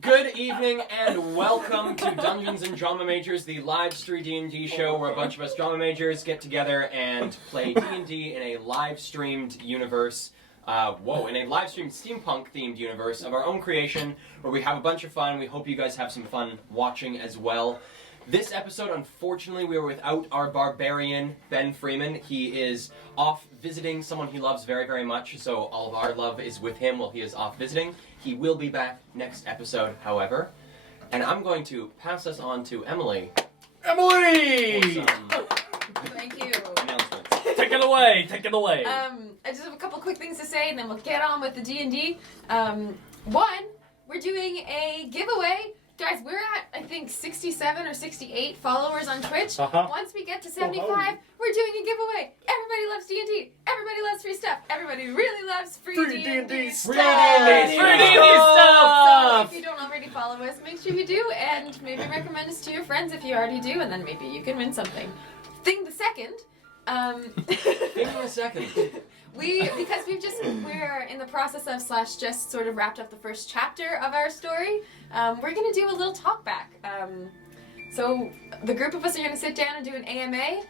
Good evening and welcome to Dungeons and Drama Majors, the live stream D&D show where a bunch of us drama majors get together and play D&D in a live streamed universe. In a live streamed steampunk themed universe of our own creation where we have a bunch of fun. We hope you guys have some fun watching as well. This episode, unfortunately, we are without our barbarian, Ben Freeman. He is off visiting someone he loves very, very much, so all of our love is with him while he is off visiting. He will be back next episode, however. And I'm going to pass us on to Emily. Emily! For some Thank you. announcements. Take it away, take it away. I just have a couple quick things to say, and then we'll get on with the D&D. One, we're doing a giveaway. Guys, we're at, I think, 67 or 68 followers on Twitch. Once we get to 75, we're doing a giveaway. Everybody loves D&D. Everybody loves free stuff. Everybody really loves free D&D stuff. Free D&D stuff! So if you don't already follow us, make sure you do, and maybe recommend us to your friends if you already do, and then maybe you can win something. Thing the second. Give me a second. We're in the process of / just sort of wrapped up the first chapter of our story. We're gonna do a little talk back. So the group of us are gonna sit down and do an AMA.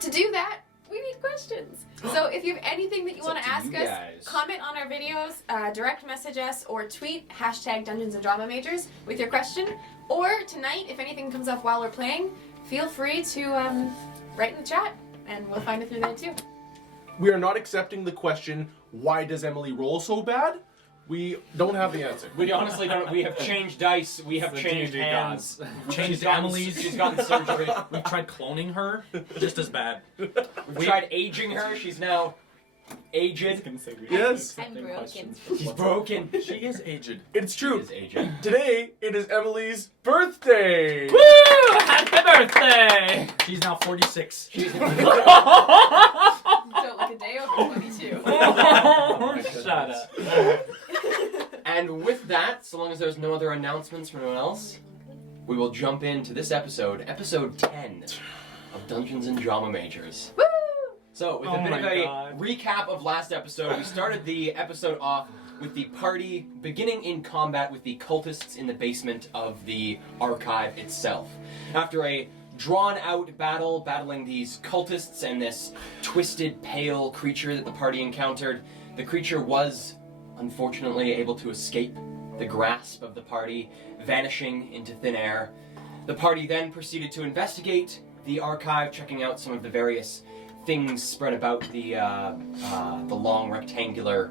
To do that, we need questions. So if you have anything that you want to ask us, comment on our videos, direct message us, or tweet #Dungeons and Drama Majors with your question. Or tonight, if anything comes up while we're playing, feel free to write in the chat, and we'll find it through there too. We are not accepting the question, why does Emily roll so bad? We don't have the answer. We honestly don't. We have changed dice. We have changed D&D hands. Changed Emily's. She's gotten surgery. We tried cloning her, just as bad. We've tried aging her. She's now aged. Yes. I'm broken. She's broken. She is aged. It's She true. is aged. Today, it is Emily's birthday. Woo! Happy birthday! She's now 46. Don't look a day over 22. Shut up. And with that, so long as there's no other announcements from anyone else, we will jump into this episode, episode 10 of Dungeons and Drama Majors. Woo! So, with a bit of a recap of last episode, we started the episode off with the party beginning in combat with the cultists in the basement of the archive itself. After a drawn-out battle, battling these cultists and this twisted, pale creature that the party encountered, the creature was, unfortunately, able to escape the grasp of the party, vanishing into thin air. The party then proceeded to investigate the archive, checking out some of the various things spread about the long rectangular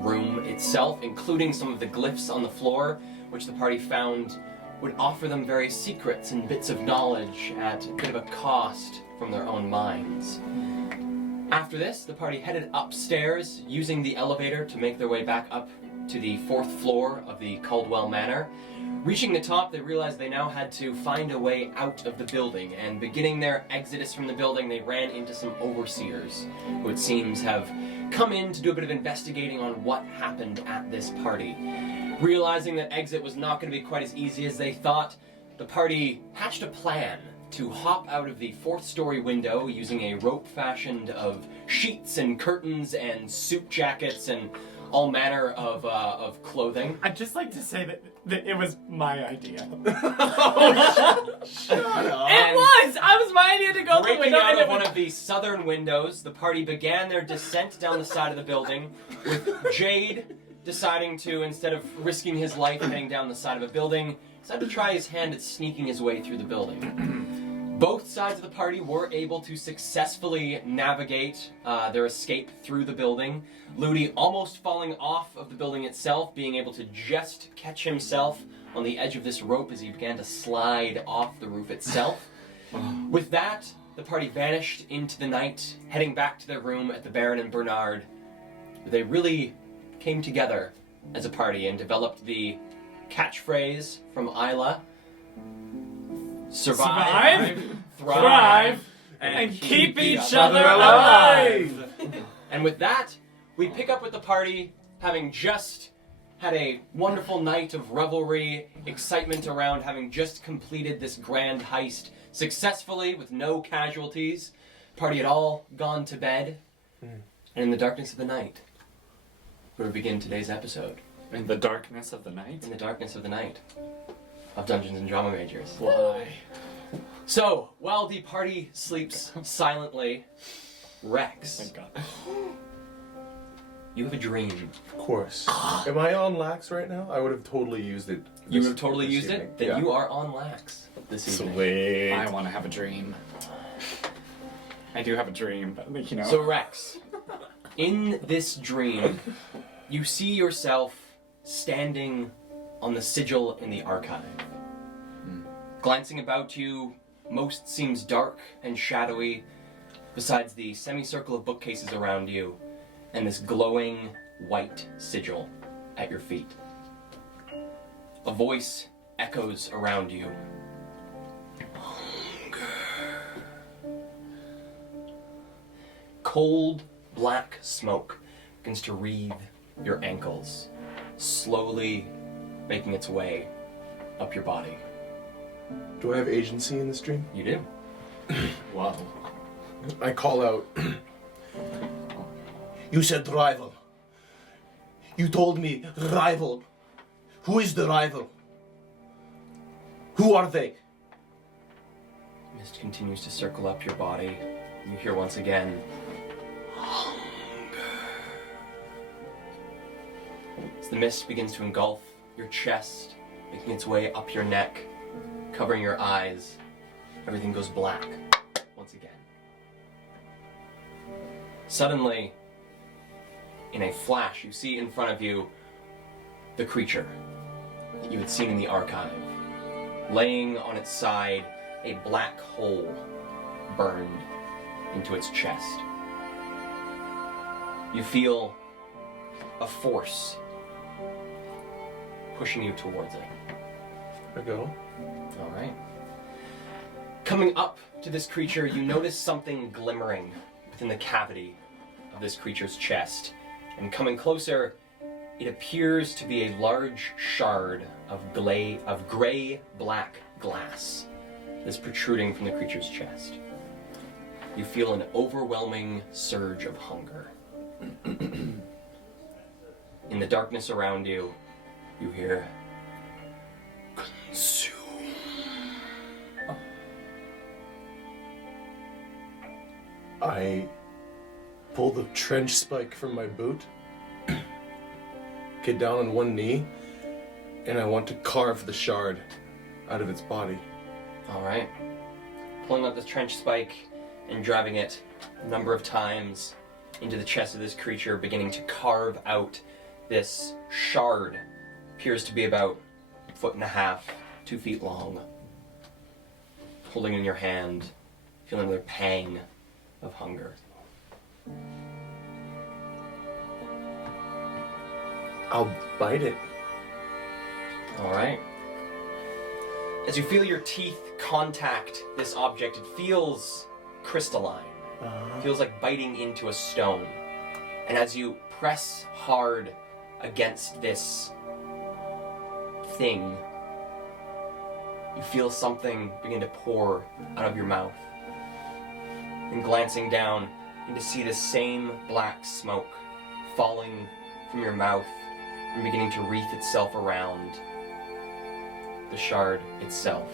room itself, including some of the glyphs on the floor, which the party found would offer them various secrets and bits of knowledge at a bit of a cost from their own minds. After this, the party headed upstairs, using the elevator to make their way back up to the 4th floor of the Caldwell Manor. Reaching the top, they realized they now had to find a way out of the building, and beginning their exodus from the building, they ran into some overseers, who it seems have come in to do a bit of investigating on what happened at this party. Realizing that exit was not going to be quite as easy as they thought, the party hatched a plan to hop out of the 4th-story window using a rope fashioned of sheets and curtains and suit jackets and all manner of clothing. I'd just like to say that it was my idea. Shut up. It was! I was my idea to go through the Breaking window. out and of it one was- of the southern windows, the party began their descent down the side of the building, with Jade deciding to, instead of risking his life heading down the side of a building, decided to try his hand at sneaking his way through the building. Both sides of the party were able to successfully navigate their escape through the building. Ludi almost falling off of the building itself, being able to just catch himself on the edge of this rope as he began to slide off the roof itself. With that, the party vanished into the night, heading back to their room at the Baron and Bernard. They really came together as a party and developed the catchphrase from Isla. Survive, Thrive, and keep each other other alive. And with that, we pick up with the party having just had a wonderful night of revelry, excitement around having just completed this grand heist successfully with no casualties. Party had all gone to bed, and in the darkness of the night, we begin today's episode. In the darkness of the night? in the darkness of the night of Dungeons and Drama Majors. Why? So, while the party sleeps silently, Rex, Thank God. you have a dream. Of course. Am I on lax right now? I would have totally used it. You this- have totally this used evening. it? Then Yeah. you are on lax this evening. Sweet. I want to have a dream. I do have a dream, but you know. So, Rex, in this dream, you see yourself standing on the sigil in the archive. Glancing about you, most seems dark and shadowy, besides the semicircle of bookcases around you and this glowing white sigil at your feet. A voice echoes around you. Cold, black smoke begins to wreathe your ankles, slowly making its way up your body. Do I have agency in this dream? You do. Whoa. I call out. You said rival. You told me rival. Who is the rival? Who are they? Mist continues to circle up your body. You hear once again. As the mist begins to engulf your chest, making its way up your neck, covering your eyes, everything goes black once again. Suddenly, in a flash, you see in front of you the creature that you had seen in the archive. Laying on its side, a black hole burned into its chest. You feel a force pushing you towards it. I go. All right. Coming up to this creature, you notice something glimmering within the cavity of this creature's chest. And coming closer, it appears to be a large shard of gray-black glass that's protruding from the creature's chest. You feel an overwhelming surge of hunger. In the darkness around you, you hear, "Consume." I pull the trench spike from my boot, get down on one knee, and I want to carve the shard out of its body. All right. Pulling out the trench spike and driving it a number of times into the chest of this creature, beginning to carve out this shard. Appears to be about 1.5 feet, 2 feet long. Holding it in your hand, feeling another pang of hunger. I'll bite it. All right. As you feel your teeth contact this object, it feels crystalline. Feels like biting into a stone. And as you press hard against this thing, you feel something begin to pour out of your mouth. And glancing down, you can see the same black smoke falling from your mouth and beginning to wreath itself around the shard itself.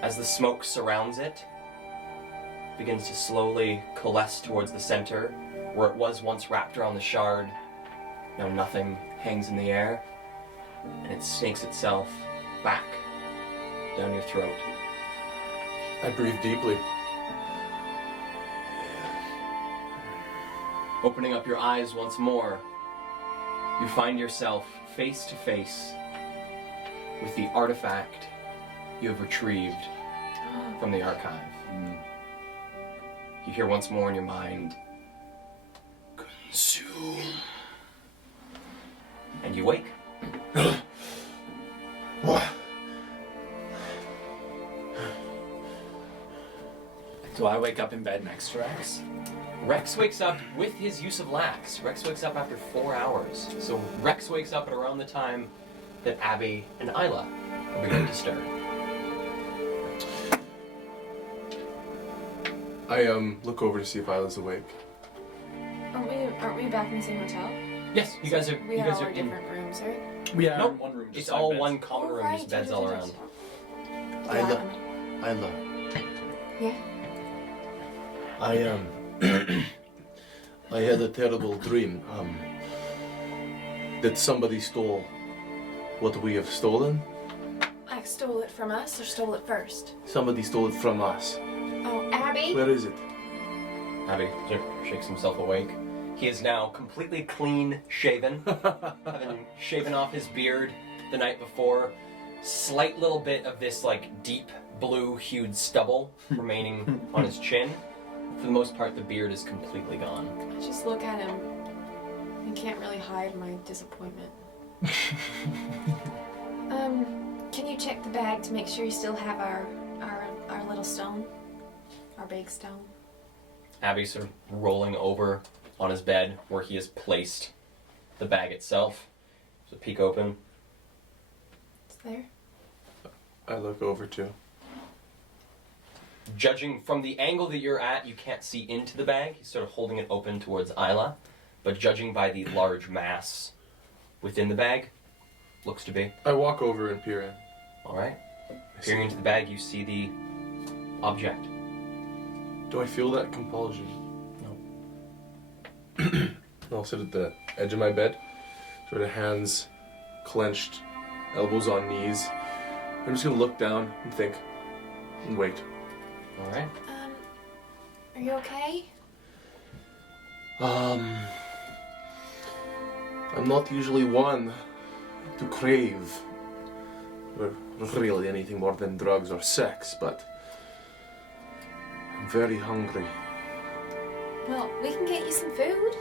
As the smoke surrounds it, begins to slowly coalesce towards the center, where it was once wrapped around the shard. Now nothing hangs in the air, and it snakes itself back down your throat. I breathe deeply. Opening up your eyes once more, you find yourself face to face with the artifact you have retrieved from the archive. You hear once more in your mind, "Consume." And you wake. What? Do I wake up in bed next to Rex? Rex wakes up with his use of lax. Rex wakes up after 4 hours. So Rex wakes up at around the time that Abby and Isla are beginning to stir. I look over to see if Isla's awake. Aren't we back in the same hotel? Yes, you guys are. We You have guys all are our in. different rooms, right? We have Nope. one room. Just It's five all beds. one common room. Right, Just beds all around. Isla, Isla, Yeah. I I had a terrible dream. That somebody stole what we have stolen. Like stole it from us or stole it first? Somebody stole it from us. Oh, Abby. Where is it? Abby shakes himself awake. He is now completely clean shaven, having shaven off his beard the night before. Slight little bit of this like deep blue-hued stubble remaining on his chin. For the most part, the beard is completely gone. I just look at him and can't really hide my disappointment. Can you check the bag to make sure you still have our little stone? Our big stone? Abby's sort of rolling over on his bed where he has placed the bag itself. So peek open. It's there. I look over too. Judging from the angle that you're at, you can't see into the bag. He's sort of holding it open towards Isla. But judging by the large mass within the bag, looks to be. I walk over and peer in. Alright. Peering into the bag, you see the object. Do I feel that compulsion? No. I'll sit at the edge of my bed, sort of hands clenched, elbows on knees. I'm just gonna look down and think and wait. Alright. Are you okay? I'm not usually one to crave really anything more than drugs or sex, but I'm very hungry. Well, we can get you some food.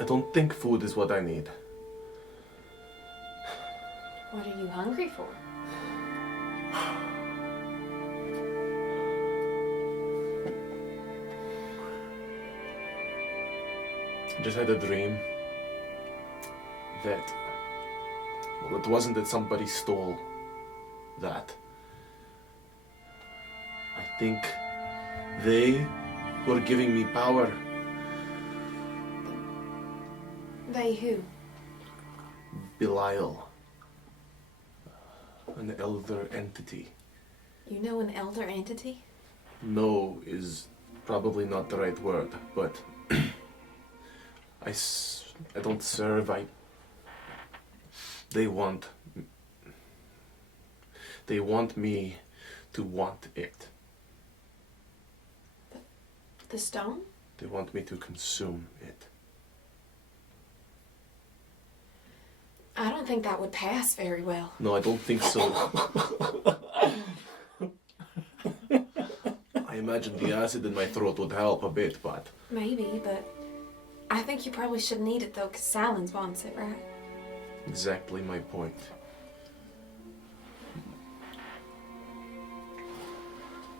I don't think food is what I need. What are you hungry for? I just had a dream that, well, it wasn't that somebody stole that. I think they were giving me power. They who? Belial. An elder entity. You know an elder entity? No is probably not the right word, but I don't serve. They want me to want it. The stone? They want me to consume it. I don't think that would pass very well. No, I don't think so. I imagine the acid in my throat would help a bit, but Maybe, but I think you probably shouldn't eat it though, because Salins wants it, right? exactly my point.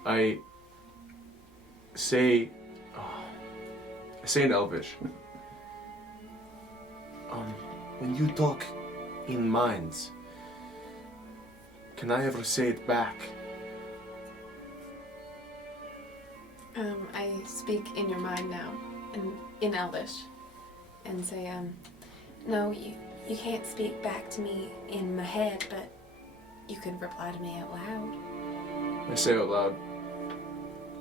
I say in Elvish, when you talk in minds, can I ever say it back? I speak in your mind now, in Elvish, and say, no, you can't speak back to me in my head, but you could reply to me out loud. I say out loud,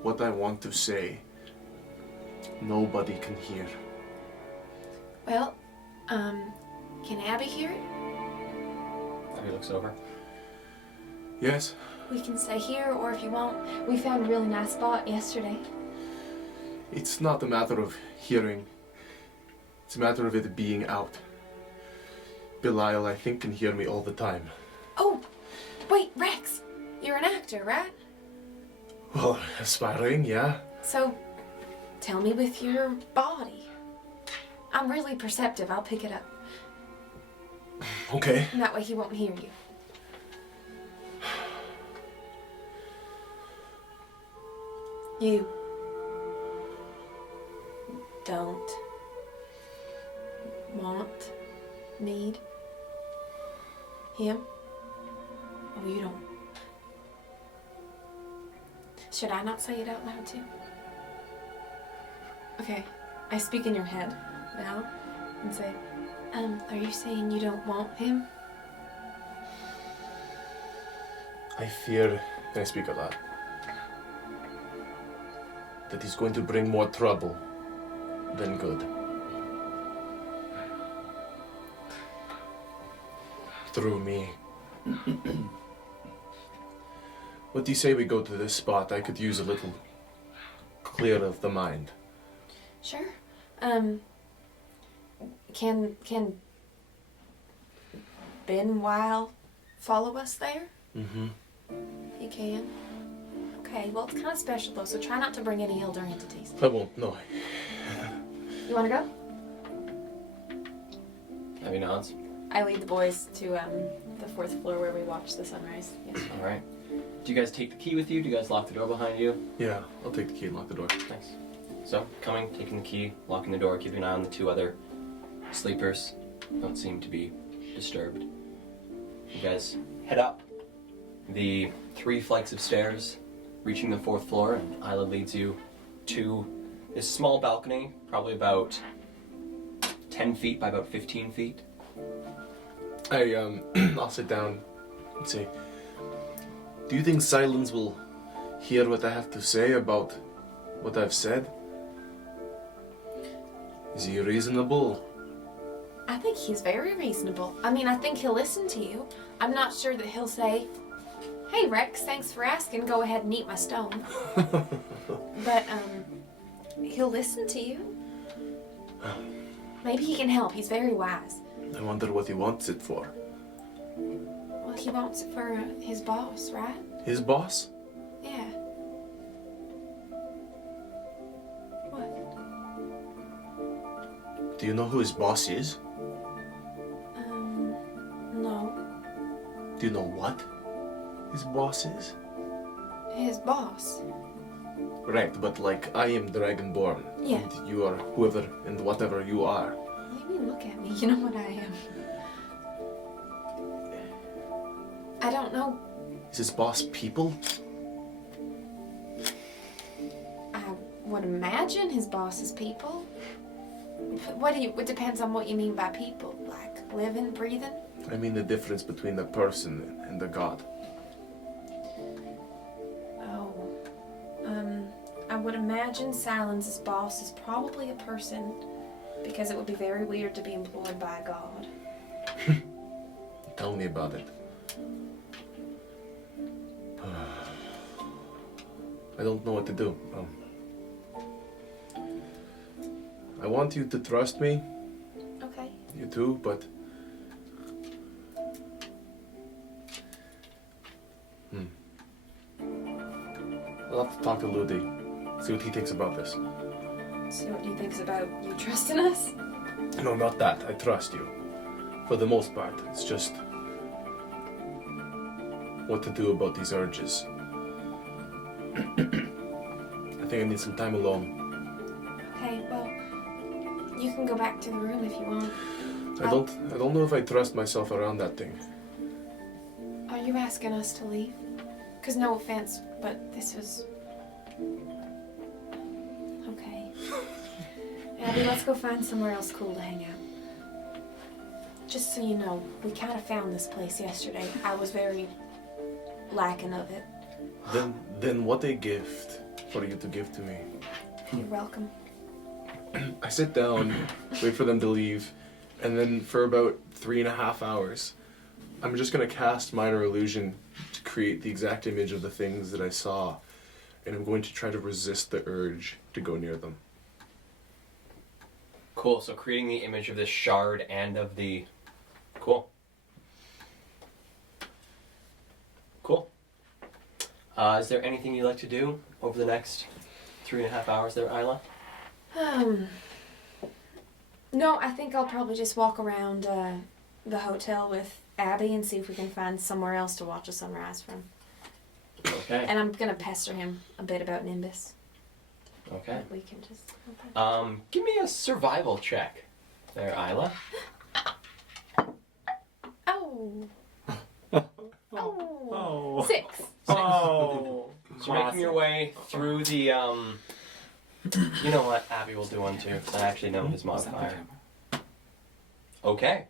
what I want to say, nobody can hear. Well, can Abby hear it? Abby looks over. Yes? We can stay here, or if you want, we found a really nice spot yesterday. It's not a matter of hearing. It's a matter of it being out. Belial, I think, can hear me all the time. Oh, wait, Rex, you're an actor, right? Well, aspiring, yeah. So, tell me with your body. I'm really perceptive, I'll pick it up. Okay. And that way he won't hear you. You don't want, need him? Oh, you don't. Should I not say it out loud too? Okay, I speak in your head. now and say, are you saying you don't want him? I fear, and I speak aloud, that he's going to bring more trouble than good. Through me. What do you say we go to this spot? I could use a little clear of the mind. Sure. Can Ben Weil follow us there? Mm-hmm. He can. Okay, well it's kind of special though, so try not to bring any elder entities. I won't, no. You want to go? Abby nods. I lead the boys to the 4th floor where we watch the sunrise. Yes. All right. Do you guys take the key with you? Do you guys lock the door behind you? Yeah, I'll take the key and lock the door. Nice. So, coming, taking the key, locking the door, keeping an eye on the 2 other sleepers. Don't seem to be disturbed. You guys head up the 3 flights of stairs, reaching the 4th floor, and Isla leads you to this small balcony, probably about 10 feet by about 15 feet. I'll sit down and say, do you think Silence will hear what I have to say about what I've said? Is he reasonable? I think he's very reasonable. I mean, I think he'll listen to you. I'm not sure that he'll say, hey Rex, thanks for asking, go ahead and eat my stone. But, he'll listen to you. Maybe he can help, he's very wise. I wonder what he wants it for. Well, he wants it for his boss, right? His boss? Yeah. What? Do you know who his boss is? No. Do you know what his boss is? His boss. Right, but like I am Dragonborn. Yeah. And you are whoever and whatever you are. What do you mean, look at me? You know what I am. I don't know. Is his boss people? I would imagine his boss is people. It depends on what you mean by people. Like living, breathing? I mean the difference between the person and the god. Oh. I would imagine Silence's boss is probably a person, because it would be very weird to be employed by a god. Tell me about it. I don't know what to do. I want you to trust me, Okay. you too, but... I'll have to talk to Ludi, see what he thinks about this. So what he thinks about you trusting us? No, not that. I trust you. For the most part. It's just... what to do about these urges. I think I need some time alone. Okay, well, you can go back to the room if you want. I don't know if I trust myself around that thing. Are you asking us to leave? Because no offense, but this was... Okay. Abby, let's go find somewhere else cool to hang out. Just so you know, we kind of found this place yesterday. I was very lacking of it. Then what a gift for you to give to me. You're welcome. I sit down, wait for them to leave, and then for about 3.5 hours, I'm just gonna cast Minor Illusion to create the exact image of the things that I saw, and I'm going to try to resist the urge to go near them. Cool, so creating the image of this shard and of the... Cool. Cool. Is there anything you'd like to do over the next 3.5 hours there, Isla? No, I think I'll probably just walk around the hotel with Abby and see if we can find somewhere else to watch the sunrise from. Okay. And I'm gonna pester him a bit about Nimbus. Okay. We can just... Give me a survival check there, Isla. Oh! Oh. 6. Oh. So you're making your way through the You know what? Abby will do one too. 'Cause I actually know his modifier. Okay.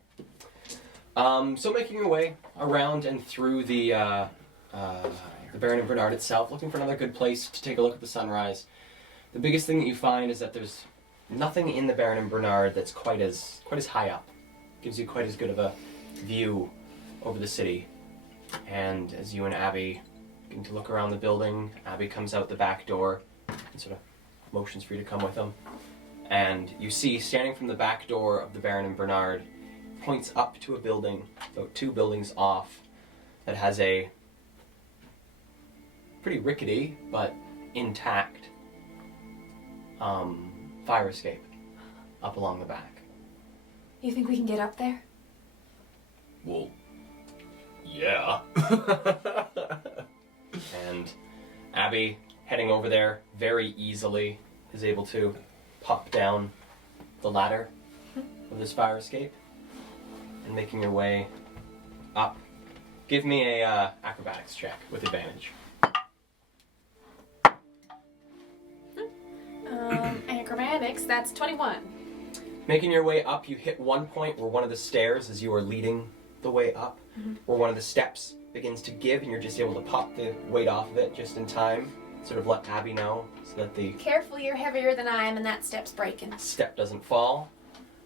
So making your way around and through the Baron and Bernard itself, looking for another good place to take a look at the sunrise. The biggest thing that you find is that there's nothing in the Baron and Bernard that's quite as high up. Gives you quite as good of a view over the city. And as you and Abby begin to look around the building, Abby comes out the back door and sort of motions for you to come with him. And you see, standing from the back door of the Baron and Bernard, points up to a building, about 2 buildings off, that has a pretty rickety but intact fire escape up along the back. You think we can get up there? Well, yeah. And Abby, heading over there very easily, is able to pop down the ladder of this fire escape and making your way up. Give me a acrobatics check with advantage. Acrobatics, that's 21. Making your way up, you hit one point where one of the stairs, as you are leading the way up, where one of the steps begins to give, and you're just able to pop the weight off of it just in time, sort of let Abby know, so that the Careful, you're heavier than I am, and that step's breaking. step doesn't fall.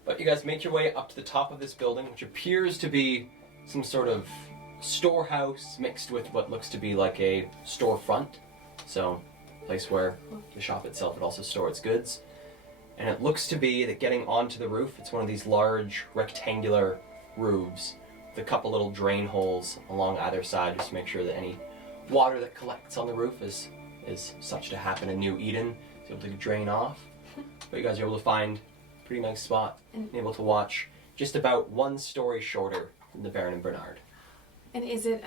But you guys make your way up to the top of this building, which appears to be some sort of storehouse mixed with what looks to be like a storefront. So, a place where the shop itself would also store its goods. And it looks to be that getting onto the roof, it's one of these large rectangular roofs with a couple little drain holes along either side just to make sure that any water that collects on the roof is such to happen in New Eden is able to drain off. But you guys are able to find a pretty nice spot and able to watch just about 1 story shorter than the Baron and Bernard. And is it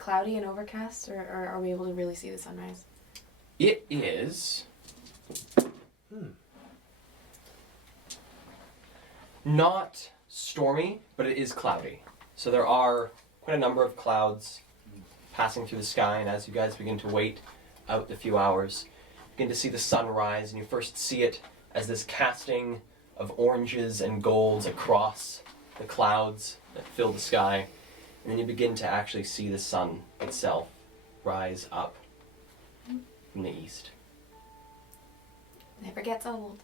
cloudy and overcast, or are we able to really see the sunrise? It is not stormy, but it is cloudy. So there are quite a number of clouds passing through the sky, and as you guys begin to wait out the few hours, you begin to see the sun rise, and you first see it as this casting of oranges and golds across the clouds that fill the sky, and then you begin to actually see the sun itself rise up from the east. Never gets old.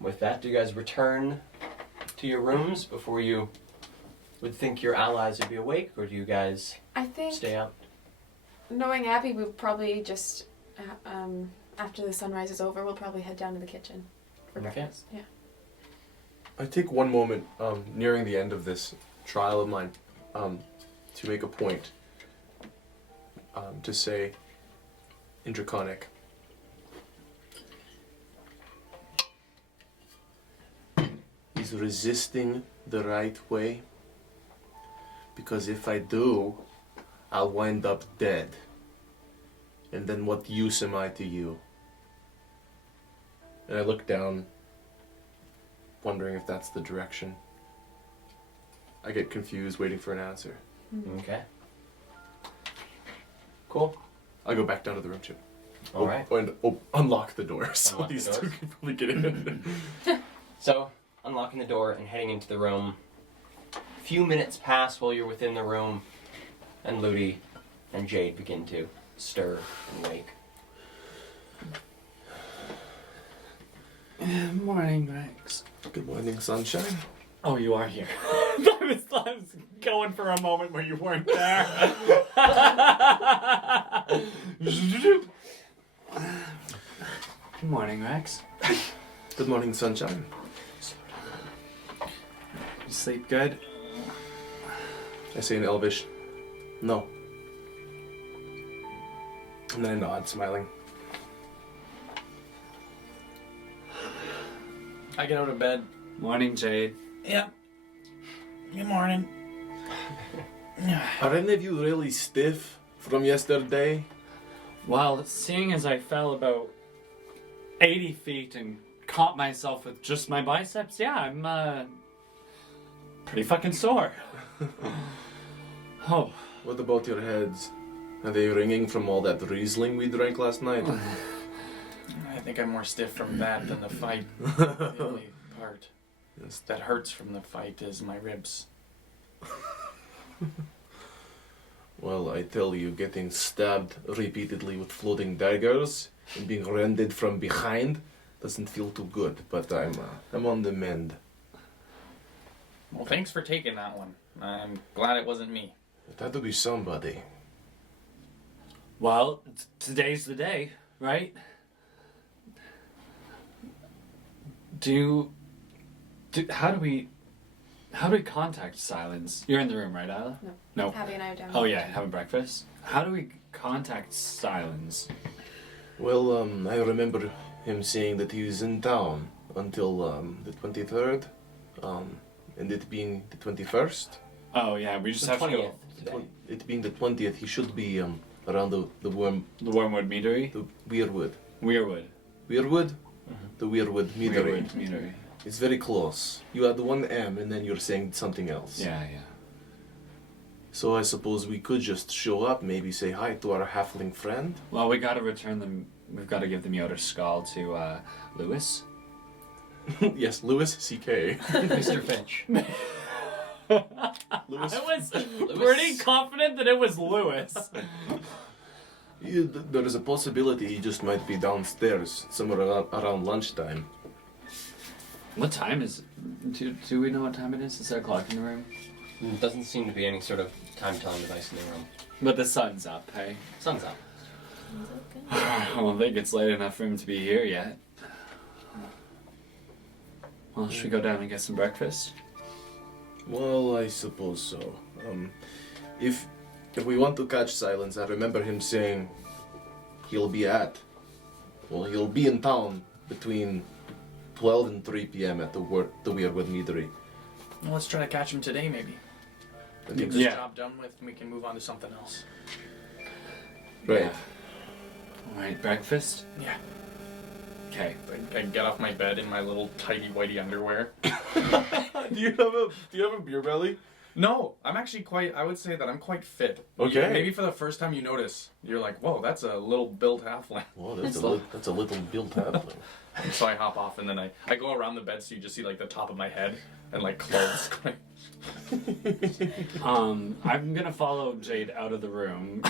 With that, do you guys return to your rooms before you would think your allies would be awake, or do you guys I think, stay out? knowing Abby, we'll probably just, after the sunrise is over, we'll probably head down to the kitchen for Okay. breakfast. Yeah. I take one moment nearing the end of this trial of mine to make a point to say in Draconic, is resisting the right way? Because if I do, I'll wind up dead. And then what use am I to you? And I look down, wondering if that's the direction. I get confused, waiting for an answer. Okay. Cool. I go back down to the room, Chip. All right. And unlock the door so Unlock the these doors. two can probably get in. So, unlocking the door and heading into the room. A few minutes pass while you're within the room, and Ludi and Jade begin to stir and wake. Morning, Rex. Good morning, sunshine. Oh, you are here. I was going for a moment where you weren't there. Good morning, Rex. Good morning, sunshine. You sleep good? I say in Elvish, no. And then I nod, smiling. I get out of bed. Morning, Jade. Yep. Good morning. Are any of you really stiff from yesterday? Well, seeing as I fell about 80 feet and caught myself with just my biceps, yeah, I'm pretty fucking sore. Oh, What about your heads? Are they ringing from all that Riesling we drank last night? I think I'm more stiff from that than the fight. The only part that hurts from the fight is my ribs. Well, I tell you, getting stabbed repeatedly with floating daggers and being rended from behind doesn't feel too good, but I'm on the mend. Well, thanks for taking that one. I'm glad it wasn't me. It had to be somebody. Well, today's the day, right? How do we contact Silence? You're in the room, right, Isla? No. Abby and I are down. Oh yeah, having breakfast. How do we contact Silence? Well, I remember him saying that he was in town until the 23rd, and it being the 21st. Oh yeah, we just The have to 20th go. today. It being the 20th, he should be around the Wormwood Meadery. the Weirwood. Weirwood. Weirwood? The Weirwood Meadery. Weirwood Meadery. It's very close. You had one M and then you're saying something else. Yeah. So I suppose we could just show up, maybe say hi to our halfling friend. Well, we gotta return them. We've got to give the Myoder skull to Lewis. Yes, Lewis C.K. Mr. Finch. Lewis. I was pretty confident that it was Lewis. There is a possibility he just might be downstairs somewhere around lunchtime. What time is? Do we know what time it is? Is there a clock in the room? Doesn't seem to be any sort of time-telling device in the room. But the sun's up, hey. Sun's up. I don't think it's late enough for him to be here yet. Well, should we go down and get some breakfast? Well, I suppose so. If we want to catch Silence, I remember him saying he'll be in town between 12 and 3 p.m. at the Weirwood Meadery. Well, let's try to catch him today, maybe. I Get think this Yeah. job done with, and we can move on to something else. Right. Yeah. All right, breakfast. Yeah. Okay. I get off my bed in my little tidy whitey underwear. Do you have a beer belly? No, I'm actually I would say that I'm quite fit. Okay. Maybe for the first time you notice, you're like, whoa, that's a little built halfling. Well, that's a little built halfling. So I hop off and then I go around the bed so you just see like the top of my head and like clothes. I'm gonna follow Jade out of the room.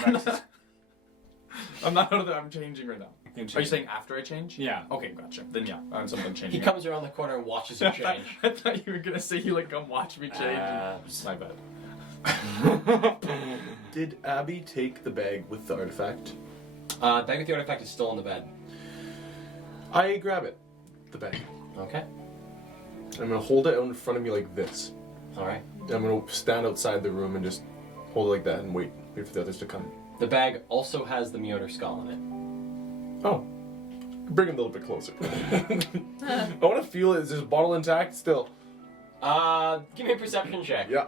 I'm not out of the, I'm changing right now. You're Are you saying after I change? Yeah. Okay, gotcha. Then yeah, I'm something changing. He comes around the corner and watches you change. I thought you were gonna say you like come watch me change. My bad. Did Abby take the bag with the artifact? Bag with the artifact is still on the bed. I grab it. The bag. Okay. I'm gonna hold it in front of me like this. Alright. I'm gonna stand outside the room and just hold it like that and wait for the others to come. The bag also has the Myoder skull in it. Oh. Bring him a little bit closer. I wanna feel it. Is this bottle intact still? Give me a perception check. Yeah.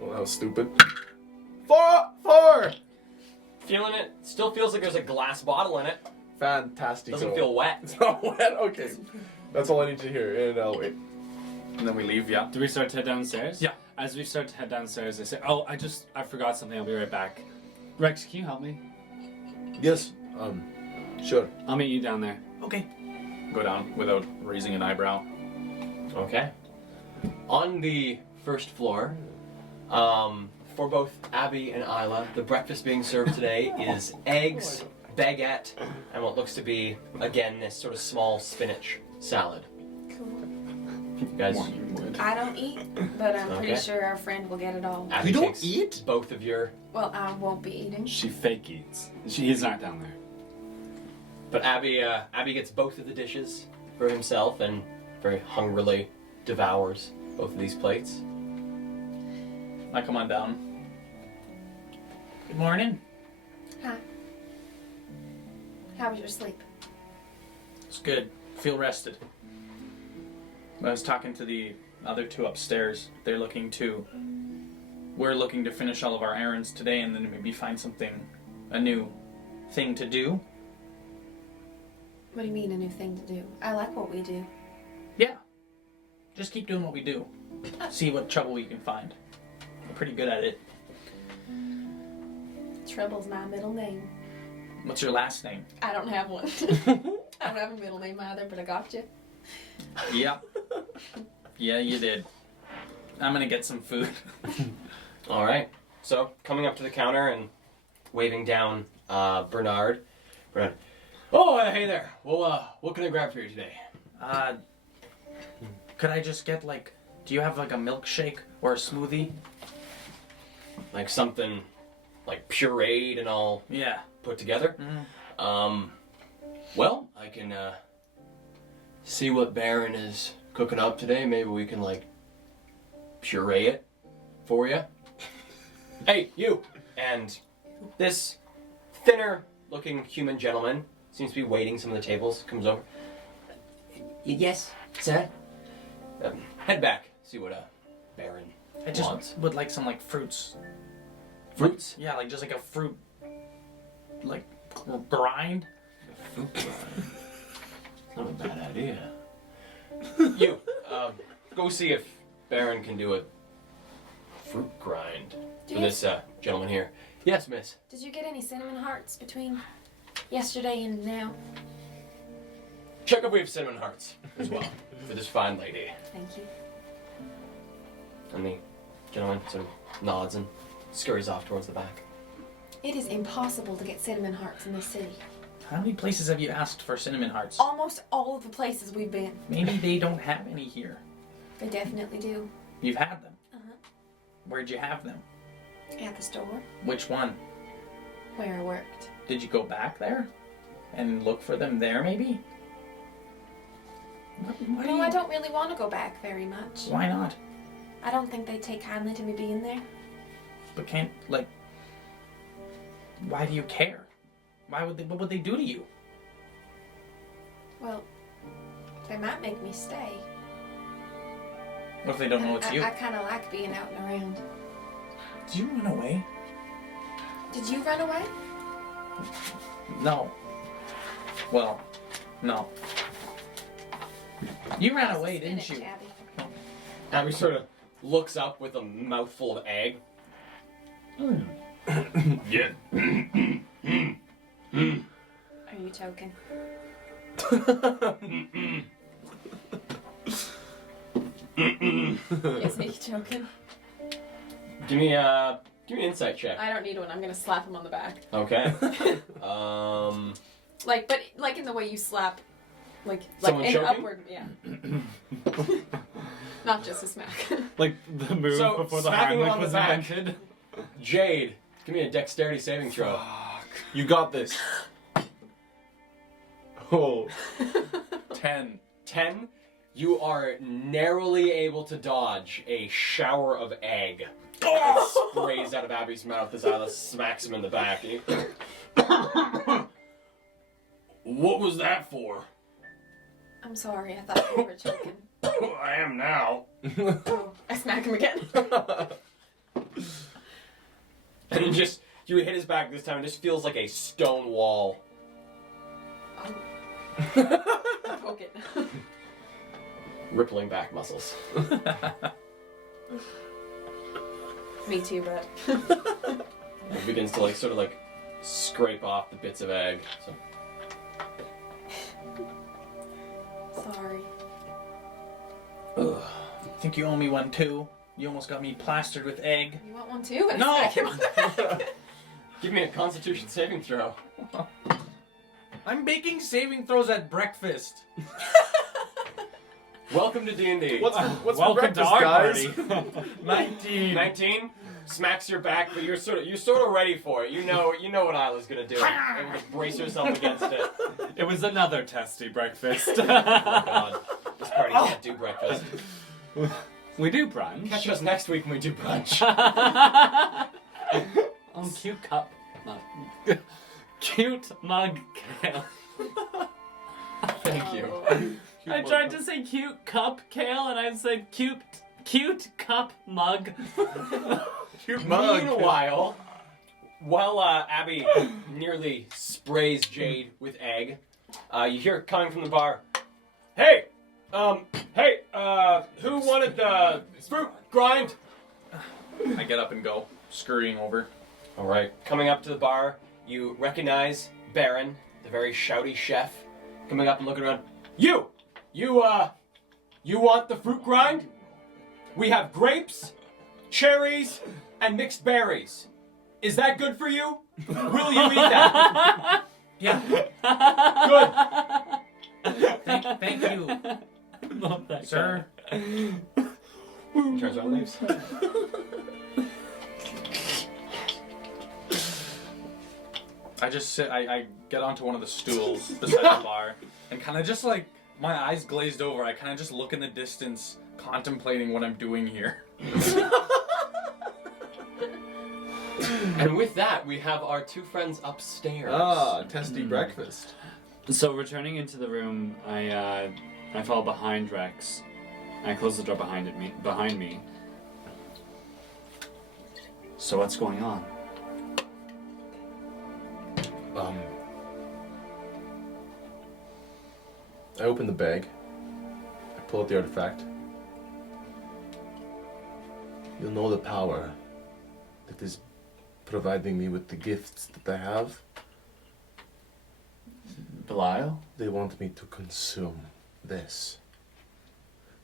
Well, that was stupid. Four! Feeling it. Still feels like there's a glass bottle in it. Fantastic. Doesn't feel wet. It's not wet? Okay. That's all I need to hear, and I'll wait. And then we leave, yeah. Do we start to head downstairs? Yeah. As we start to head downstairs, I say, "Oh, I forgot something. I'll be right back." Rex, can you help me? Yes. Sure. I'll meet you down there. Okay. Go down without raising an eyebrow. Okay. On the first floor, for both Abby and Isla, the breakfast being served today is eggs, baguette, and what looks to be, again, this sort of small spinach salad. Cool. You guys, I don't eat, but I'm pretty Okay. sure our friend will get it all. Abby You don't takes eat? both of your, Well, I won't be eating. She fake eats. He's not down there. but Abby gets both of the dishes for himself and very hungrily devours both of these plates. I come on down. Good morning. Hi. How was your sleep? It's good. Feel rested. I was talking to the other two upstairs. We're looking to finish all of our errands today and then maybe find a new thing to do. What do you mean, a new thing to do? I like what we do. Yeah. Just keep doing what we do. See what trouble we can find. We're pretty good at it. Trouble's my middle name. What's your last name? I don't have one. I don't have a middle name either, but I got you. Yep. Yeah, you did. I'm gonna get some food. All right. So coming up to the counter and waving down Bernard. Bernard. Oh, hey there. Well, what can I grab for you today? Could I just get do you have a milkshake or a smoothie? Like something like pureed and all Yeah. put together. Mhm. Well, I can see what Baron is cooking up today. Maybe we can puree it for you. Hey, you! And this thinner-looking human gentleman seems to be waiting some of the tables. Comes over. Yes, sir. Head back. See what Baron I just wants. would like some fruits. Fruits. Yeah, just a fruit grind. Fruit grind. Not a bad idea. You, go see if Baron can do a fruit grind Do for you- this gentleman here. Yes, miss. Did you get any cinnamon hearts between yesterday and now? Check if we have cinnamon hearts as well for this fine lady. Thank you. And the gentleman sort of nods and scurries off towards the back. It is impossible to get cinnamon hearts in this city. How many places have you asked for cinnamon hearts? Almost all of the places we've been. Maybe they don't have any here. They definitely do. You've had them. Uh-huh. Where'd you have them? At the store Which one? where I worked. Did you go back there and look for them there? Maybe. What No, I don't really want to go back very much. Why not? I don't think they take kindly to me being there. But can't why do you care? Why would they? What would they do to you? Well, they might make me stay. What if they don't know it's you? I kind of like being out and around. Did you run away? Did you run away? No. Well, no. You ran away, didn't you? Spinach, Abby. Abby sort of looks up with a mouthful of egg. Yeah. Are you choking? Isn't he choking? Give me an insight check. I don't need one. I'm gonna slap him on the back. Okay. But in the way you slap, Someone an choking? upward, yeah. Not just a smack. Like the move So, before the smacking him Heimlich on the was back. invented. Jade, give me a dexterity saving throw. You got this. Oh. 10. 10. You are narrowly able to dodge a shower of egg that sprays out of Abby's mouth as Isla smacks him in the back. What was that for? I'm sorry. I thought you were choking. I am now. Oh, I smack him again. And then you hit his back this time. It just feels like a stone wall. Oh. Poke it. Rippling back muscles. Me too, but It begins to sort of scrape off the bits of egg. So. sorry. Ugh. Think you owe me one too? You almost got me plastered with egg. You want one too? And No. I smack him on the back. Give me a Constitution saving throw. I'm making saving throws at breakfast. Welcome to D&D. What's for Welcome breakfast, to our guys? party. 19. 19 smacks your back, but you're sort of ready for it. You know what Isla's gonna do. And just brace yourself against it. It was another testy breakfast. Oh my god, this party can't do breakfast. We do brunch. Catch us next week when we do brunch. On cute cup mug. Cute mug kale. Thank you. I tried to say cute cup kale and I said cute cup mug. Cute mug. Meanwhile, while Abby nearly sprays Jade with egg, you hear coming from the bar, "Hey, who wanted the fruit grind?" I get up and go, scurrying over. All right. Coming up to the bar, you recognize Baron, the very shouty chef, coming up and looking around. You want the fruit grind? We have grapes, cherries, and mixed berries. Is that good for you? Will you eat that? Yeah. Good. Thank you, Love that sir. He turns around and leaves. I just sit. I get onto one of the stools beside the bar, and kind of just like my eyes glazed over. I kind of just look in the distance, contemplating what I'm doing here. And with that, we have our two friends upstairs. Testy breakfast. So returning into the room, I fall behind Rex. I close the door behind me. So what's going on? I open the bag. I pull out the artifact. You'll know the power that is providing me with the gifts that I have. Belial? They want me to consume this.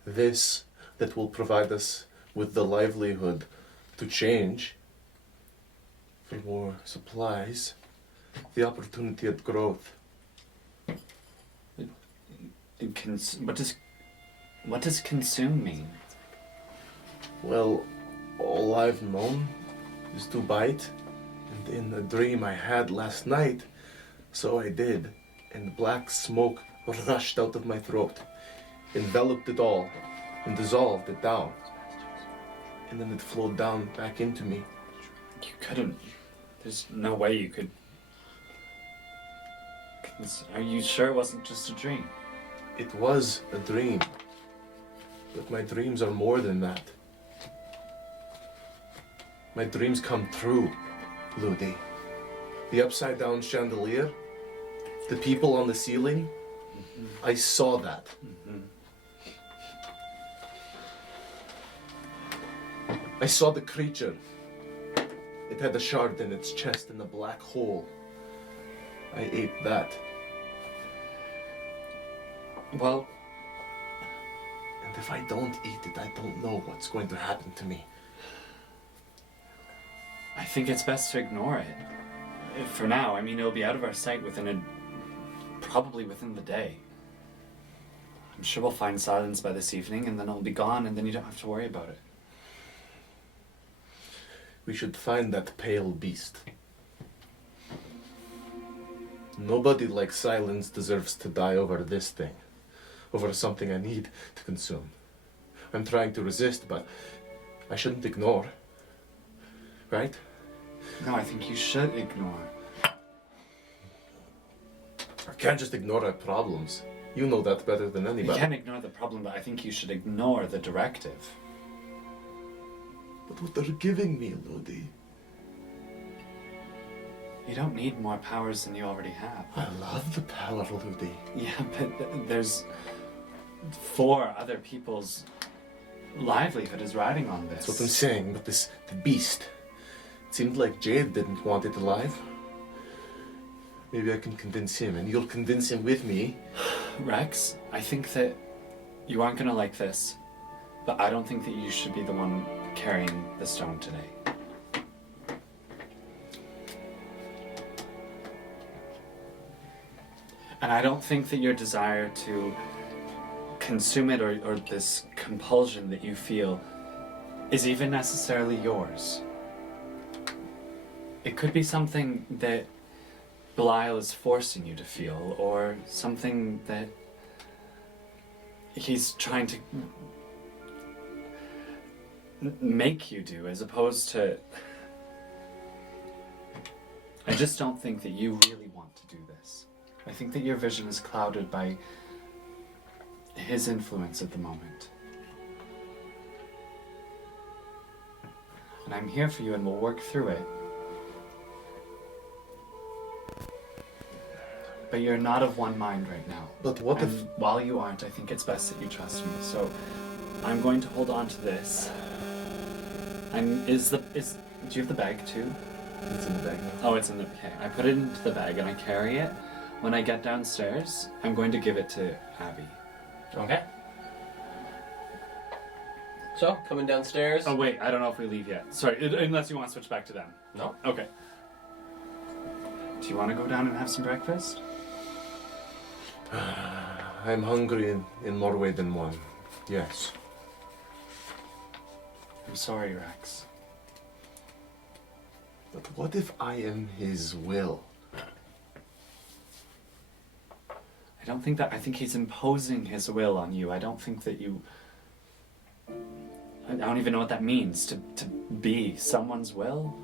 This that will provide us with the livelihood to change for more supplies, the opportunity at growth. What does consume mean? Well, all I've known is to bite, and in the dream I had last night, so I did, and black smoke rushed out of my throat, enveloped it all, and dissolved it down. And then it flowed down back into me. You couldn't. There's no way you could. Are you sure it wasn't just a dream? It was a dream, but my dreams are more than that. My dreams come true, Ludi. The upside down chandelier, the people on the ceiling, I saw that. I saw the creature. It had a shard in its chest and a black hole. I ate that. Well, And if I don't eat it, I don't know what's going to happen to me. I think it's best to ignore it. For now, I mean, it'll be out of our sight probably within the day. I'm sure we'll find silence by this evening, and then it'll be gone, and then you don't have to worry about it. We should find that pale beast. Nobody like Silence deserves to die over this thing. Over something I need to consume. I'm trying to resist, but I shouldn't ignore. Right? No, I think you should ignore. I can't just ignore our problems. You know that better than You anybody. can't ignore the problem, but I think you should ignore the directive. But what they're giving me, Ludi. You don't need more powers than you already have. I love the power, Ludi. Yeah, but there's 4 other people's livelihood is riding on this. That's what I'm saying, but the beast. It seemed like Jade didn't want it alive. Maybe I can convince him, and you'll convince him with me. Rex, I think that you aren't gonna like this, but I don't think that you should be the one carrying the stone today. And I don't think that your desire to consume it or this compulsion that you feel is even necessarily yours. It could be something that Belial is forcing you to feel, or something that he's trying to make you do, as opposed to... I just don't think that you really want to do this. I think that your vision is clouded by his influence at the moment. And I'm here for you, and we'll work through it. But you're not of one mind right now. But what if... And while you aren't, I think it's best that you trust me. So I'm going to hold on to this. Do you have the bag too? It's in the bag now. Oh, it's in the. Okay, I put it into the bag and I carry it. When I get downstairs, I'm going to give it to Abby. Okay. So, coming downstairs. Oh wait, I don't know if we leave yet. Sorry, unless you want to switch back to them. No. Okay. Do you want to go down and have some breakfast? I'm hungry in more way than one. Yes. I'm sorry, Rex. But what if I am his will? I don't think that. I think he's imposing his will on you. I don't think that you. I don't even know what that means to be someone's will.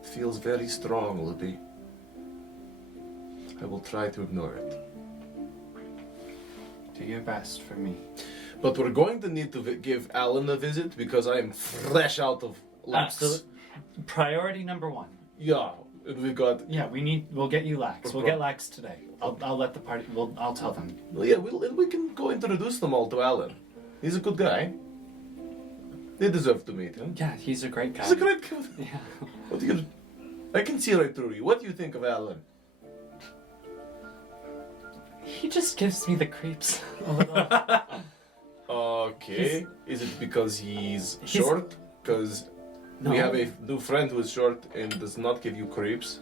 It feels very strong, Libby. I will try to ignore it. Do your best for me. But we're going to need to give Alan a visit because I am fresh out of lax. Absolute. Priority number one. Yeah, and we got. Yeah, we'll get you lax. We'll get lax today. I'll let the party. I'll tell them. Well, yeah, we can go introduce them all to Alan. He's a good guy. They deserve to meet him. Yeah, he's a great guy. He's a great guy. Yeah. What do you? I can see right through you. What do you think of Alan? He just gives me the creeps. A little. Okay. Is it because he's short? Because No. we have a new friend who is short and does not give you creeps.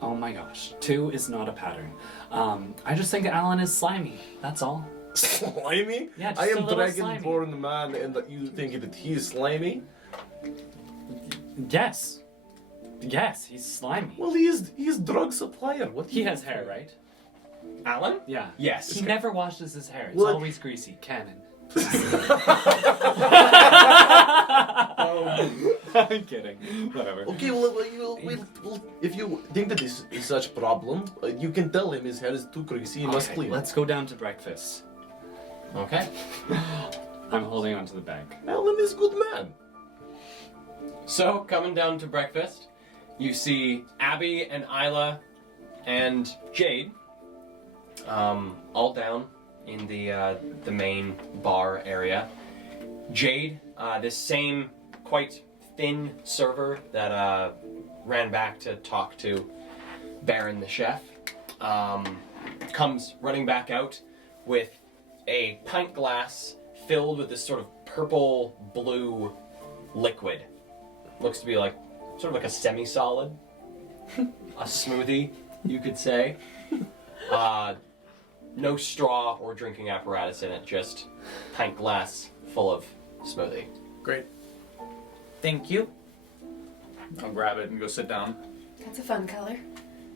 Oh my gosh. 2 is not a pattern. I just think Alan is slimy. That's all. Slimy? Yeah, just I a am little dragonborn man, and that you think that he is slimy? Yes. Yes, he's slimy. Well, he is drug supplier. What? do He you has think? hair, right? Alan? Yeah. Yes. He never washes his hair. It's What? always greasy. Canon. I'm kidding. Whatever. Okay, well, if you think that this is such a problem, you can tell him his hair is too greasy. He must Okay, clean. let's go down to breakfast. Okay. I'm holding onto the bag. Alan is good man. So, coming down to breakfast, you see Abby and Isla and Jade, all down in the main bar area. Jade, this same quite thin server that ran back to talk to Baron the chef, comes running back out with a pint glass filled with this sort of purple-blue liquid. Looks to be like sort of like a semi-solid, a smoothie, you could say. No straw or drinking apparatus in it, just pint glass full of smoothie. Great. Thank you. I'll grab it and go sit down. That's a fun color.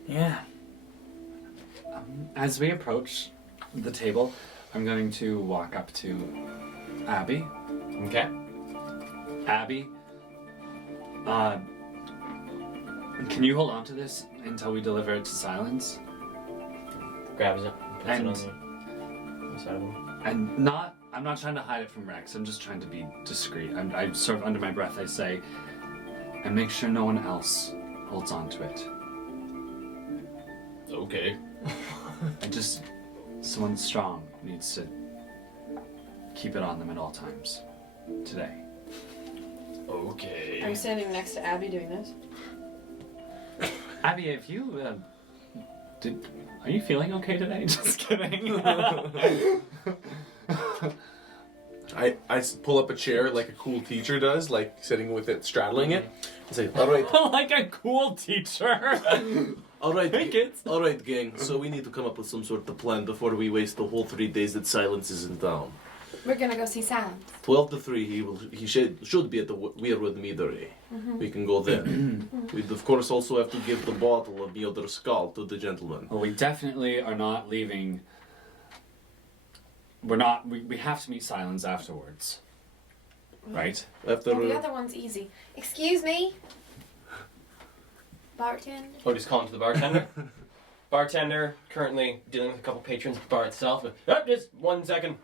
Yeah. As we approach the table, I'm going to walk up to Abby. Okay. Abby, can you hold on to this until we deliver it to Silence? Grabs it, puts And- it on the side of him. And I'm not trying to hide it from Rex. I'm just trying to be discreet. I sort of under my breath I say, and make sure no one else holds on to it. Okay. And just someone strong needs to keep it on them at all times. Today. Okay. I'm standing next to Abby doing this. Abby, if you are you feeling okay today? Just kidding. I pull up a chair like a cool teacher does, like sitting with it, straddling it. I say, all right, Like a cool teacher. all right, Hey, kids. all right, gang. So we need to come up with some sort of plan before we waste the whole 3 days that Silence is in town. We're gonna go see Sam. 12 to 3, he should be at the Weirwood Meadery. We can go there. We'd of course also have to give the bottle of Mjolnir Skull to the gentleman. Well, we definitely are not leaving. We have to meet Silence afterwards. Right? After Well, the other one's easy. Excuse me? Bartender? Oh, just calling to the bartender. Bartender currently dealing with a couple patrons at the bar itself. But just 1 second.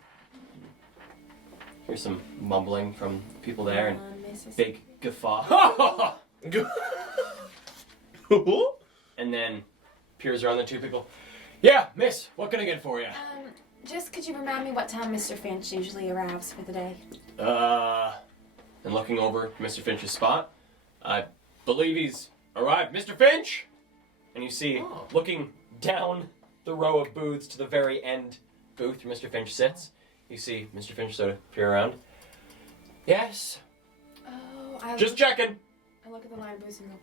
Here's some mumbling from people there and Mrs. big guffaw. And then peers around the two people. Yeah, miss, what can I get for you? Just could you remind me what time Mr. Finch usually arrives for the day? and looking over Mr. Finch's spot. I believe he's arrived. Mr. Finch! And you see, looking down the row of booths to the very end booth where Mr. Finch sits, you see Mr. Finch sort of peer around. Yes? Oh, Just checking. I look at the line of booths and go,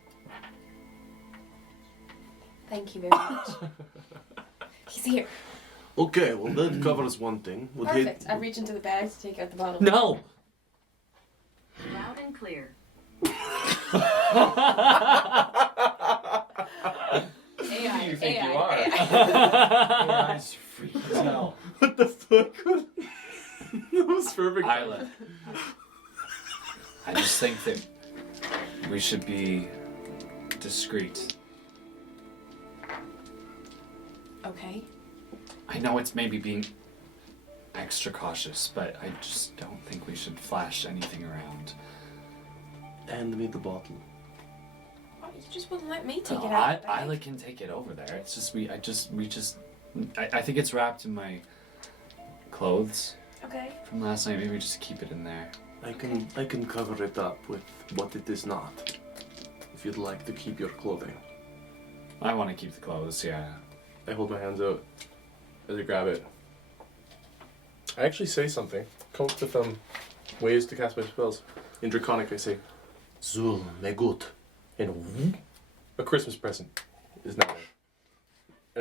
thank you very much. He's here. Okay, well that covers one thing. We'll Perfect. I reach into the bag to take out the bottle. No! Loud and clear. AI, Who do you think AI, you are? AI. AI's freaking as hell. What the fuck? That was perfect. Isla. I just think that we should be discreet. Okay. I know it's maybe being extra cautious, but I just don't think we should flash anything around. Hand me the bottle. Oh, you just wouldn't let me take No, it out. of the bag. Isla can take it over there. It's just I think it's wrapped in my clothes Okay. from last night. Maybe we just keep it in there. I can cover it up with what it is not. If you'd like to keep your clothing. I want to keep the clothes, yeah. I hold my hands out as I grab it. I actually say something. Come up with ways to cast my spells. In Draconic I say Zul Megut. And whoop, a Christmas present is now there.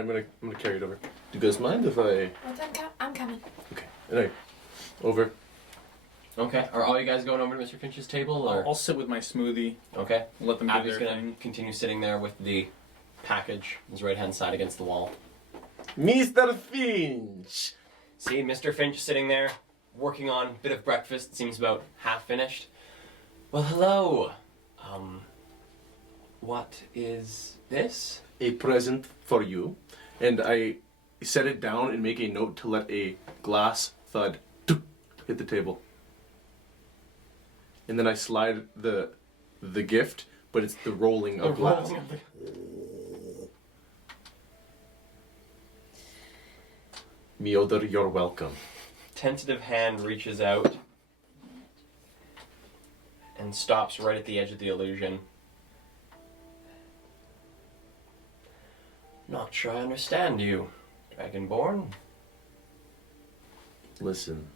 And I'm gonna carry it over. Do you guys mind if I Well, I'm coming. Okay. Anyway. Over. Okay, are all you guys going over to Mr. Finch's table, or? I'll sit with my smoothie. Okay. Let them do Abby's their gonna thing. continue sitting there with the package, his right-hand side against the wall. Mr. Finch! See Mr. Finch sitting there, working on a bit of breakfast, seems about half finished. Well, hello. What is this? A present for you. And I set it down and make a note to let a glass thud hit the table. And then I slide the gift, but it's the rolling of glass. Miodor, you're welcome. Tentative hand reaches out and stops right at the edge of the illusion. Not sure I understand you, Dragonborn. Listen,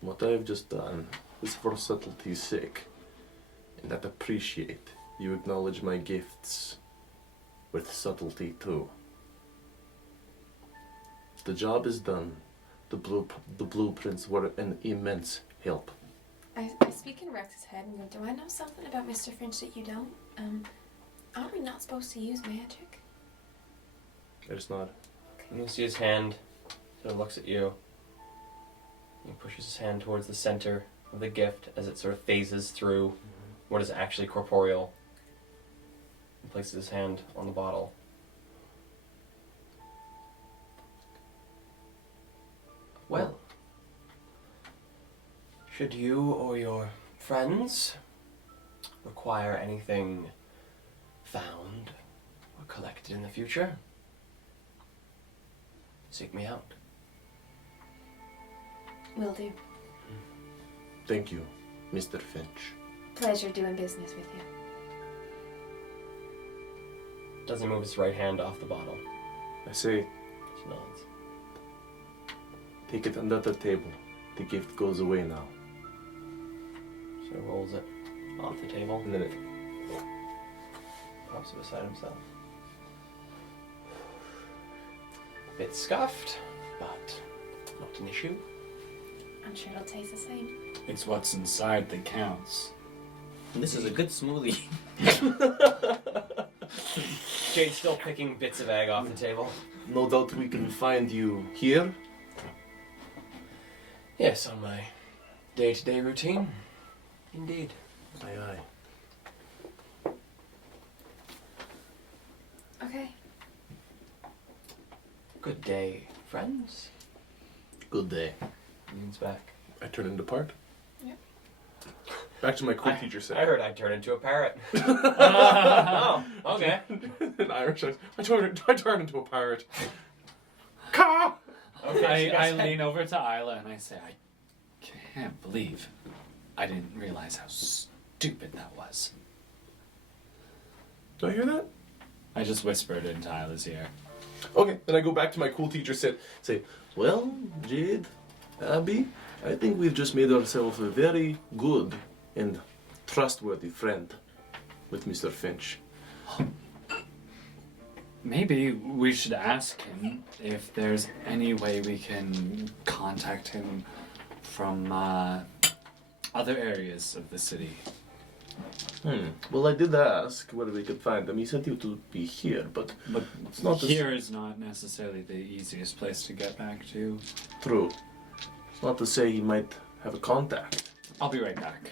what I have just done is for subtlety's sake, and I'd appreciate you acknowledge my gifts with subtlety too. The job is done. The blueprints were an immense help. I speak in Rex's head and go, do I know something about Mr. Finch that you don't? Aren't we not supposed to use magic? I just nod. And you see his hand sort of looks at you. He pushes his hand towards the center of the gift as it sort of phases through what is actually corporeal. And places his hand on the bottle. Well, should you or your friends require anything found or collected in the future, seek me out. Will do. Thank you, Mr. Finch. Pleasure doing business with you. Doesn't move his right hand off the bottle. I say, Just nods. take it under the table. The gift goes away now. So he rolls it off the table And then it pops it beside himself. Bit scuffed, but not an issue. I'm sure it'll taste the same. It's what's inside that counts. This is a good smoothie. Jade's still picking bits of egg off the table. no doubt we can find you here. Yes, on my day-to-day routine. Indeed. Aye, aye. Okay. Good day, friends. Good day. Leans back. I turn into part. Yep. Back to my quick teacher set. I heard I'd turn into a parrot. Oh, okay. In Irish, I turn into a parrot. Caw! Okay, so you I guys lean over to Isla and I say, I can't believe I didn't realize how stupid that was. Do I hear that? I just whispered in Tyler's ear. Okay, then I go back to my cool teacher, say, well, Jade, Abby, I think we've just made ourselves a very good and trustworthy friend with Mr. Finch. Maybe we should ask him if there's any way we can contact him from other areas of the city. Well, I did ask whether we could find him. He said he would be here, but It's not the here is not necessarily the easiest place to get back to. true. It's not to say he might have a contact. I'll be right back.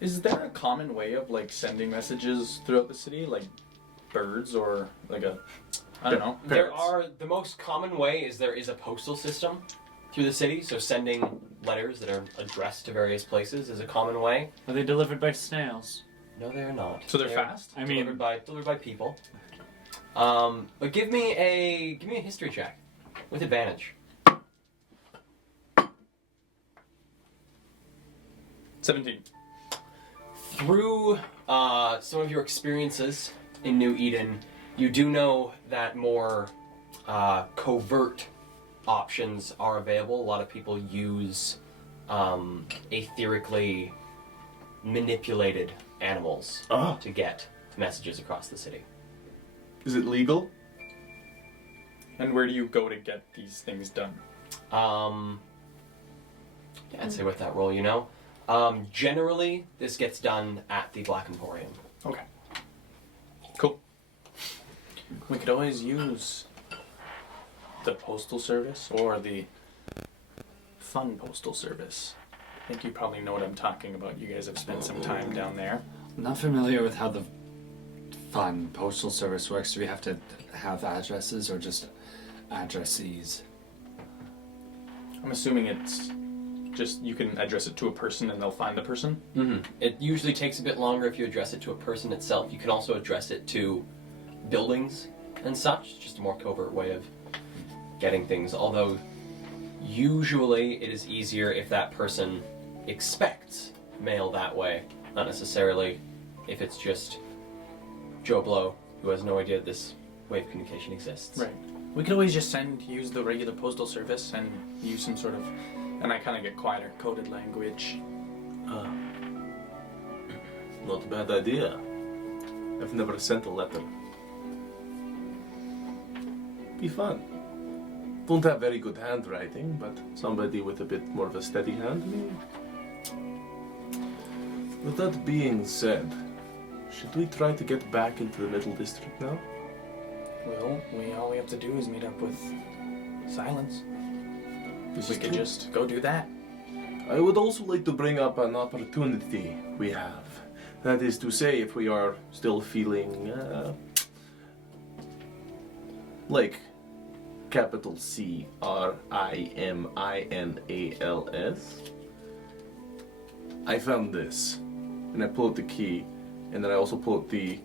Is there a common way of like sending messages throughout the city, like birds or like a, I don't know. There are, the most common way is there is a postal system through the city, so sending letters that are addressed to various places is a common way. Are they delivered by snails? No, they are not. So they're fast? I mean, delivered by people. But give me a history check with advantage. 17. Through some of your experiences in New Eden, you do know that more covert options are available. A lot of people use etherically manipulated animals to get messages across the city. Is it legal? And where do you go to get these things done? Yeah, I'd say with that roll, you know. Generally, this gets done at the Black Emporium. Okay. Cool. We could always use the postal service or the fun postal service. I think you probably know what I'm talking about. You guys have spent some time down there. I'm not familiar with how the fun postal service works. Do we have to have addresses or just addressees? I'm assuming it's just you can address it to a person and they'll find the person. Mm-hmm. It usually takes a bit longer if you address it to a person itself. You can also address it to buildings and such. Just a more covert way of getting things. Although usually it is easier if that person expects mail that way, not necessarily if it's just Joe Blow who has no idea that this way of communication exists. Right. We could always just use the regular postal service and use some sort of, and I kind of get quieter, coded language. Not a bad idea. I've never sent a letter. Be fun. Don't have very good handwriting, but somebody with a bit more of a steady hand, maybe. With that being said, should we try to get back into the Middle District now? Well, all we have to do is meet up with Silence. This We is could true. just go do that. I would also like to bring up an opportunity we have. That is to say, if we are still feeling like capital CRIMINALS. I found this, and I pull out the key, and then I also pull out the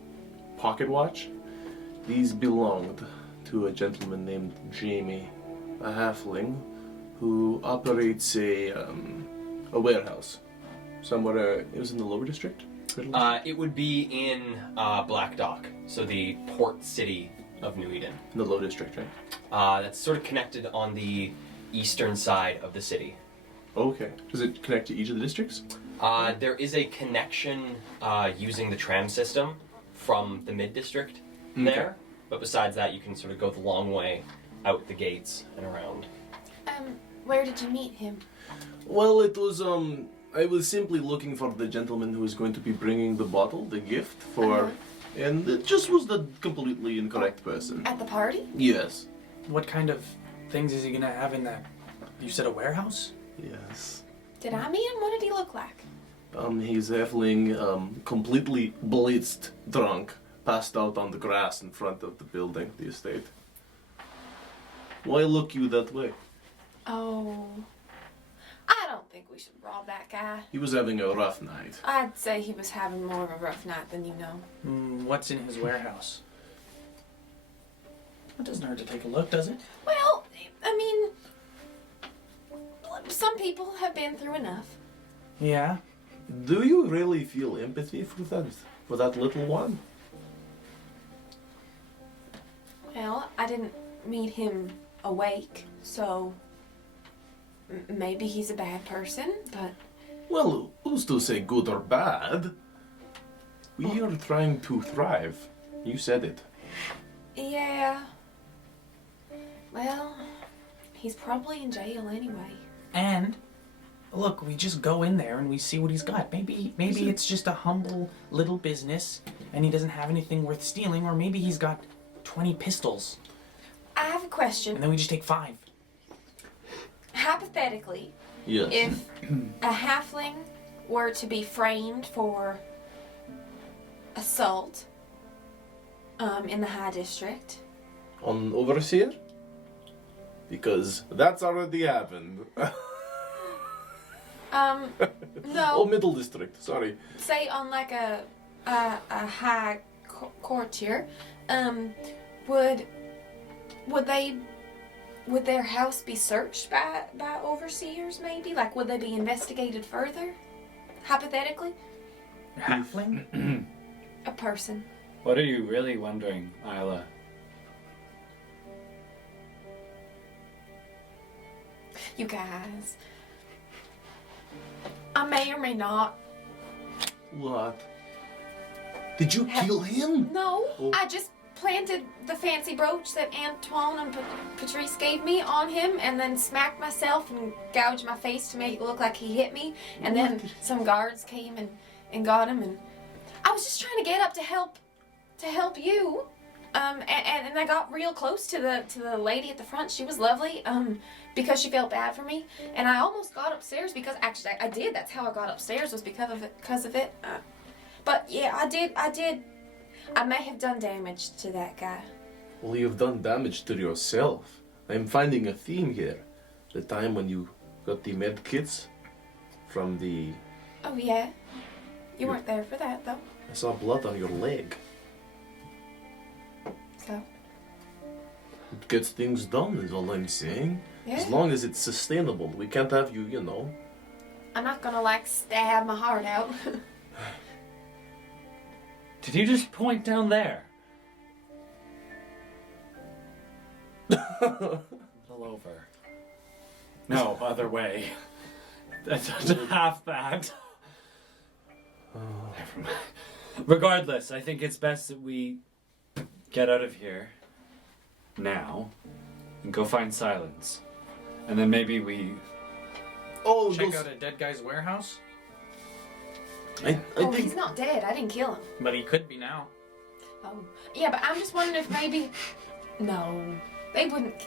pocket watch. These belonged to a gentleman named Jamie, a halfling, who operates a warehouse somewhere. It was in the lower district. It would be in Black Dock, so the port city of New Eden. In the low district, right? That's sort of connected on the eastern side of the city. Okay. Does it connect to each of the districts? There is a connection using the tram system from the mid district there, but besides that, you can sort of go the long way out the gates and around. Where did you meet him? Well, it was I was simply looking for the gentleman who was going to be bringing the bottle, the gift for, and it just was the completely incorrect person. At the party? Yes. What kind of things is he gonna have in that? You said a warehouse? Yes. Did I meet him? What did he look like? He's halfling, completely blitzed, drunk, passed out on the grass in front of the building, the estate. Why look you that way? Oh. I don't think we should rob that guy. He was having a rough night. I'd say he was having more of a rough night than you know. What's in his warehouse? It doesn't hurt to take a look, does it? Well, I mean, some people have been through enough. Yeah. Do you really feel empathy for that little one? Well, I didn't meet him awake, so maybe he's a bad person, but Well, who's to say good or bad? We are trying to thrive. You said it. yeah. Well, he's probably in jail anyway. And look, we just go in there and we see what he's got. Maybe it's just a humble little business and he doesn't have anything worth stealing, or maybe he's got 20 pistols I have a question. and then we just take 5. Hypothetically, Yes. if a halfling were to be framed for assault in the High District, On Overseer? Because that's already happened. no, Oh, Middle District, sorry. say on like a high courtier, would their house be searched by overseers? Maybe, like, would they be investigated further? Hypothetically, Halfling? a person. What are you really wondering, Isla? You guys, I may or may not. What? Did you kill him? No, Oh. I just planted the fancy brooch that Antoine and Patrice gave me on him, and then smacked myself and gouged my face to make it look like he hit me. And then some guards came and got him, and I was just trying to get up to help you. And I got real close to the lady at the front. She was lovely. Because she felt bad for me, and I almost got upstairs because actually I did. That's how I got upstairs, was because of it. But yeah, I did. I may have done damage to that guy. Well, you've done damage to yourself. I'm finding a theme here. The time when you got the med kits from the... Oh yeah, you weren't there for that though. I saw blood on your leg. So It gets things done is all I'm saying. yeah, As long as it's sustainable. We can't have you, you know. I'm not gonna like stab my heart out. Did you just point down there? A little over. No, other way. That's half that. Never mind. Regardless, I think it's best that we get out of here now and go find Silence. And then maybe we... Oh, Check those... out a dead guy's warehouse? I Oh, think... he's not dead. I didn't kill him. But he could be now. Oh, yeah, but I'm just wondering if maybe. No, they wouldn't.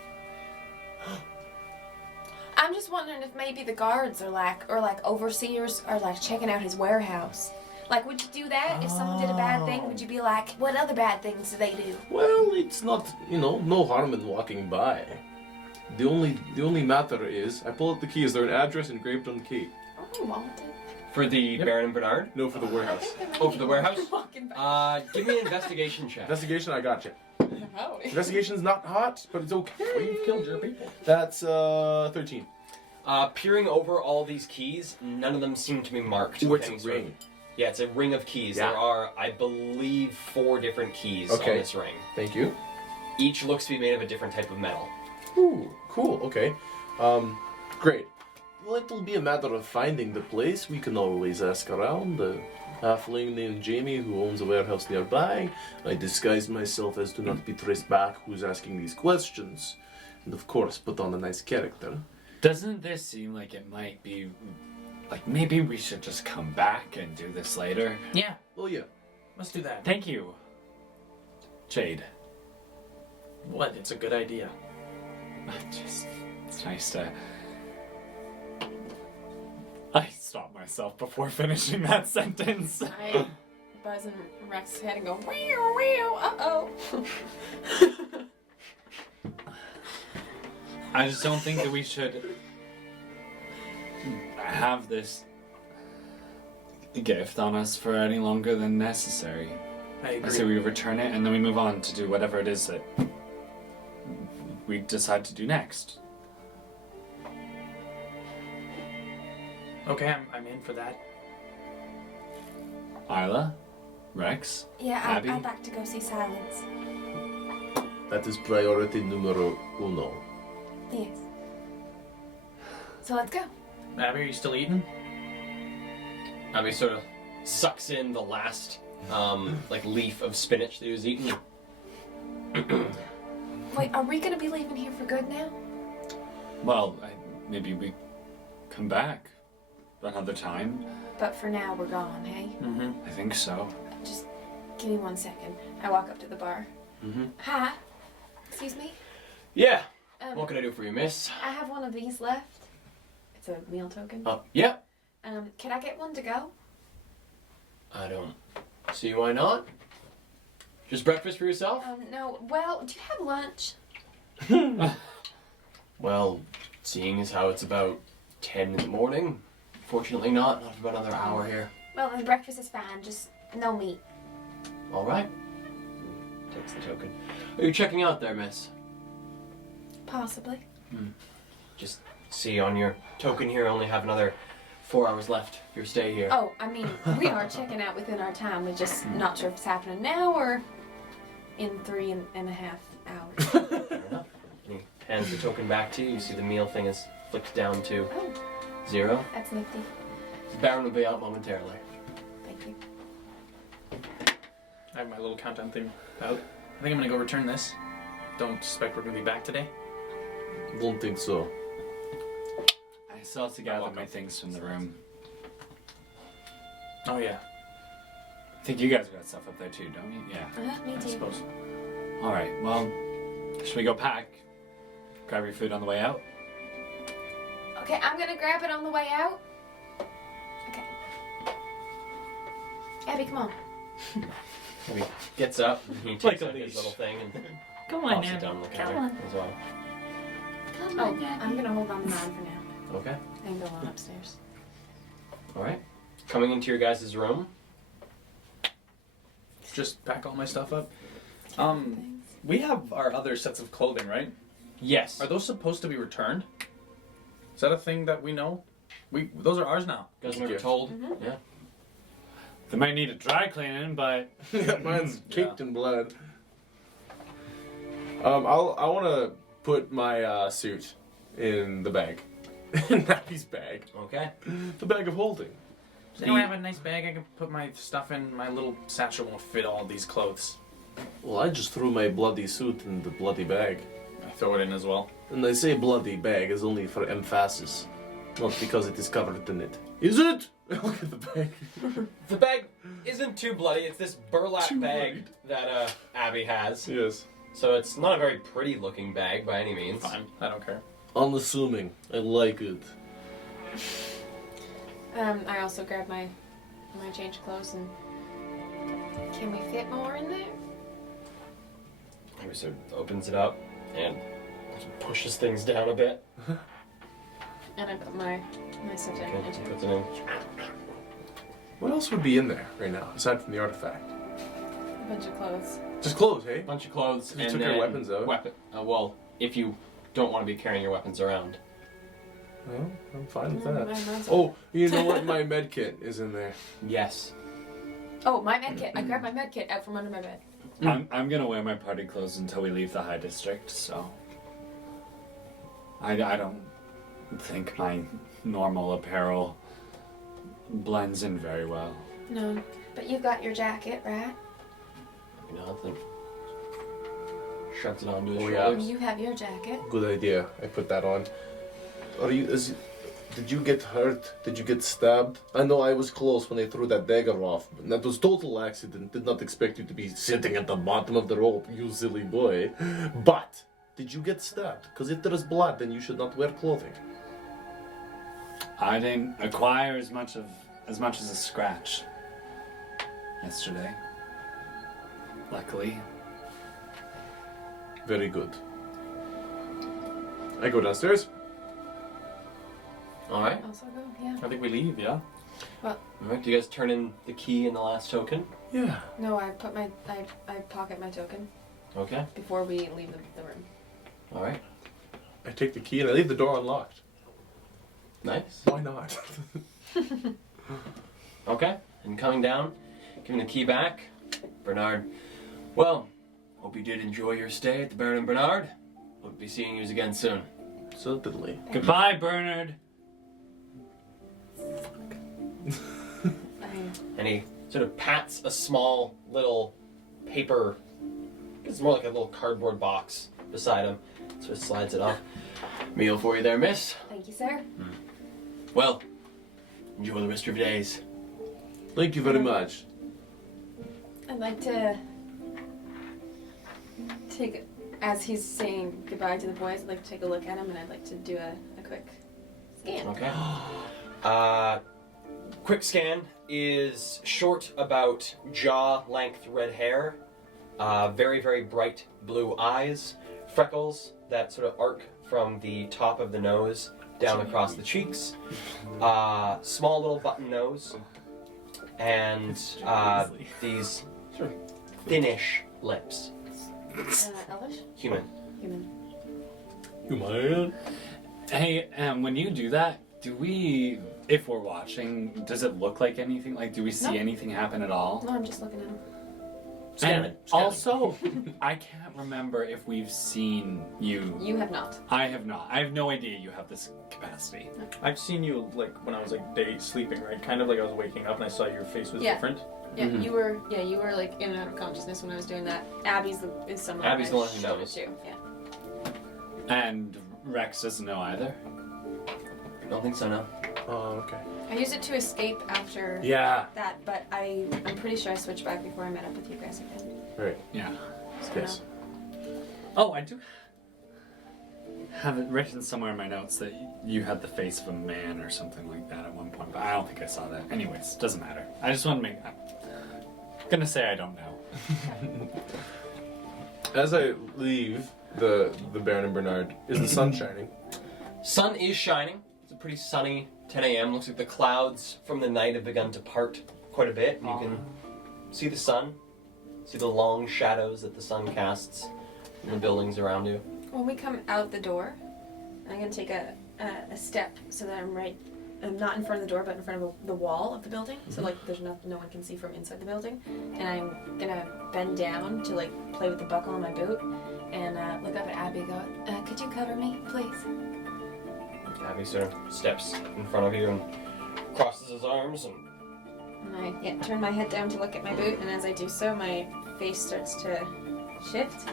I'm just wondering if maybe the guards are like, or like overseers are like checking out his warehouse. Like, would you do that if someone did a bad thing? Would you be like, what other bad things do they do? Well, it's not, you know, no harm in walking by. The only matter is, I pull out the key. Is there an address engraved on the key? Oh, you want it? For the Baron and Bernard? No, for the warehouse. Oh, for the warehouse? Walking by. Give me an investigation check. Investigation, I got you. Oh. Investigation's not hot, but it's okay. Well, you've killed your people. That's 13. Peering over all these keys, none of them seem to be marked. Ooh, with it's a any sort of- ring. Yeah, it's a ring of keys. Yeah. There are, I believe, 4 different keys Okay. on this ring. Thank you. Each looks to be made of a different type of metal. Ooh, cool. Okay. Great. Well, it'll be a matter of finding the place. We can always ask around. The halfling named Jamie, who owns a warehouse nearby. I disguise myself as to not be traced back who's asking these questions. And of course, put on a nice character. Doesn't this seem like it might be... Like, maybe we should just come back and do this later? Yeah, Oh, yeah. let's do that. Thank you, Jade. What? It's a good idea. Just, it's nice to... I stopped myself before finishing that sentence. I buzz in Rex's head and go, wow, wow, uh-oh. I just don't think that we should have this gift on us for any longer than necessary. I I agree. say we return it and then we move on to do whatever it is that we decide to do next. Okay, I'm in for that. Isla? Rex? Yeah, Abby? I'd like to go see Silence. That is priority numero uno. Yes. So let's go. Abby, are you still eating? Abby sort of sucks in the last leaf of spinach that he was eating. Wait, are we gonna be leaving here for good now? Well, maybe we come back another time. But for now, we're gone, hey? Mm-hmm. I think so. Just give me 1 second. I walk up to the bar. Mm-hmm. Hi. Excuse me? Yeah. Um, What can I do for you, miss? I have one of these left. It's a meal token. Yeah. Can I get one to go? I don't see why not. Just breakfast for yourself? No. Well, do you have lunch? Well, seeing as how it's about 10 in the morning, fortunately not for about another hour here. Well, then breakfast is fine. Just no meat. All right. Takes the token. Are you checking out there, miss? Possibly. Just see on your token here, I only have another 4 hours left for your stay here. Oh, I mean, we are checking out within our time. We're just not sure if it's happening now or in 3.5 hours. Fair enough. And he hands the token back to you. You see the meal thing is flicked down to Oh, 0. that's nifty. Baron will be out momentarily. Thank you. I have my little countdown thing out. I think I'm gonna go return this. Don't suspect we're gonna be back today. Don't think so. I still have to gather my things from the room. Oh yeah, I think you guys got stuff up there too, don't you? Yeah. Me I too. suppose. Alright, well, should we go pack? Grab your food on the way out? Okay, I'm gonna grab it on the way out. Okay. Abby, come on. He gets up and he Like takes a out his leash. little thing and Come on pops now. it down the Come counter on. as well. Come Oh, on, Abby. I'm gonna hold on to mine for now Okay. and go on upstairs. All right. Coming into your guys' room. Just pack all my stuff up. We have our other sets of clothing, right? Yes. Are those supposed to be returned? Is that a thing that we know? Those are ours now. You guys never Gift. told? Mhm. Yeah. They might need a dry cleaning, but Yeah, mine's Yeah. caked in blood. I want to put my suit in the bag, in Nappy's bag, Okay. the bag of holding. Does anyone have a nice bag I can put my stuff in? My little satchel won't fit all these clothes. Well, I just threw my bloody suit in the bloody bag, I throw it in as well. and I say bloody bag is only for emphasis, not because it is covered in it. Is it? Look at the bag. The bag isn't too bloody. It's this burlap Too bag that Abby has. Yes. So it's not a very pretty looking bag by any means. Fine, I don't care. Unassuming. I like it. I also grabbed my change of clothes and can we fit more in there? He sort of opens it up and pushes things down a bit. And I put my stuff down Okay, into puts it in. What else would be in there right now, aside from the artifact? a bunch of clothes. Just clothes, hey? Bunch of clothes You and took your then weapons out. Well, if you don't want to be carrying your weapons around. Well, I'm fine with Mm, that. mine's- Oh, you know what? My med kit is in there. Yes. Oh, my med kit. I grabbed my med kit out from under my bed. I'm gonna wear my party clothes until we leave the High District, so I don't think my normal apparel blends in very well. No, but you've got your jacket, right? You know, then shuts it onto his Oh, yeah. shoulders. You have your jacket. Good idea. I put that on. Did you get hurt? Did you get stabbed? I know I was close when I threw that dagger off, but that was total accident. Did not expect you to be sitting at the bottom of the rope, you silly boy. But did you get stabbed? Because if there is blood, then you should not wear clothing. I didn't acquire as much as a scratch yesterday. Luckily. Very good. I go downstairs. All right. Also go, yeah. I think we leave, yeah? All right. Do you guys turn in the key and the last token? Yeah. No, I pocket my token Okay. before we leave the room. All right. I take the key and I leave the door unlocked. Nice. Why not? Okay. And coming down, Giving the key back. Bernard. Well, hope you did enjoy your stay at the Baron and Bernard. Hope to be seeing you again soon. Certainly. Goodbye, Bernard. And he sort of pats a small little paper, it's more like a little cardboard box beside him. Sort of slides it off. Meal for you there, miss. Thank you, sir. Well, enjoy the rest of your days. Thank you very much. I'd like to take, as he's saying goodbye to the boys, I'd like to take a look at him and I'd like to do a quick scan. Okay. Quick scan is short, about jaw length red hair, very, very bright blue eyes, freckles that sort of arc from the top of the nose down across the cheeks, small little button nose, and these sort of thinnish lips. Elvish? Human. Human. You mind? Hey, when you do that, do we, if we're watching, does it look like anything? Like, do we see No. anything happen at all? No, I'm just looking at him. Scan And it. Scan it. also, I can't remember if we've seen you. You have not. I have not. I have no idea you have this capacity. I've seen you like when I was like day sleeping, right? Kind of like I was waking up and I saw your face was Yeah. different. Yeah, you were like in and out of consciousness when I was doing that. Abby's is someone Abby's I the one who showed it knows. to. Yeah. And Rex doesn't know either. Don't think so, no. Oh, okay. I used it to escape after Yeah. that, but I'm pretty sure I switched back before I met up with you guys again. Right. Yeah. So Yes. Oh, I do have it written somewhere in my notes that you had the face of a man or something like that at one point, but I don't think I saw that. Anyways, doesn't matter. I just want to make. I'm gonna say I don't know. As I leave the Baron and Bernard, is the sun shining? Sun is shining. It's a pretty sunny 10 a.m. Looks like the clouds from the night have begun to part quite a bit. And you can see the sun, see the long shadows that the sun casts in the buildings around you. When we come out the door, I'm gonna take a step so that I'm not in front of the door, but in front of the wall of the building. So like, there's no one can see from inside the building. And I'm gonna bend down to like play with the buckle on my boot and look up at Abby. And go, could you cover me, please? Abby sort of steps in front of you and crosses his arms and And I turn my head down to look at my boot, and as I do so, my face starts to shift,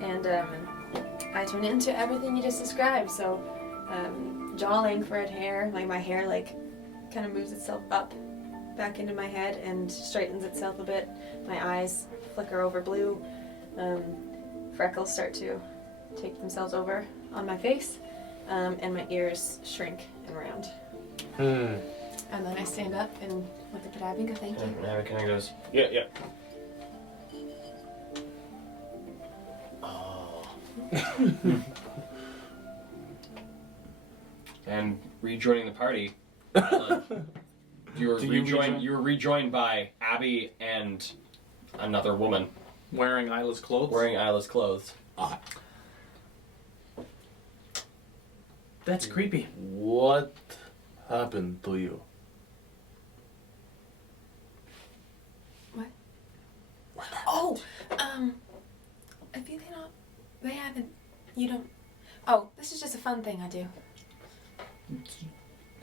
and I turn into everything you just described. So, jaw length red hair, like my hair like kind of moves itself up back into my head and straightens itself a bit. My eyes flicker over blue. Freckles start to take themselves over on my face, and my ears shrink and round. And then I stand up and look at Abby and go, thank you. And Abby kind of goes, yeah. Oh. And rejoining the party, you were rejoined by Abby and another woman Wearing Isla's clothes. wearing Isla's clothes. That's creepy. What happened to you? Oh, if they haven't, you don't. Oh, this is just a fun thing I do.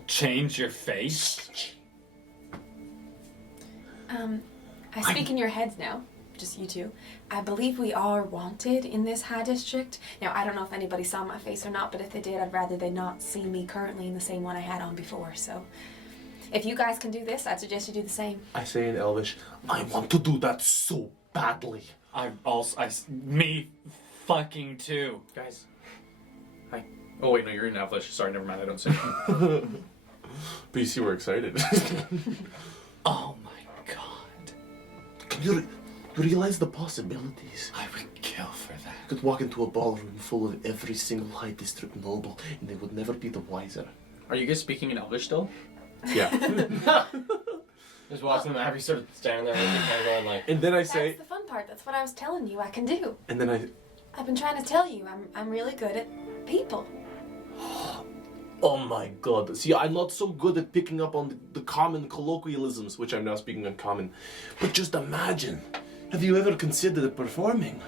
Change your face? I speak in your heads now, just you two. I believe we are wanted in this high district. Now, I don't know if anybody saw my face or not, but if they did, I'd rather they not see me currently in the same one I had on before. So, if you guys can do this, I'd suggest you do the same. I say in Elvish, I want to do that so badly. Me fucking too. Guys. Hi. Oh wait, no, you're in Elvish. Sorry, never mind. I don't say. But you see, we're excited. Oh my god. you realize the possibilities? I would kill for that. You could walk into a ballroom full of every single high district noble, and they would never be the wiser. Are you guys speaking in Elvish still? Yeah. Just watching them, Abby sort of standing there and kind of going like, And then I say, That's the fun part. That's what I was telling you I can do. and then I've been trying to tell you I'm really good at people. Oh my god. See, I'm not so good at picking up on the common colloquialisms, which I'm now speaking uncommon. But just imagine, have you ever considered performing?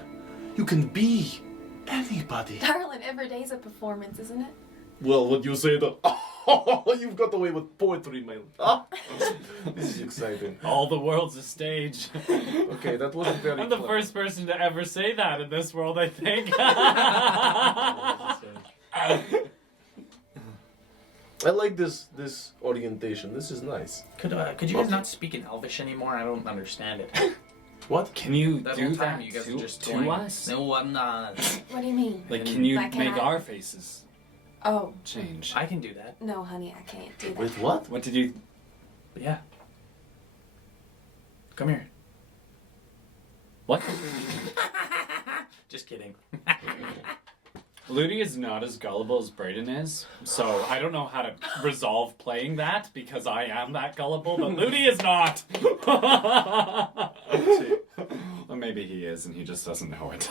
You can be anybody. Darling, every day's a performance, isn't it? Well, would you say that? Oh, you've got away with poetry, man. Ah, this is exciting. All the world's a stage. Okay, that wasn't very I'm the clever. first person to ever say that in this world, I think. I like this orientation. This is nice. Could you guys not speak in Elvish anymore? I don't understand it. What? Can you That do whole time that you guys to, are just to toying. us? No, I'm not. What do you mean? Like, can you Like, can make I- our faces Oh, change? I can do that. no, honey, I can't do that. With what? What did you... But yeah. Come here. What? Just kidding. Ludi is not as gullible as Brayden is, so I don't know how to resolve playing that because I am that gullible, but Ludi is not! Or maybe he is and he just doesn't know it.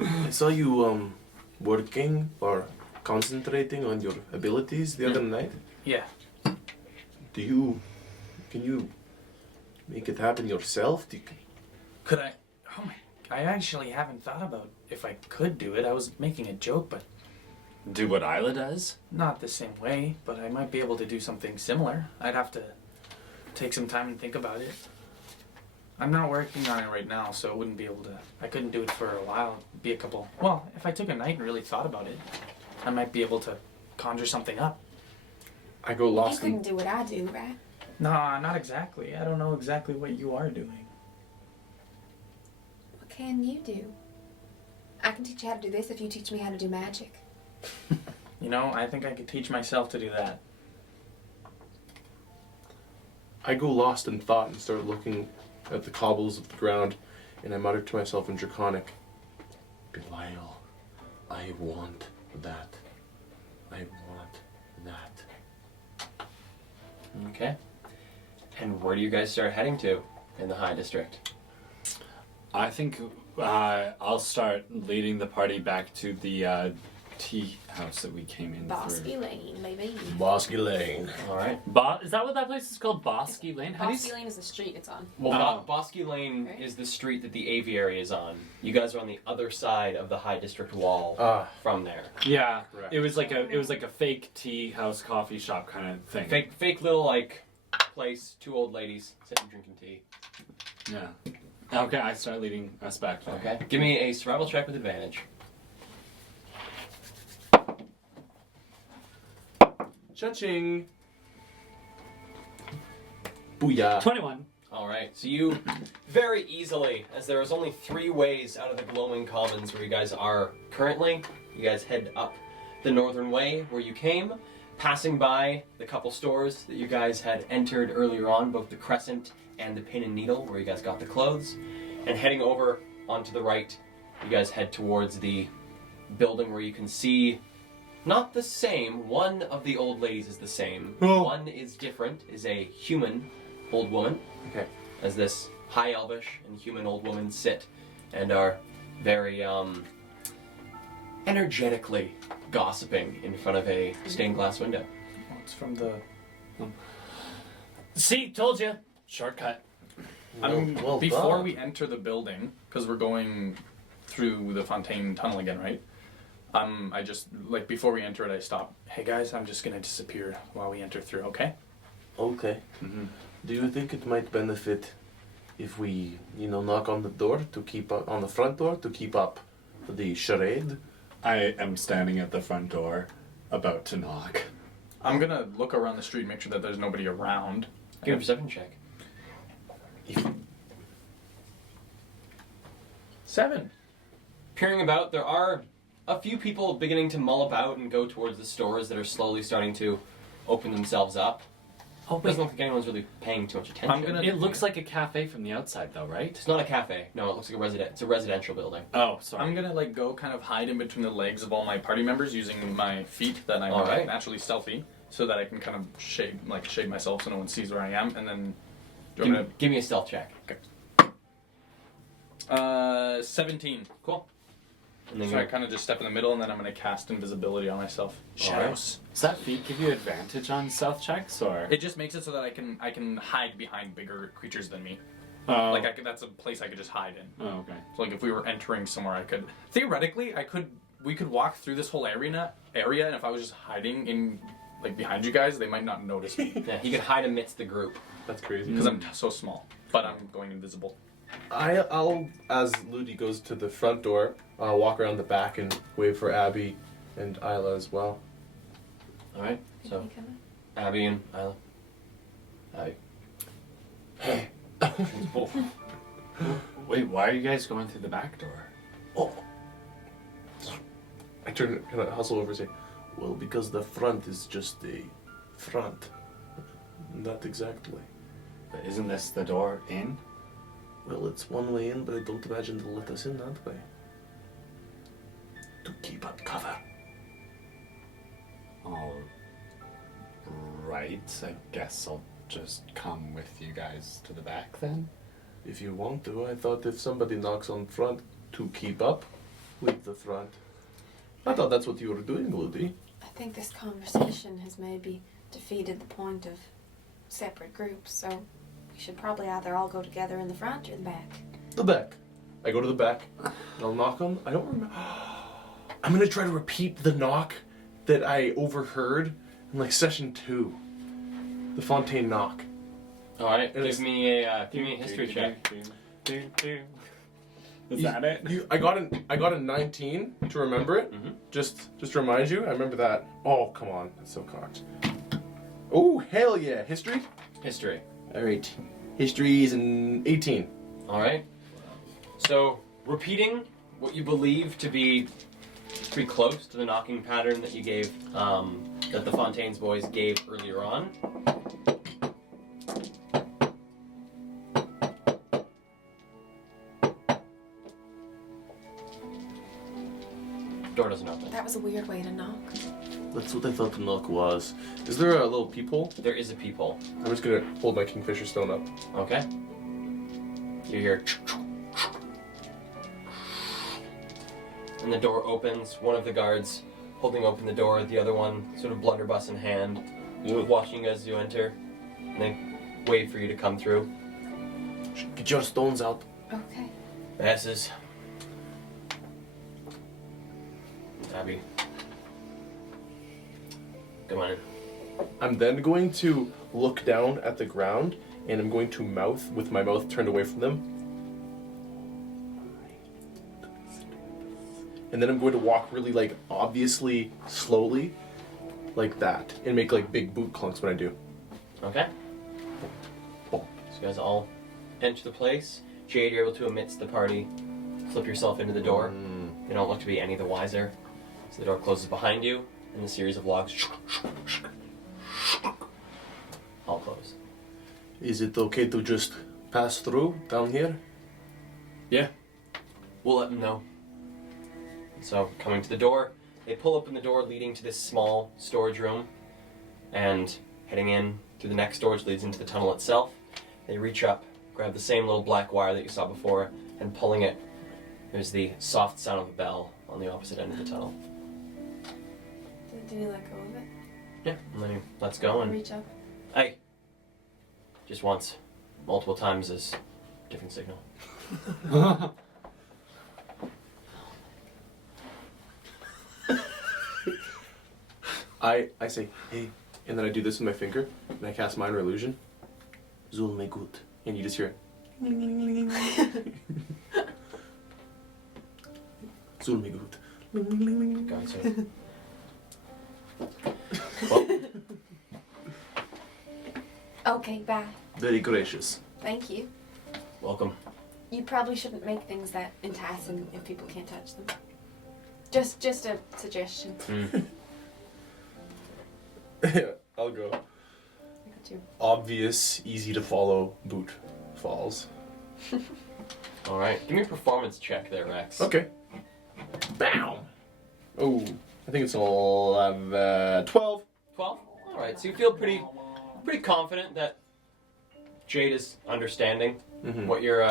I saw you working or concentrating on your abilities the other night. Yeah. Can you make it happen yourself? Could I? Oh my! I actually haven't thought about if I could do it. I was making a joke, but Do what Isla does? not the same way. But I might be able to do something similar. I'd have to take some time and think about it. I'm not working on it right now, so I wouldn't be able to. I couldn't do it for a while. It'd be a couple. Well, if I took a night and really thought about it, I might be able to conjure something up. I go You lost couldn't in. do what I do, right? Nah, not exactly. I don't know exactly what you are doing. What can you do? I can teach you how to do this if you teach me how to do magic. You know, I think I could teach myself to do that. I go lost in thought and start looking at the cobbles of the ground, and I mutter to myself in Draconic, Belial, I want that. I want that. Okay. And where do you guys start heading to in the High District? I think I'll start leading the party back to the tea house that we came in Bosky through. Lane, maybe. Bosky Lane. All right. Is that what that place is called? Bosky Lane? How do you Bosky Lane is the street it's on. Well, Oh. Bosky Lane Right. is the street that the aviary is on. You guys are on the other side of the High District wall Ah, from there. Yeah, Correct. it was like a fake tea house coffee shop kind of thing. Fake little like place. Two old ladies sitting drinking tea. Yeah. Okay, I start leading us back there. Okay. Give me a survival check with advantage. cha-ching. Booyah. 21. All right. So you very easily, as there is only 3 ways out of the glowing commons where you guys are currently. You guys head up the northern way where you came, passing by the couple stores that you guys had entered earlier on, both the Crescent and the Pin and Needle, where you guys got the clothes, and heading over onto the right, you guys head towards the building where you can see not the same. One of the old ladies is the same. Oh. One is different, is a human old woman. Okay. As this high elvish and human old woman sit and are very energetically gossiping in front of a stained glass window. Oh, it's from the. See, told you. Shortcut. Before done. we enter the building, because we're going through the Fontaine Tunnel again, right? I just like before we enter it, I stop. Hey guys, I'm just gonna disappear while we enter through. Okay? Okay. Do you think it might benefit if we, knock on the door to keep up, on the front door to keep up the charade? I am standing at the front door, about to knock. I'm gonna look around the street, make sure that there's nobody around. Give me a perception check. 7. Peering about, there are a few people beginning to mull about and go towards the stores that are slowly starting to open themselves up. Oh, Doesn't look like anyone's really paying too much attention. I'm gonna- It looks like a cafe from the outside, though, right? It's not a cafe. No, it looks like it's a residential building. Oh, sorry. I'm gonna go kind of hide in between the legs of all my party members using my feet that I'm Alright. naturally stealthy, so that I can kind of shade myself so no one sees where I am, and then. Do you want me Give me a stealth check. to- 17. Cool. And then So I kind of just step in the middle, and then I'm going to cast invisibility on myself. Shadows. Does that feat give you advantage on stealth checks, or? It just makes it so that I can hide behind bigger creatures than me. Oh. Like that's a place I could just hide in. Oh, okay. So like if we were entering somewhere, I could theoretically we could walk through this whole area, and if I was just hiding in like behind you guys, they might not notice me Yeah, he could hide amidst the group. That's crazy. because I'm so small. But I'm going invisible. I'll, as Ludi goes to the front door, I'll walk around the back and wave for Abby and Isla as well. All right. So Can you come in? Abby and Isla. Abby. Wait, why are you guys going through the back door? Oh. I turn, kind of hustle over and say, well, because the front is just a front. Not exactly. But isn't this the door in? Well, it's one way in, but I don't imagine they'll let us in that way. To keep up cover. All right, I guess I'll just come with you guys to the back then. If you want to, I thought if somebody knocks on front to keep up with the front. I thought that's what you were doing, Ludi. I think this conversation has maybe defeated the point of separate groups, so we should probably either all go together in the front or the back. The back. I go to the back. I'll knock on. I don't remember. I'm gonna try to repeat the knock that I overheard in like session 2. The Fontaine knock. All right. And it's- Give me a history check. Is that it? I got a 19 to remember it. Mhm. Just to remind you, I remember that. Oh, come on, that's so cocked. Oh, hell yeah, history. History. All right, history is an 18. All right. So repeating what you believe to be pretty close to the knocking pattern that you gave, that the Fontaine's boys gave earlier on. Door doesn't open. That was a weird way to knock. That's what I thought the knock was. Is there a little peephole? There is a peephole. I'm just gonna hold my Kingfisher stone up. Okay. You hear. And the door opens. One of the guards holding open the door, the other one sort of blunderbuss in hand, watching you as you enter. And they wait for you to come through. Get your stones out. Okay. Passes. Abby. Come on in. I'm then going to look down at the ground and I'm going to mouth with my mouth turned away from them. And then I'm going to walk really like obviously slowly like that and make like big boot clunks when I do. Okay. So you guys all enter the place. Jade, you're able to, amidst the party, slip yourself into the door. They don't look to be any the wiser. So the door closes behind you, and the series of logs all close. Is it okay to just pass through down here? Yeah. We'll let them know. So, coming to the door, they pull open the door leading to this small storage room, and heading in through the next door, which leads into the tunnel itself. They reach up, grab the same little black wire that you saw before, and pulling it, there's the soft sound of a bell on the opposite end of the tunnel. Did he let go of it? Yeah, and then he lets go and, Reach up. hey, just once, multiple times is different signal. I say, hey, and then I do this with my finger, and I cast Minor Illusion. Zul me gut. And you just hear it. Zul me gut. God, so. Well, Okay, bye. Very gracious. Thank you. welcome. You probably shouldn't make things that enticing if people can't touch them. Just a suggestion. I'll go. I got you. Obvious, easy to follow boot falls. Alright, give me a performance check there, Rex. Okay. Bam! Oh, I think it's 12. 12? Alright, so you feel pretty confident that Jade is understanding Mm-hmm. what you're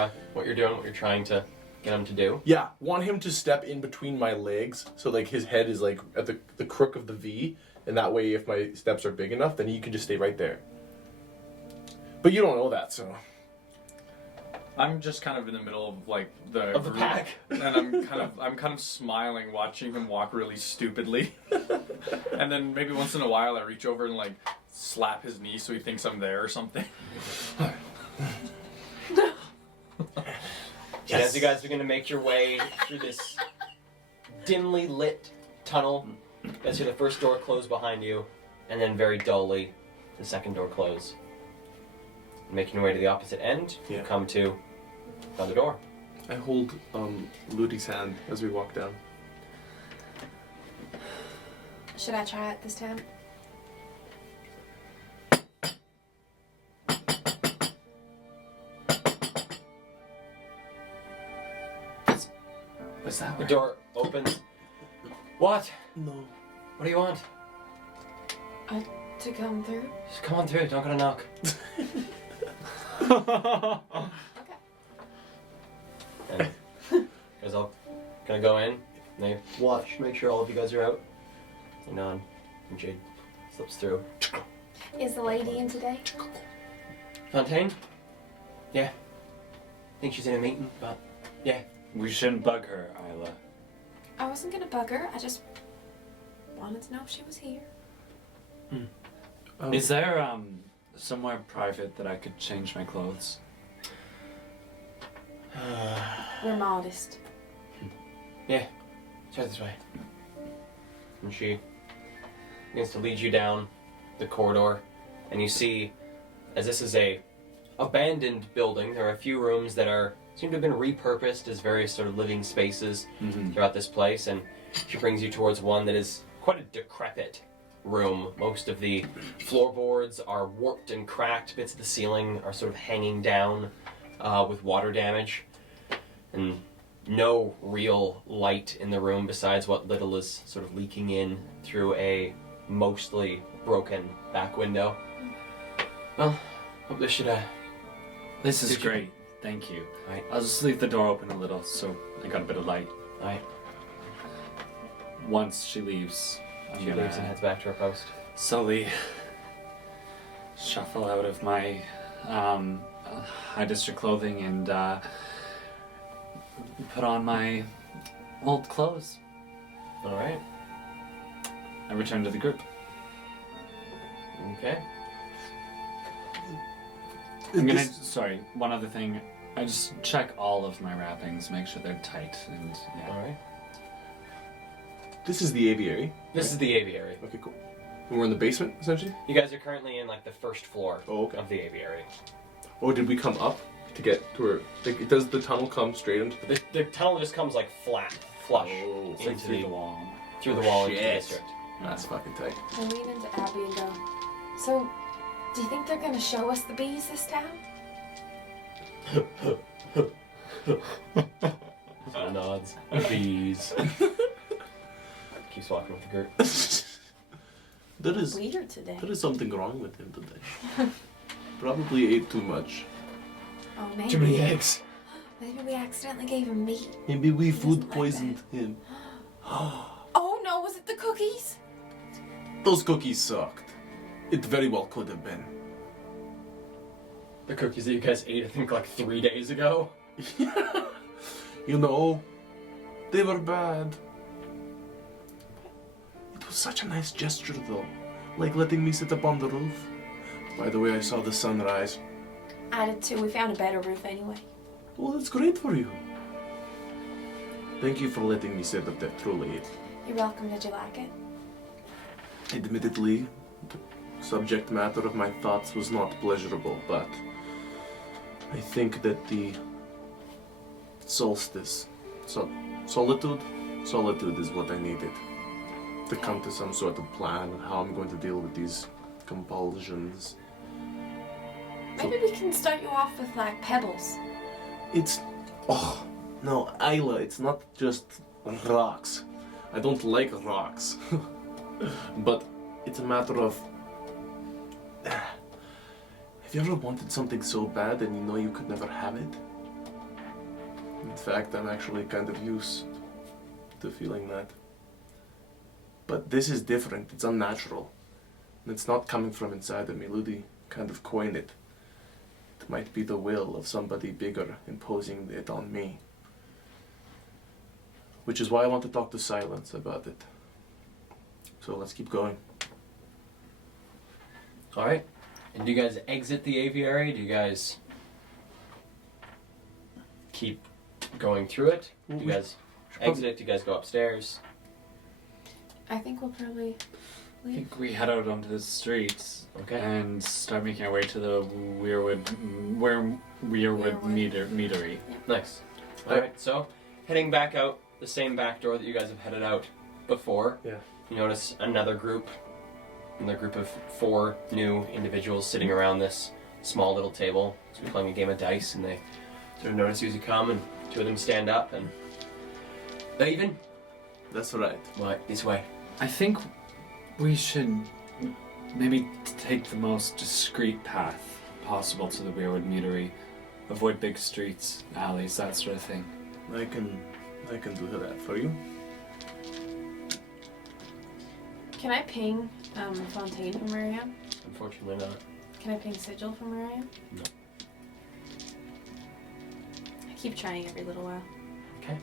doing, what you're trying to get him to do? Yeah, want him to step in between my legs, so like his head is like at the crook of the V, and that way if my steps are big enough, then he can just stay right there. But you don't know that, so. I'm just kind of in the middle of like the Of the group, pack. and I'm kind of smiling, watching him walk really stupidly. And then maybe once in a while, I reach over and like slap his knee so he thinks I'm there or something. And as you guys begin to make your way through this dimly lit tunnel, you guys hear the first door close behind you, and then very dully, the second door close. Making your way to the opposite end, you Yeah. come to another door. I hold Ludi's hand as we walk down. Should I try it this time? What's that? The door opens. What? No. What do you want? To come through? Just come on through, don't gotta knock. Okay. And you guys all gonna go in, and they watch, make sure all of you guys are out. They nod, and Jade slips through. Is the lady in today? Fontaine? Yeah. I think she's in a meeting, but yeah. We shouldn't bug her, Isla. I wasn't gonna bug her. I just wanted to know if she was here. Is there somewhere private that I could change my clothes? We're modest. Yeah. Try this way. And she begins to lead you down the corridor, and you see, as this is a abandoned building, there are a few rooms that seem to have been repurposed as various sort of living spaces throughout this place, and she brings you towards one that is quite a decrepit room. Most of the floorboards are warped and cracked, bits of the ceiling are sort of hanging down with water damage, and no real light in the room besides what little is sort of leaking in through a mostly broken back window. Well, hope this should This is Did you- great. Thank you. Right. I'll just leave the door open a little so I got a bit of light. Alright. Once she leaves, I'm She gonna leaves and heads back to her post. slowly shuffle out of my high district clothing and put on my old clothes. Alright. I return to the group. Okay. I'm gonna. Sorry, one other thing. I just check all of my wrappings, make sure they're tight, and yeah. Alright. This is the aviary. This is the aviary. Okay, cool. And we're in the basement, essentially? You guys are currently in like the first floor Oh, okay. of the aviary. Oh, did we come up to get to where... Like, does the tunnel come straight into the... The tunnel just comes like flat, flush Oh, It's like into through the the wall. through the wall into the shit. district. That's fucking tight. I lean into Abby and go, so, do you think they're gonna show us the bees this time? So nods. Bees. Keeps walking with the group. Weird today. There is something wrong with him today. Probably ate too much. Oh, maybe. Too many eggs. Maybe we accidentally gave him meat. Maybe we doesn't food like poisoned him. Oh no, was it the cookies? Those cookies sucked. It very well could have been. The cookies that you guys ate, I think, like 3 days ago. You know, they were bad. It was such a nice gesture, though. Like letting me sit up on the roof. By the way, I saw the sunrise. I did too. We found a better roof anyway. Well, that's great for you. Thank you for letting me sit up there, truly. You're welcome. Did you like it? Admittedly, the subject matter of my thoughts was not pleasurable, but I think that the solstice, solitude is what I needed. To come to some sort of plan on how I'm going to deal with these compulsions. Maybe we can start you off with like pebbles. It's... Oh, no, Isla, it's not just rocks. I don't like rocks. But it's a matter of... Have you ever wanted something so bad and you know you could never have it? In fact, I'm actually kind of used to feeling that. But this is different. It's unnatural. And it's not coming from inside of me. Ludi kind of coined it. It might be the will of somebody bigger imposing it on me. Which is why I want to talk to Silence about it. So let's keep going. Alright. And do you guys exit the aviary? Do you guys keep going through it? Do you guys exit it? Do you guys go upstairs? I think we'll probably I leave. think we head out onto the streets Okay. and start making our way to the Weirwood Weirwood. Meadery. Nice. Alright, so heading back out the same back door that you guys have headed out before. Yeah. You notice another group of 4 new individuals sitting around this small little table. So we're playing a game of dice, and they sort of notice you as you come, and 2 of them stand up and Even? That's right. Right, this way. I think we should maybe take the most discreet path possible to the Weirwood Meadery. Avoid big streets, alleys, that sort of thing. I can do that for you. Can I ping Fontaine from where I am? Unfortunately not. Can I ping Sigil from where I am? No. I keep trying every little while. Okay.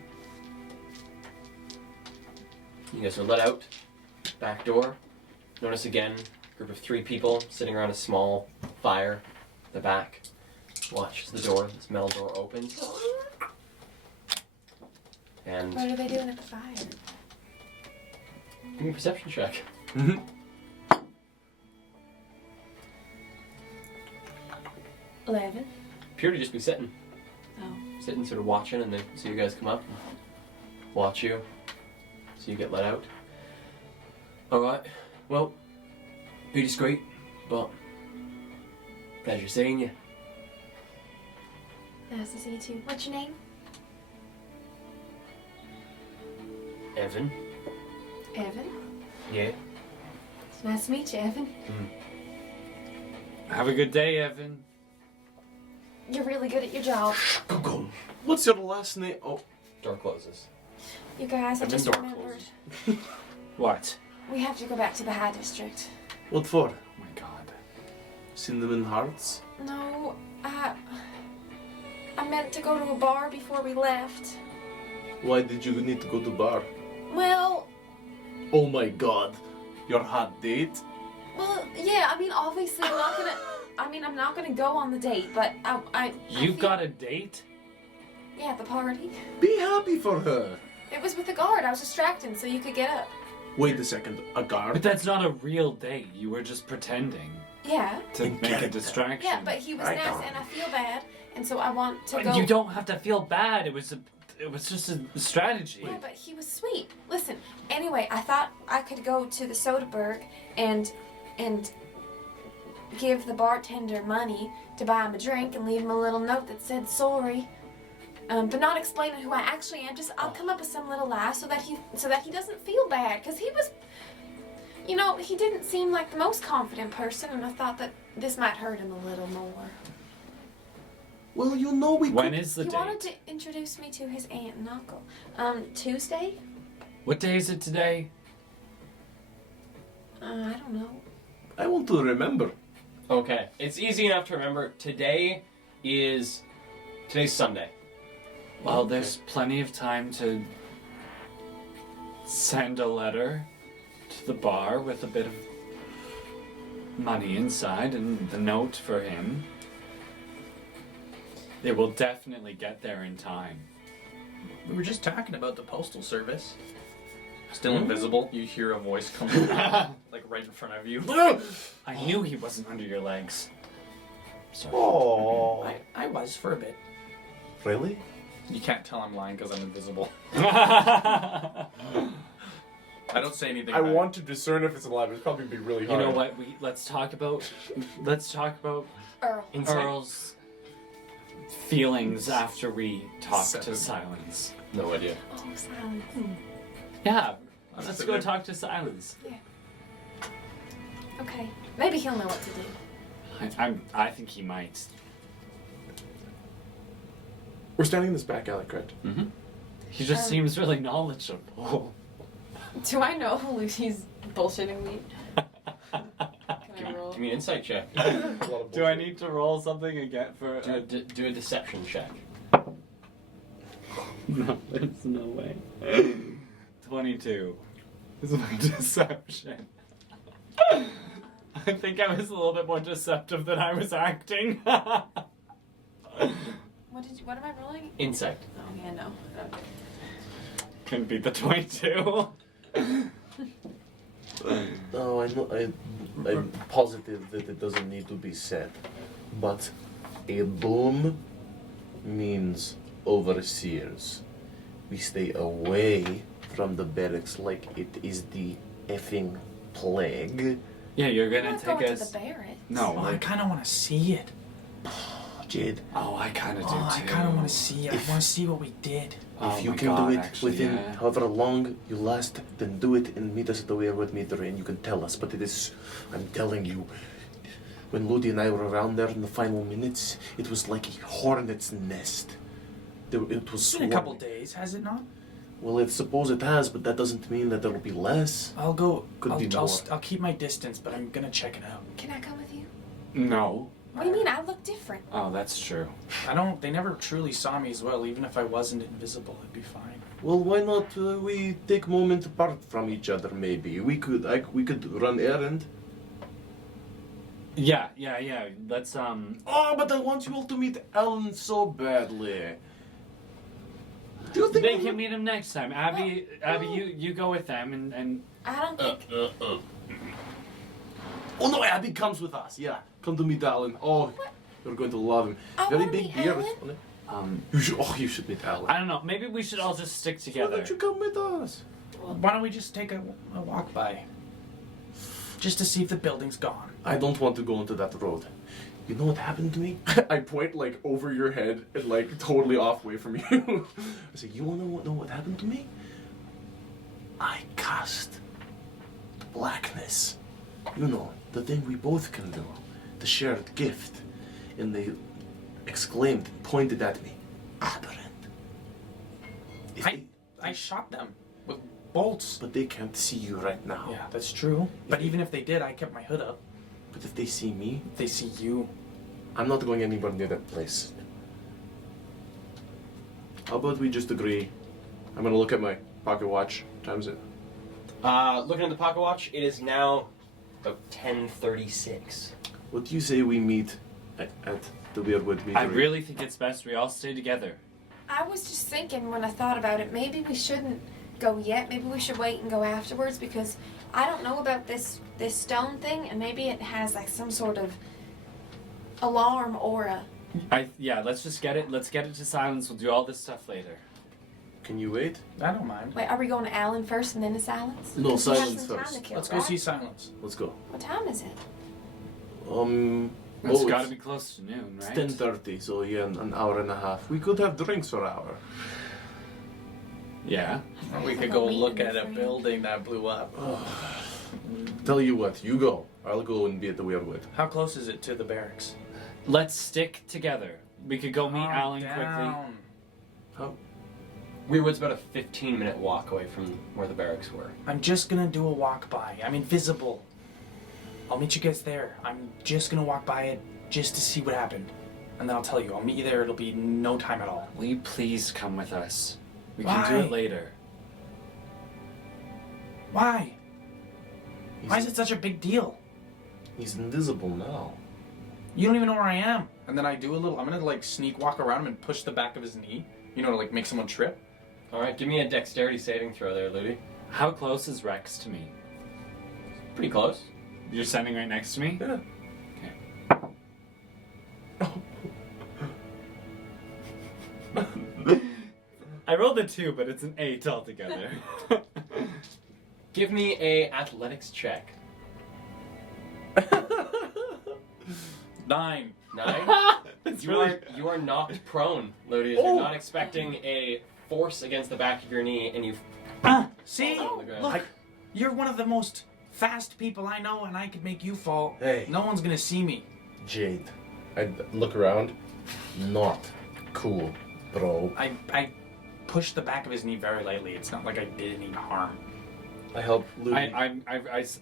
You guys are let out. Back door. Notice again, group of 3 people sitting around a small fire at the back. Watch as the door, this metal door opens. And What are they doing at the fire? give me a perception check. 11. Appear to just be sitting. Oh. Sitting, sort of watching, and they see you guys come up and watch you. So you get let out. Alright, well, be discreet, but pleasure seeing you. Nice to see you too. What's your name? Evan? Evan. Yeah. It's nice to meet you, Evan. Have a good day, Evan. You're really good at your job. What's your last name? Oh, Door closes. You guys, I Evan just door remembered. closes. What? We have to go back to the High District. what for? Oh my god. Cinnamon hearts? No, I meant to go to a bar before we left. Why did you need to go to bar? Well, Oh my god. Your hot date? yeah, I mean, obviously I'm not gonna go on the date, but I You feel- got a date? Yeah, at the party. Be happy for her. It was with the guard. I was distracting so you could get up. Wait a second, a But guard? that's not a real date. You were just pretending Yeah. to make a distraction. Yeah, but he was Right nice on. and I feel bad, and so I want to But go. you don't have to feel bad. It was just a strategy. Yeah, but he was sweet. Listen, anyway, I thought I could go to the Soderbergh and give the bartender money to buy him a drink and leave him a little note that said sorry. But not explaining who I actually am. Just I'll come up with some little lie so that he doesn't feel bad, because he was, he didn't seem like the most confident person, and I thought that this might hurt him a little more. Well, we When could... is the He date? wanted to introduce me to his aunt and uncle. Tuesday? What day is it today? I don't know. I want to remember. Okay, it's easy enough to remember. Today's Sunday. Well, there's plenty of time to send a letter to the bar with a bit of money inside and the note for him. It will definitely get there in time. We were just talking about the postal service. Still invisible. You hear a voice coming like right in front of you. I knew he wasn't under your legs. Oh. I was for a bit. Really? You can't tell I'm lying because I'm invisible. You I don't say anything. I back. want to discern if it's alive. It'd probably be really hard. know what? Let's talk about Earl. Insight? Earl's feelings after we talk to 7. Silence. No idea. Oh, silence. Yeah, I'm let's sitting go there. talk to Silence. Okay. Maybe he'll know what to do. I think he might. We're standing in this back alley, correct? Mm-hmm. He just seems really knowledgeable. Do I know Lucy's bullshitting me? Can I roll? Give me an insight check. Do I need to roll something again for? Do a deception check. No, there's no way. 22 is my deception. I think I was a little bit more deceptive than I was acting. What am I rolling? Insight. Oh yeah, no. Couldn't beat the 22. No, I'm positive that it doesn't need to be said. But a boom means overseers. We stay away from the barracks like it is the effing plague. Yeah, you're I'm gonna not take going us. to the barracks. No, Well, I kind of want to see it. Jade, Oh, I kind of do Oh, I too. kind of want to see it. I want to see what we did. Oh if you my can God, do it actually, within yeah. however long you last, then do it and meet us at the Weirwood meter and you can tell us. But it is, I'm telling you, when Ludi and I were around there in the final minutes, it was like a hornet's nest. It was It's been a couple swarming. days, has it not? Well, I suppose it has, but that doesn't mean that there will be less. I'll go. Could be more. I'll keep my distance, but I'm gonna check it out. Can I come with you? No. What do you mean? I look different. Oh, that's true. I don't. They never truly saw me as well. Even if I wasn't invisible, it'd be fine. Well, why not we take moment apart from each other? Maybe we could run errand. Yeah. Let's Oh, but I want you all to meet Alan so badly. Do you think They can meet him next time. Abby, you go with them and I don't think. Oh no, Abby comes with us. Yeah, come to meet Alan. Oh, you're going to love him. I Very wanna big meet beard. Alan. You should meet Alan. I don't know. Maybe we should all just stick Why together. don't you come with us? Why don't we just take a walk by, just to see if the building's gone? I don't want to go into that road. You know what happened to me? I point like over your head and like totally off way from you. I say, you wanna know what happened to me? I cast blackness. You know, the thing we both can do. The shared gift. And they exclaimed and pointed at me. Aberrant. If I shot them with bolts. but they can't see you right now. Yeah, that's true. But even if they did, I kept my hood up. But if they see me, If they see you, I'm not going anywhere near that place. How about we just agree? I'm gonna look at my pocket watch. What time is it? Looking at the pocket watch, it is now about 10:36. What do you say we meet at the Weirwood meeting? I really think it's best we all stay together. I was just thinking when I thought about it, maybe we shouldn't go yet. Maybe we should wait and go afterwards because I don't know about this stone thing, and maybe it has like some sort of alarm aura. Let's just get it. Let's get it to silence. We'll do all this stuff later. Can you wait? I don't mind. Wait, are we going to Alan first and then to Silence? No, Because we have Silence some time first. to kill, Let's go right? see Silence. Let's go. What time is it? It's oh, got to be close to noon, it's right? 10:30, so yeah, an hour and a half. We could have drinks for an hour. Yeah. Or we could Like go a meet look and at a greet. building that blew up. Tell you what, you go. I'll go and be at the Weirwood. How close is it to the barracks? Let's stick together. We could go meet Calm Alan quickly. down. Weirwood's about a 15-minute walk away from where the barracks were. I'm just gonna do a walk by. I'm invisible. I'll meet you guys there. I'm just gonna walk by it just to see what happened. And then I'll tell you. I'll meet you there. It'll be no time at all. Will you please come with us? We can Why? do it later. Why? Why is it such a big deal? He's invisible now. You don't even know where I am. And then I do a little. I'm gonna like sneak walk around him and push the back of his knee. You know, to like make someone trip. All right, give me a dexterity saving throw there, Ludi. How close is Rex to me? Pretty close. You're standing right next to me? Yeah. I rolled a 2, but it's an 8 altogether. Give me a athletics check. 9. 9. It's You are knocked prone, Ludi. As You're not expecting a force against the back of your knee, and you. See? fall on the ground. Look, you're one of the most fast people I know, and I could make you fall. Hey. No one's gonna see me. Jade. I look around. Not cool. Bro. I pushed the back of his knee very lightly. It's not like I did any harm. I help Louis.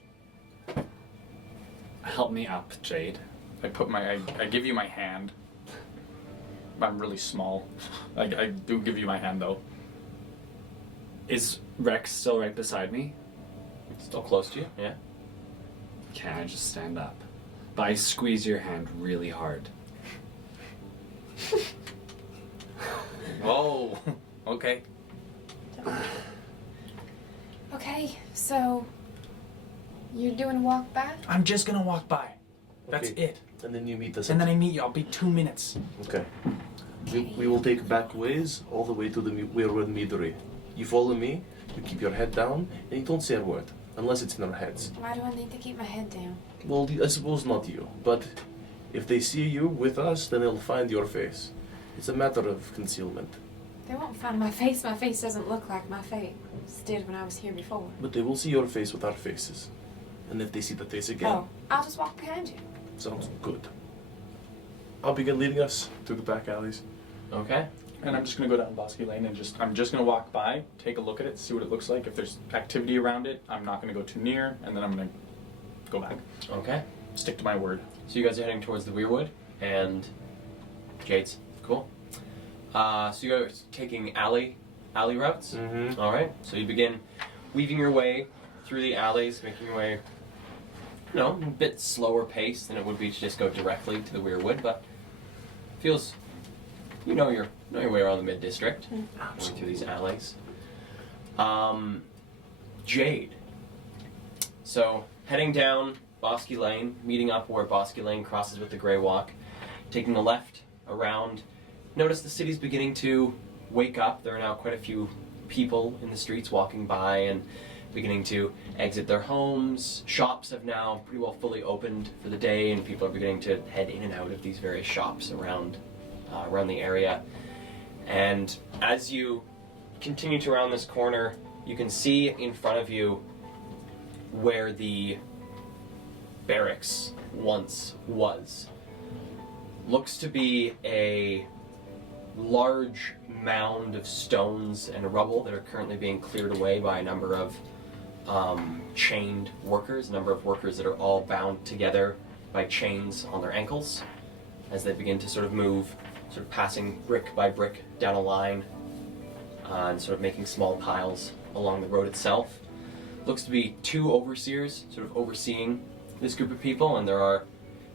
Help me up, Jade. I give you my hand. I'm really small. I do give you my hand though. Is Rex still right beside me? Still close to you, yeah. Can I just stand up? But I squeeze your hand really hard. Oh, okay. Okay, so you're doing a walk back? I'm just gonna walk by. That's Okay. it. And then you meet us. And then I meet you. I'll be 2 minutes. Okay. We will take back ways all the way to the Weirwood Midori. You follow me, you keep your head down, and you don't say a word. Unless it's in our heads. Why do I need to keep my head down? Well, I suppose not you. But if they see you with us, then they'll find your face. It's a matter of concealment. They won't find my face. My face doesn't look like my face did when I was here before. But they will see your face with our faces. And if they see the face again, Oh, I'll just walk behind you. sounds good. I'll begin leading us through the back alleys. Okay. And I'm just gonna go down Bosky Lane and I'm just gonna walk by, take a look at it, see what it looks like. If there's activity around it, I'm not gonna go too near, and then I'm gonna go back. Okay. Stick to my word. So you guys are heading towards the Weirwood and Jade's. Cool. So you guys are taking alley routes? Mm-hmm. Alright. So you begin weaving your way through the alleys, making your way, a bit slower pace than it would be to just go directly to the Weirwood, but feels you know your way around the mid-district, going through these alleys. Jade. So heading down Bosky Lane, meeting up where Bosky Lane crosses with the Grey Walk, taking a left around. Notice the city's beginning to wake up. There are now quite a few people in the streets walking by and beginning to exit their homes. Shops have now pretty well fully opened for the day, and people are beginning to head in and out of these various shops around the area. And as you continue to round this corner, you can see in front of you where the barracks once was. Looks to be a large mound of stones and rubble that are currently being cleared away by a number of chained workers, a number of workers that are all bound together by chains on their ankles as they begin to sort of move, sort of passing brick by brick down a line and sort of making small piles along the road itself. Looks to be 2 overseers sort of overseeing this group of people, and there are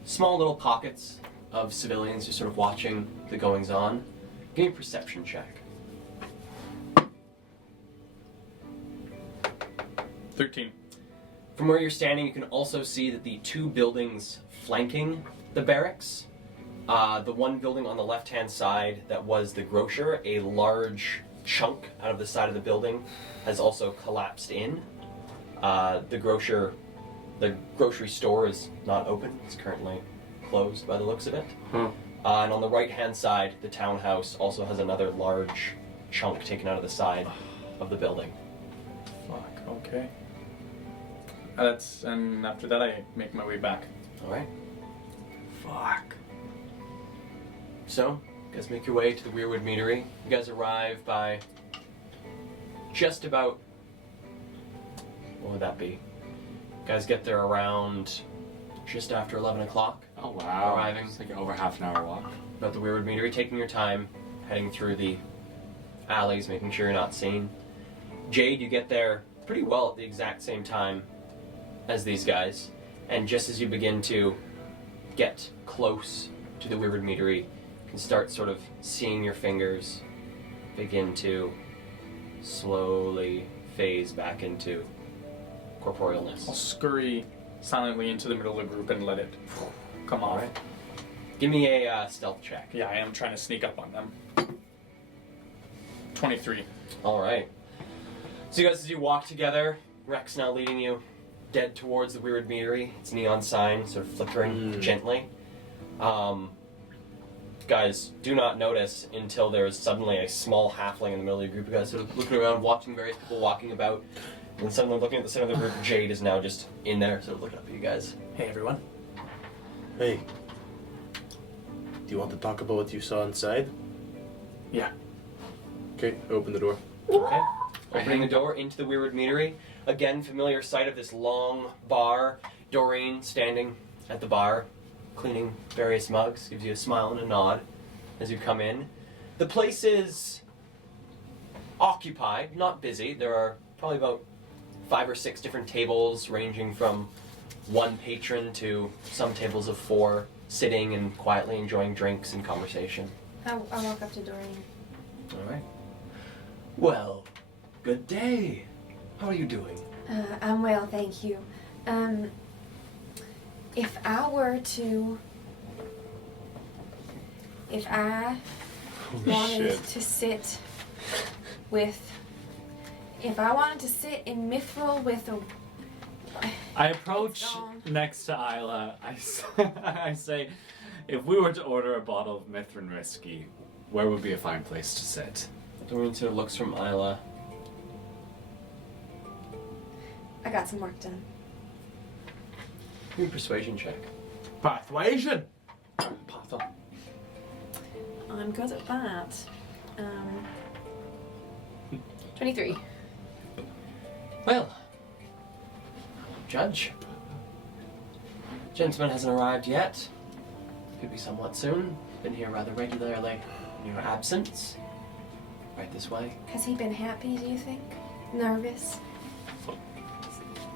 small little pockets of civilians just sort of watching the goings on. Give me a perception check. 13. From where you're standing, you can also see that the 2 buildings flanking the barracks, the one building on the left-hand side that was the grocer, a large chunk out of the side of the building has also collapsed in. The grocery store is not open. It's currently closed by the looks of it. And on the right-hand side, the townhouse also has another large chunk taken out of the side of the building. Fuck, okay. And after that I make my way back. All right. Fuck. So, you guys make your way to the Weirwood Meadery. You guys arrive by just about, what would that be? You guys get there around just after 11 o'clock. Oh wow. Arriving. It's like over half an hour walk. About the Weirwood Meadery, taking your time, heading through the alleys, making sure you're not seen. Jade, you get there pretty well at the exact same time as these guys, and just as you begin to get close to the Weirwood Meadery, you can start sort of seeing your fingers begin to slowly phase back into corporealness. I'll scurry silently into the middle of the group and let it come off. Alright. Give me a stealth check. Yeah, I am trying to sneak up on them. 23. Alright. So you guys, as you walk together, Rex now leading you dead towards the Weirwood Meadery. Its neon sign sort of flickering gently. Guys do not notice until there's suddenly a small halfling in the middle of the group. You guys sort of looking around, watching various people walking about, and suddenly looking at the center of the group, Jade is now just in there, sort of looking up at you guys. Hey everyone. Hey. Do you want to talk about what you saw inside? Yeah. Okay, open the door. Okay. Opening the door into the Weirwood Meadery. Again, familiar sight of this long bar. Doreen standing at the bar, cleaning various mugs, gives you a smile and a nod as you come in. The place is occupied, not busy. There are probably about 5 or 6 different tables, ranging from one patron to some tables of 4, sitting and quietly enjoying drinks and conversation. I walk up to Doreen. All right. Well, good day. How are you doing? I'm well, thank you. If I wanted to sit in Mithril with a... I approach It's gone. next to Isla. I say, if we were to order a bottle of Mithrin whiskey, where would be a fine place to sit? Doreen sort of looks from Isla. I got some work done. Give me a persuasion check. Persuasion! I'm good at that. 23. Well, Judge. Gentleman hasn't arrived yet. Could be somewhat soon. Been here rather regularly in your absence. Right this way. Has he been happy, do you think? Nervous?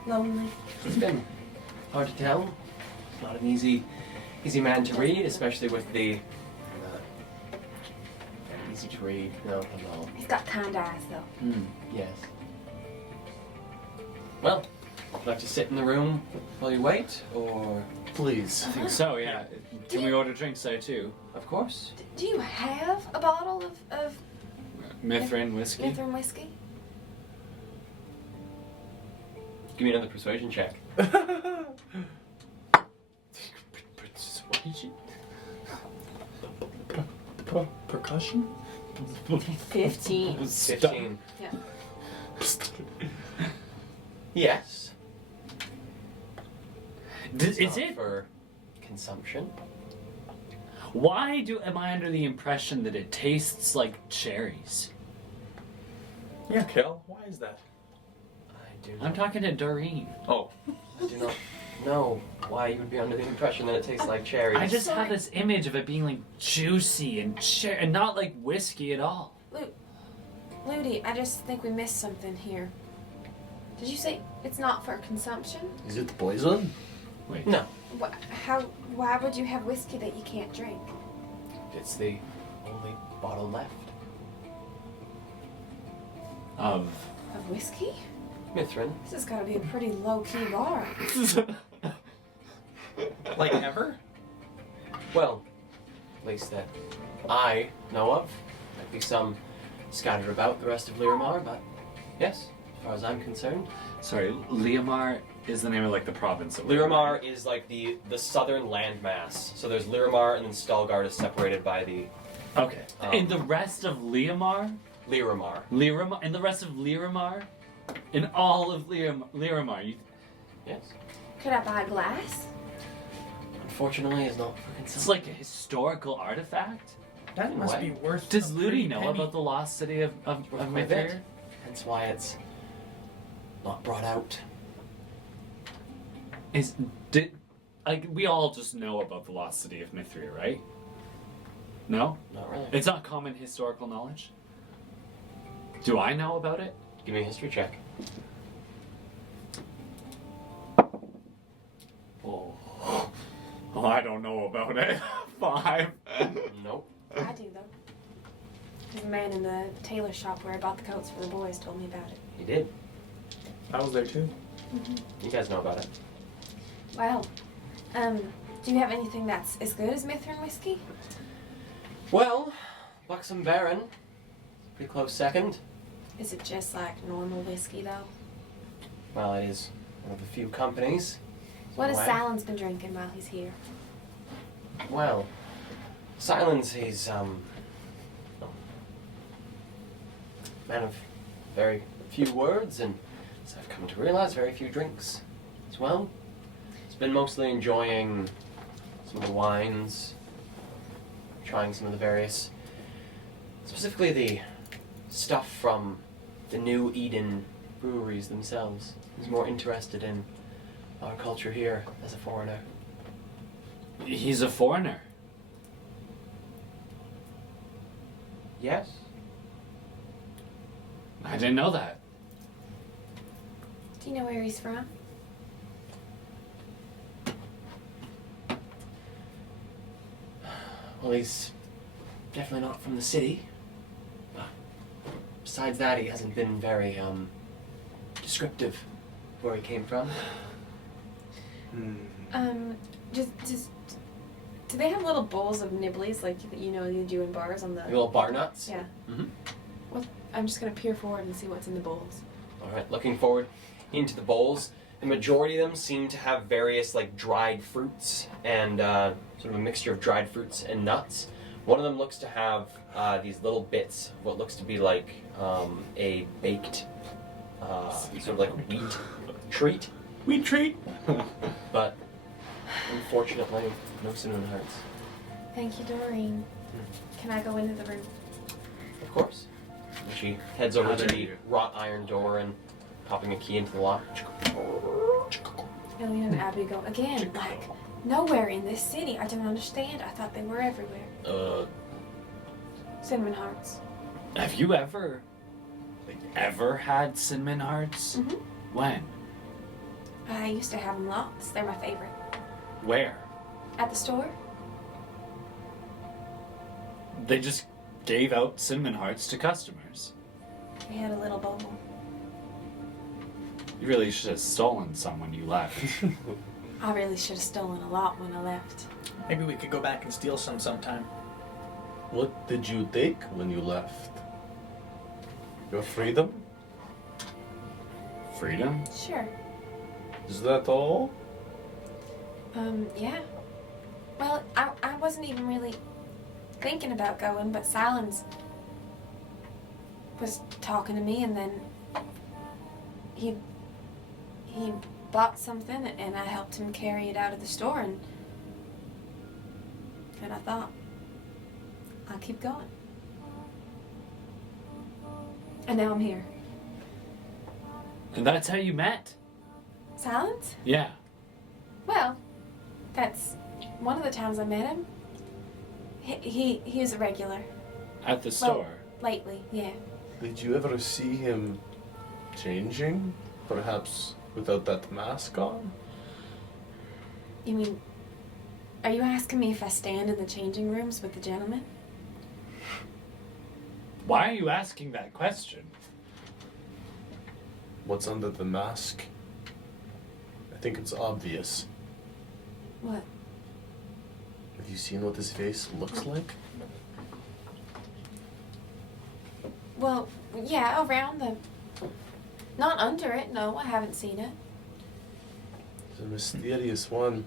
Lonely? It's been hard to tell. Not an easy man to read, especially with the easy to read. No, not at all. He's got kind eyes, though. Yes. Well, would you like to sit in the room while you wait, or? Please. I think so, yeah. Can we order drinks there too? Of course. Do you have a bottle of Mithrin whiskey? Mithrin whiskey? Give me another persuasion check. Persuasion? Percussion? 15. 15. Yeah. Yes. Is Not it? for consumption? Why am I under the impression that it tastes like cherries? Yeah, Kel, why is that? I do I'm not. talking to Doreen. Oh. I do not know why you would be under the impression that it tastes like cherries. I just have sorry. this image of it being like juicy and not like whiskey at all. Ludi, I just think we missed something here. Did you say it's not for consumption? Is it poison? Wait. No. Why would you have whiskey that you can't drink? It's the only bottle left. Of Of whiskey? Mithrin. This has got to be a pretty low-key bar. Like ever? Well, at least that I know of. Might be some scattered about the rest of Liramar, but yes, as far as I'm concerned. Sorry, Liamar is the name of like the province. That we're Liramar is like the southern landmass. So there's Liramar and then Stalgard is separated by the in. Okay. In the rest of Liamar, Liramar. in the rest of Liramar, in all of Liramar, Yes. Could I buy a glass? Unfortunately, it's not for it's consumption. like a historical artifact. That must What? be worth. Does a Ludi pretty know penny. about the lost city of Worth quite a bit. Mithrir? Hence why it's not brought out. We all just know about the lost city of Mithrir, right? No? Not really. It's not common historical knowledge? Do I know about it? Give me a history check. Oh, I don't know about it. 5. Nope. I do, though. There's a man in the tailor shop where I bought the coats for the boys told me about it. You did. I was there too. You guys know about it. Well, do you have anything that's as good as Mithrin whiskey? Well, Buxom Baron, pretty close second. Is it just like normal whiskey, though? Well, it is one of the few companies. What has Why? Salon's been drinking while he's here? Well, Silence, he's man of very few words, and as I've come to realize, very few drinks as well. He's been mostly enjoying some of the wines, trying some of the various, specifically the stuff from the New Eden breweries themselves. He's more interested in our culture here as a foreigner. He's a foreigner. Yes? I didn't know that. Do you know where he's from? Well, he's definitely not from the city. But besides that, he hasn't been very, descriptive of where he came from. Just do they have little bowls of nibblies like you do in bars on the? The little bar nuts? Yeah. Mhm. Well, I'm just gonna peer forward and see what's in the bowls. Alright, looking forward into the bowls. The majority of them seem to have various, like, dried fruits and sort of a mixture of dried fruits and nuts. One of them looks to have these little bits of what looks to be like a baked, sort of like wheat treat. Wheat treat. But unfortunately, no cinnamon hearts. Thank you, Doreen. Can I go into the room? Of course. And she heads over How to dare the you. wrought iron door and popping a key into the lock. Elena and Abby go again. Like nowhere in this city. I don't understand. I thought they were everywhere. Cinnamon hearts. Have you ever had cinnamon hearts? Mhm. When? I used to have them lots. They're my favorite. Where? At the store. They just gave out cinnamon hearts to customers. We had a little bowl. You really should have stolen some when you left. I really should have stolen a lot when I left. Maybe we could go back and steal some sometime. What did you take when you left? Your freedom? Freedom? Sure. Is that all? Yeah. Well, I wasn't even really thinking about going, but Silence was talking to me, and then he bought something, and I helped him carry it out of the store, and I thought, I'll keep going. And now I'm here. And that's how you met? Silence? Yeah. Well, that's one of the times I met him. He was a regular. At the store? Lately, yeah. Did you ever see him changing? Perhaps without that mask on? You mean, are you asking me if I stand in the changing rooms with the gentlemen? Why are you asking that question? What's under the mask? I think it's obvious. What? Have you seen what his face looks like? Well, yeah, around the... Not under it, no, I haven't seen it. He's a mysterious one.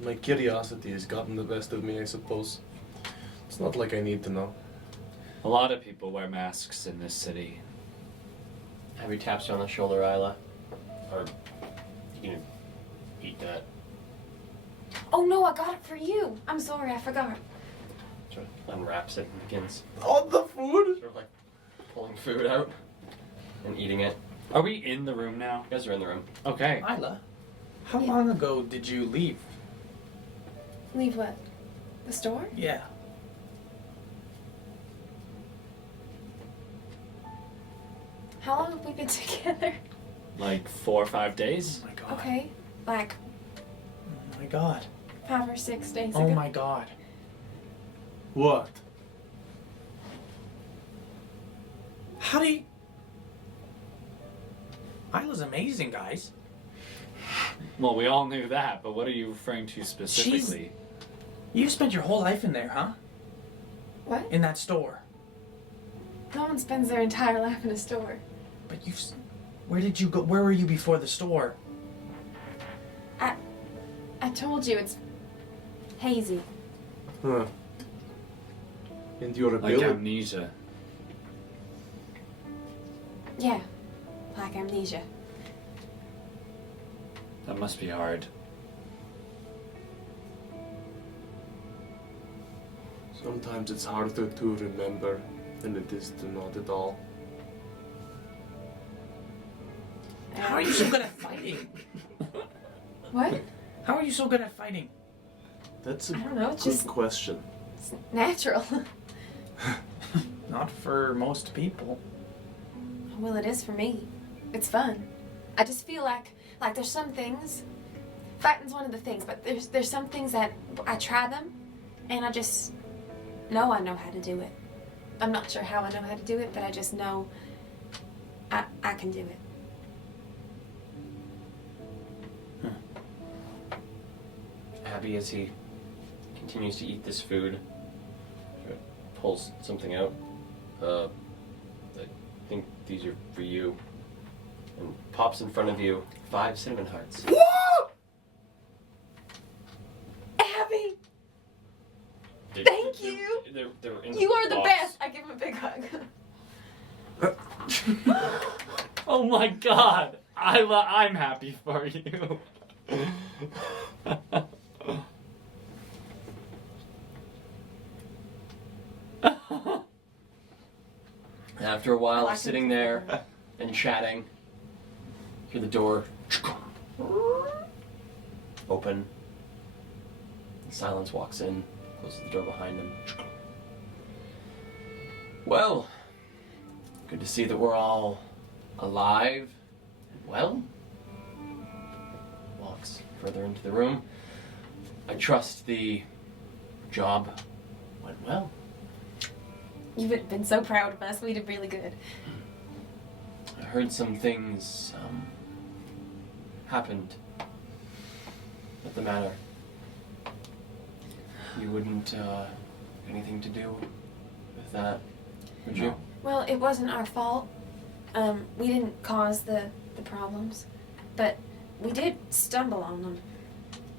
My curiosity has gotten the best of me, I suppose. It's not like I need to know. A lot of people wear masks in this city. Abby taps you on the shoulder, Isla. Or you can eat that. Oh no, I got it for you. I'm sorry, I forgot. Sort of unwraps it and begins Oh, the food! sort of like pulling food out and eating it. Are we in the room now? You guys are in the room. Okay. Isla, how Yeah. long ago did you leave? Leave what? The store? Yeah. How long have we been together? Like 4 or 5 days? Oh my god. Okay, like Oh my god. 5 or 6 days Oh ago. my god. What? How do you... Isla's amazing, guys. Well, we all knew that, but what are you referring to specifically? You spent your whole life in there, huh? What? In that store. No one spends their entire life in a store. But you've... Where did you go? Where were you before the store? I told you it's hazy. Huh. And your Like ability? amnesia. Yeah, like amnesia. That must be hard. Sometimes it's harder to remember And it is not at all. How are you so good at fighting? What? How are you so good at fighting? That's a I don't know. It's good just question. it's natural. Not for most people. Well, it is for me. It's fun. I just feel like there's some things. Fighting's one of the things, but there's some things that I try them, and I just know I know how to do it. I'm not sure how I know how to do it, but I just know I can do it. Abby, as he continues to eat this food, pulls something out. I think these are for you. And pops in front of you 5 cinnamon hearts. Abby, They- thank you. They're in You are the box. best. I give him a big hug. Oh my god! I'm happy for you. After a while I of sitting there and chatting, hear the door open. Silence walks in, closes the door behind him. Well, good to see that we're all alive and well. Walks further into the room. I trust the job went well. You've been so proud of us. We did really good. I heard some things happened at the manor. You wouldn't have anything to do with that, would you? No. Well, it wasn't our fault. We didn't cause the problems, but we did stumble on them.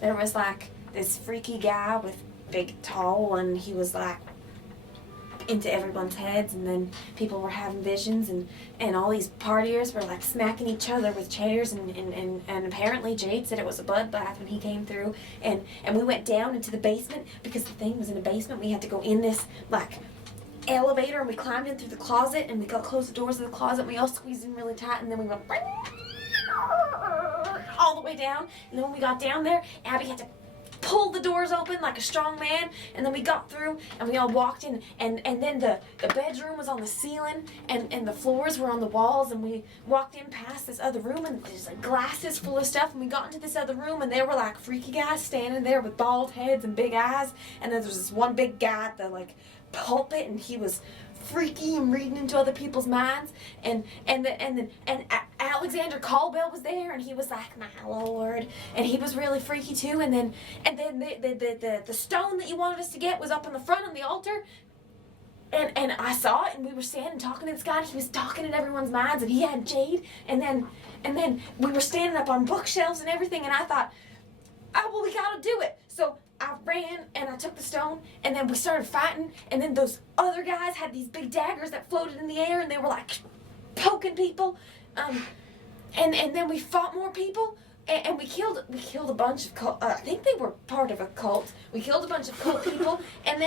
There was like this freaky guy with big tall, and he was like into everyone's heads, and then people were having visions, and all these partiers were like smacking each other with chairs, and apparently Jade said it was a bloodbath when he came through, and we went down into the basement because the thing was in the basement. We had to go in this like elevator, and we climbed in through the closet, and we closed the doors of the closet, and we all squeezed in really tight, and then we went all the way down, and then when we got down there, Abby had to pull the doors open like a strong man, and then we got through, and we all walked in, and then the bedroom was on the ceiling, and the floors were on the walls, and we walked in past this other room, and there's like glasses full of stuff, and we got into this other room, and there were like freaky guys standing there with bald heads and big eyes, and then there's this one big guy at the like pulpit, and he was freaky and reading into other people's minds, and Alexander Caldwell was there, and he was like, my lord, and he was really freaky too, and then the stone that you wanted us to get was up on the front on the altar, and I saw it, and we were standing talking to this guy, and he was talking in everyone's minds, and he had Jade, and then we were standing up on bookshelves and everything, and I thought, oh well, we gotta do it, so I ran and I took the stone, and then we started fighting, and then those other guys had these big daggers that floated in the air, and they were like poking people, and then we fought more people, and we killed a bunch of cult, I think they were part of a cult. We killed a bunch of cult people, and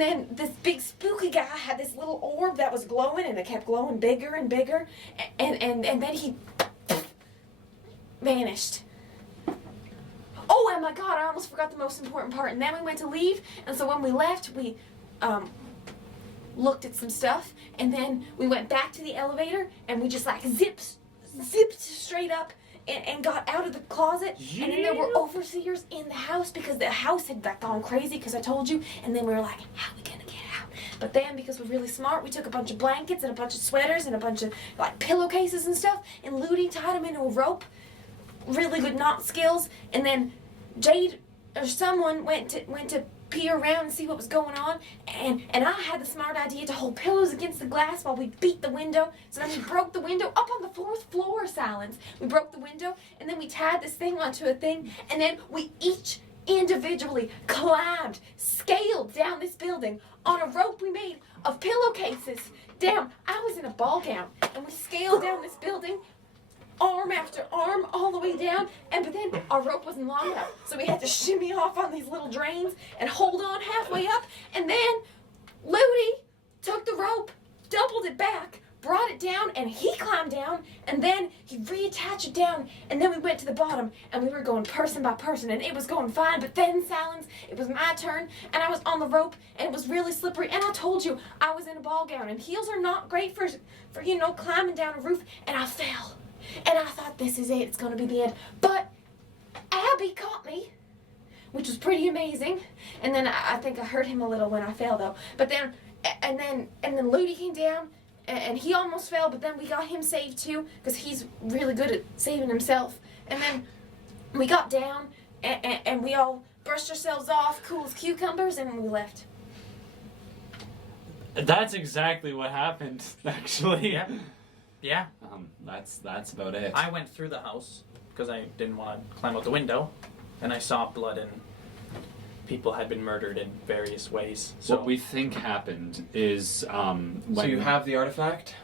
then this big spooky guy had this little orb that was glowing, and it kept glowing bigger and bigger, and then he vanished. Oh, and my God, I almost forgot the most important part. And then we went to leave, and so when we left, we looked at some stuff, and then we went back to the elevator, and we just like zipped straight up and got out of the closet, and then there were overseers in the house because the house had like gone crazy because I told you, and then we were like, how are we gonna get out? But then, because we're really smart, we took a bunch of blankets and a bunch of sweaters and a bunch of like pillowcases and stuff, and Ludi tied them into a rope. Really good knot skills, and then Jade or someone went to peer around and see what was going on, and I had the smart idea to hold pillows against the glass while we beat the window. So then we broke the window up on the 4th floor, Silence. We broke the window, and then we tied this thing onto a thing, and then we each individually climbed, scaled down this building on a rope we made of pillowcases. Down, I was in a ball gown, and we scaled down this building, arm after arm, all the way down, but then our rope wasn't long enough, so we had to shimmy off on these little drains and hold on halfway up, and then Ludi took the rope, doubled it back, brought it down, and he climbed down, and then he reattached it down, and then we went to the bottom, and we were going person by person, and it was going fine, but then, Salins, it was my turn, and I was on the rope, and it was really slippery, and I told you, I was in a ball gown, and heels are not great for climbing down a roof, and I fell. And I thought, this is it, it's gonna be the end. But Abby caught me, which was pretty amazing, and then I think I hurt him a little when I fell, though. But then, and then Ludi came down, and he almost fell, but then we got him saved too, because he's really good at saving himself. And then we got down, and we all brushed ourselves off, cool as cucumbers, and we left. That's exactly what happened, actually. Yeah. Yeah. That's about it. I went through the house because I didn't want to climb out the window, and I saw blood and people had been murdered in various ways. So What we think happened is when So you have the artifact?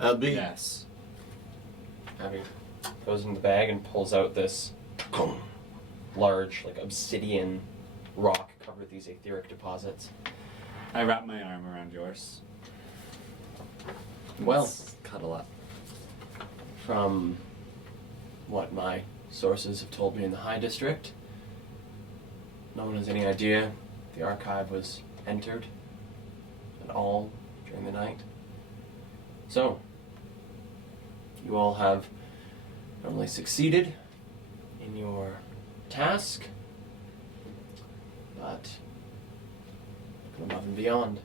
Abby. yes. Abby goes in the bag and pulls out this large, like, obsidian rock covered with these etheric deposits. I wrap my arm around yours. Well. Let's cuddle up. From what my sources have told me in the High District, no one has any idea the archive was entered at all during the night. So, you all have not only succeeded in your task, but above and beyond.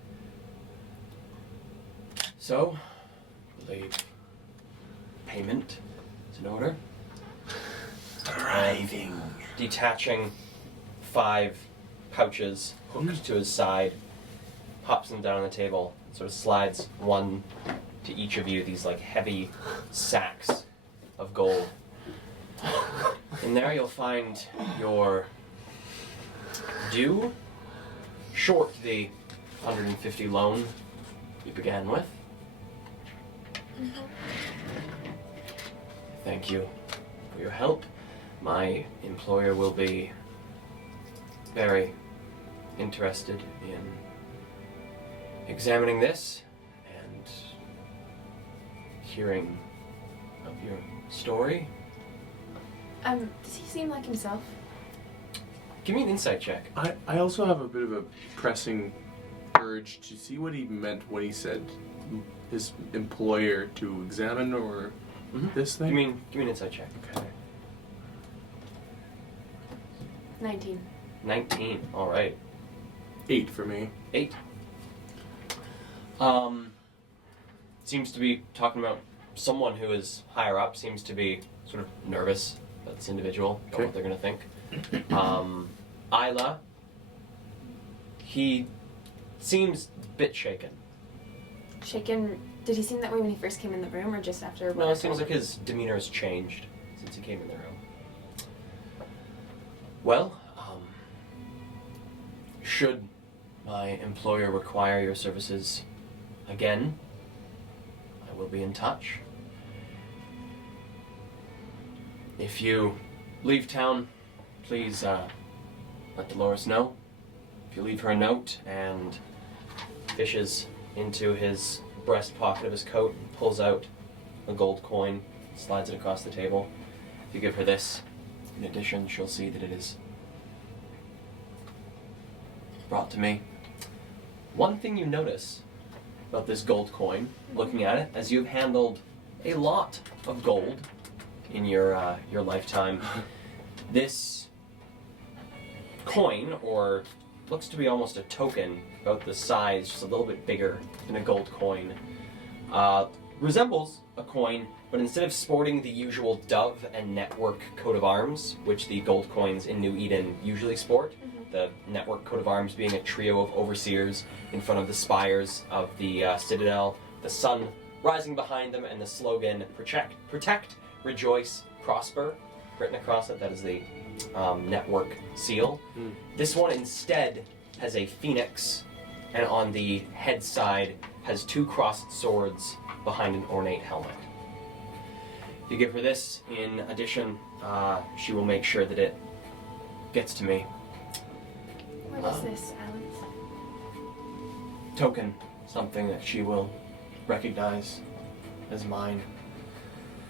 So, I believe payment is in order. Arriving. Detaching 5 pouches hooked to his side, pops them down on the table, sort of slides one to each of you, these like heavy sacks of gold. In there you'll find your due, short the 150 loan you began with. Thank you for your help. My employer will be very interested in examining this and hearing of your story. Does he seem like himself? Give me an insight check. I also have a bit of a pressing urge to see what he meant when he said his employer to examine or this thing. Give me an insight check. Okay. 19. 19. All right. 8 for me. 8. Seems to be talking about someone who is higher up. Seems to be sort of nervous about this individual, about Okay. what they're going to think. Isla, he seems a bit shaken. Shaken. Did he seem that way when he first came in the room, or just after? No, it seems like his demeanor has changed since he came in the room. Well, should my employer require your services again, I will be in touch. If you leave town, please let Dolores know. If you leave her a note, and fishes into his breast pocket of his coat and pulls out a gold coin, slides it across the table. If you give her this, in addition, she'll see that it is brought to me. One thing you notice about this gold coin, looking at it, as you've handled a lot of gold in your lifetime, this coin, or looks to be almost a token, about the size, just a little bit bigger than a gold coin, resembles a coin, but instead of sporting the usual dove and network coat of arms, which the gold coins in New Eden usually sport, the network coat of arms being a trio of overseers in front of the spires of the citadel, the sun rising behind them, and the slogan, protect, rejoice, prosper, written across it. That is the network seal. This one instead has a phoenix, and on the head side has 2 crossed swords behind an ornate helmet. If you give her this, in addition, she will make sure that it gets to me. What is this, Alex? Token something that she will recognize as mine.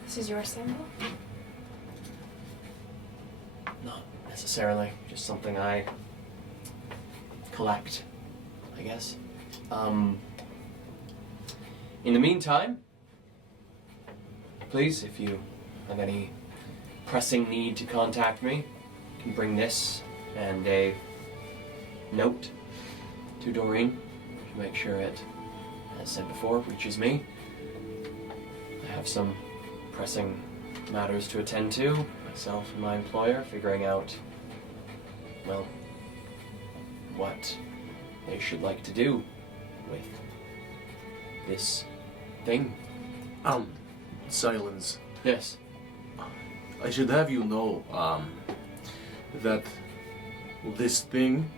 This is your symbol? Not necessarily, just something I collect, I guess. In the meantime, please, if you have any pressing need to contact me, you can bring this and a note to Doreen to make sure it, as said before, reaches me. I have some pressing matters to attend to, myself and my employer, figuring out, well, what they should like to do with this thing. Silence. Yes. I should have you know, that this thing,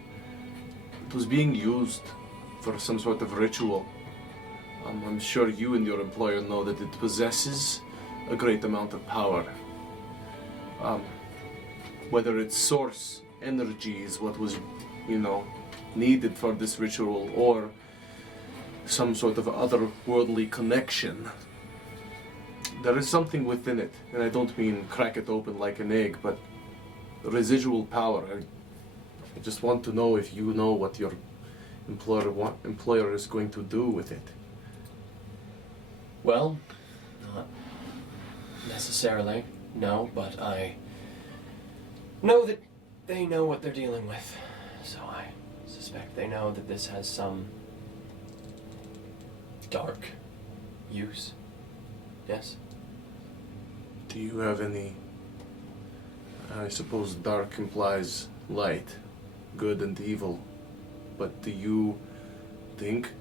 it was being used for some sort of ritual. I'm sure you and your employer know that it possesses a great amount of power. Whether its source energy is what was, needed for this ritual, or some sort of otherworldly connection. There is something within it, and I don't mean crack it open like an egg, but residual power. I just want to know if you know what your employer is going to do with it. Well, not necessarily, no, but I know that they know what they're dealing with. So I suspect they know that this has some dark use. Yes? Do you have any... I suppose dark implies light, good and evil. But do you think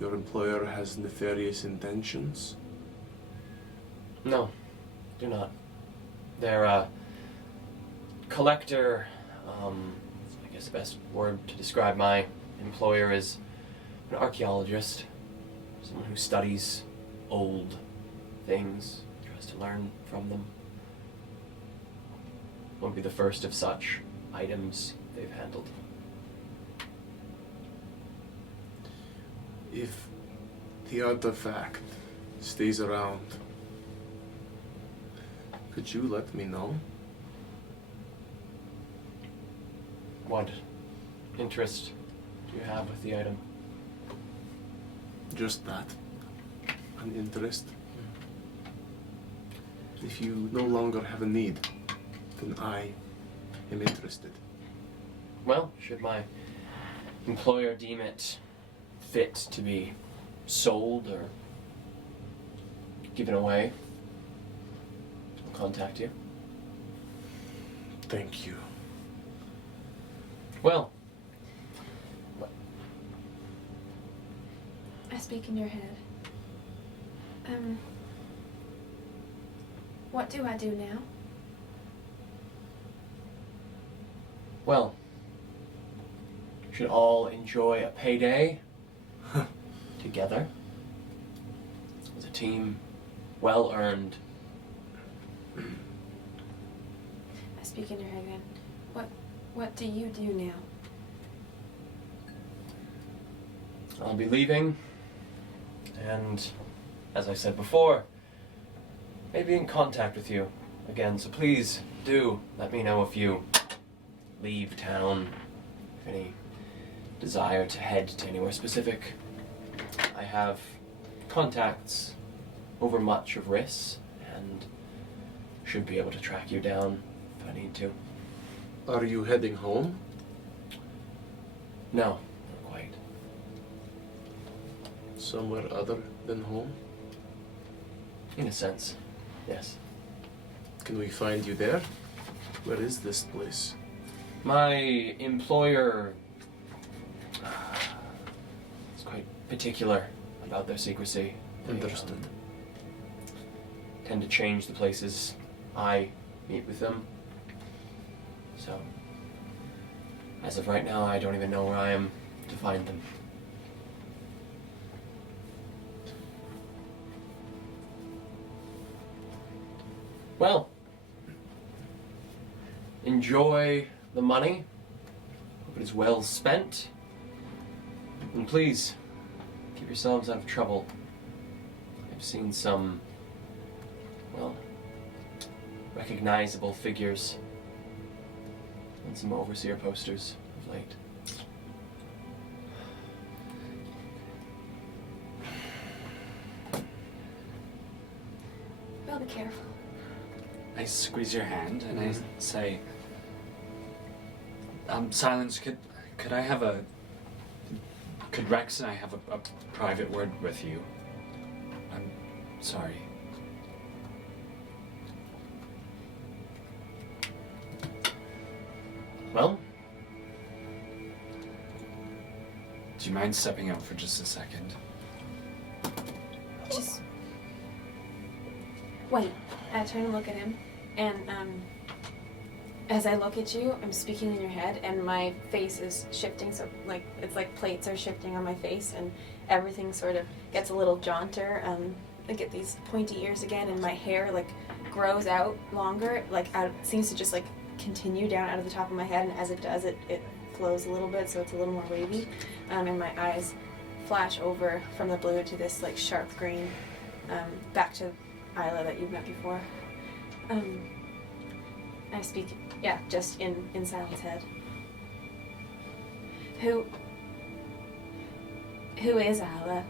your employer has nefarious intentions? No, do not. They're a collector. I guess the best word to describe my employer is an archaeologist. Someone who studies old things, tries to learn from them. Won't be the first of such items they've handled. If the artifact stays around, could you let me know? What interest do you have with the item? Just that. An interest. If you no longer have a need, then I am interested. Well, should my employer deem it fit to be sold or given away, I'll contact you. Thank you. Well, I speak in your head. What do I do now? well, we should all enjoy a payday together as a team, well earned. I speak in your head again. What do you do now? I'll be leaving, and as I said before, maybe in contact with you again, so please do let me know if you leave town, if any desire to head to anywhere specific. I have contacts over much of Riss, and should be able to track you down if I need to. Are you heading home? No, not quite. Somewhere other than home? In a sense, yes. Can we find you there? Where is this place? My employer is quite particular about their secrecy. They, Understood. Tend to change the places I meet with them. So, as of right now, I don't even know where I am to find them. Well, enjoy the money. Hope it is well spent. And please, keep yourselves out of trouble. I've seen some, well, recognizable figures on some overseer posters of late. Well, be careful. I squeeze your hand and I say, Silence, could I have could Rex and I have a private word with you? I'm sorry. Well, Do you mind stepping out for just a second? Just wait. I turn to look at him, and as I look at you, I'm speaking in your head, and my face is shifting. So it's like plates are shifting on my face, and everything sort of gets a little jaunter. I get these pointy ears again, and my hair like grows out longer. It seems to just like continue down out of the top of my head, and as it does, it flows a little bit, so it's a little more wavy. And my eyes flash over from the blue to this like sharp green, back to Isla that you've met before. I speak, just in Silent's head. Who is Isla?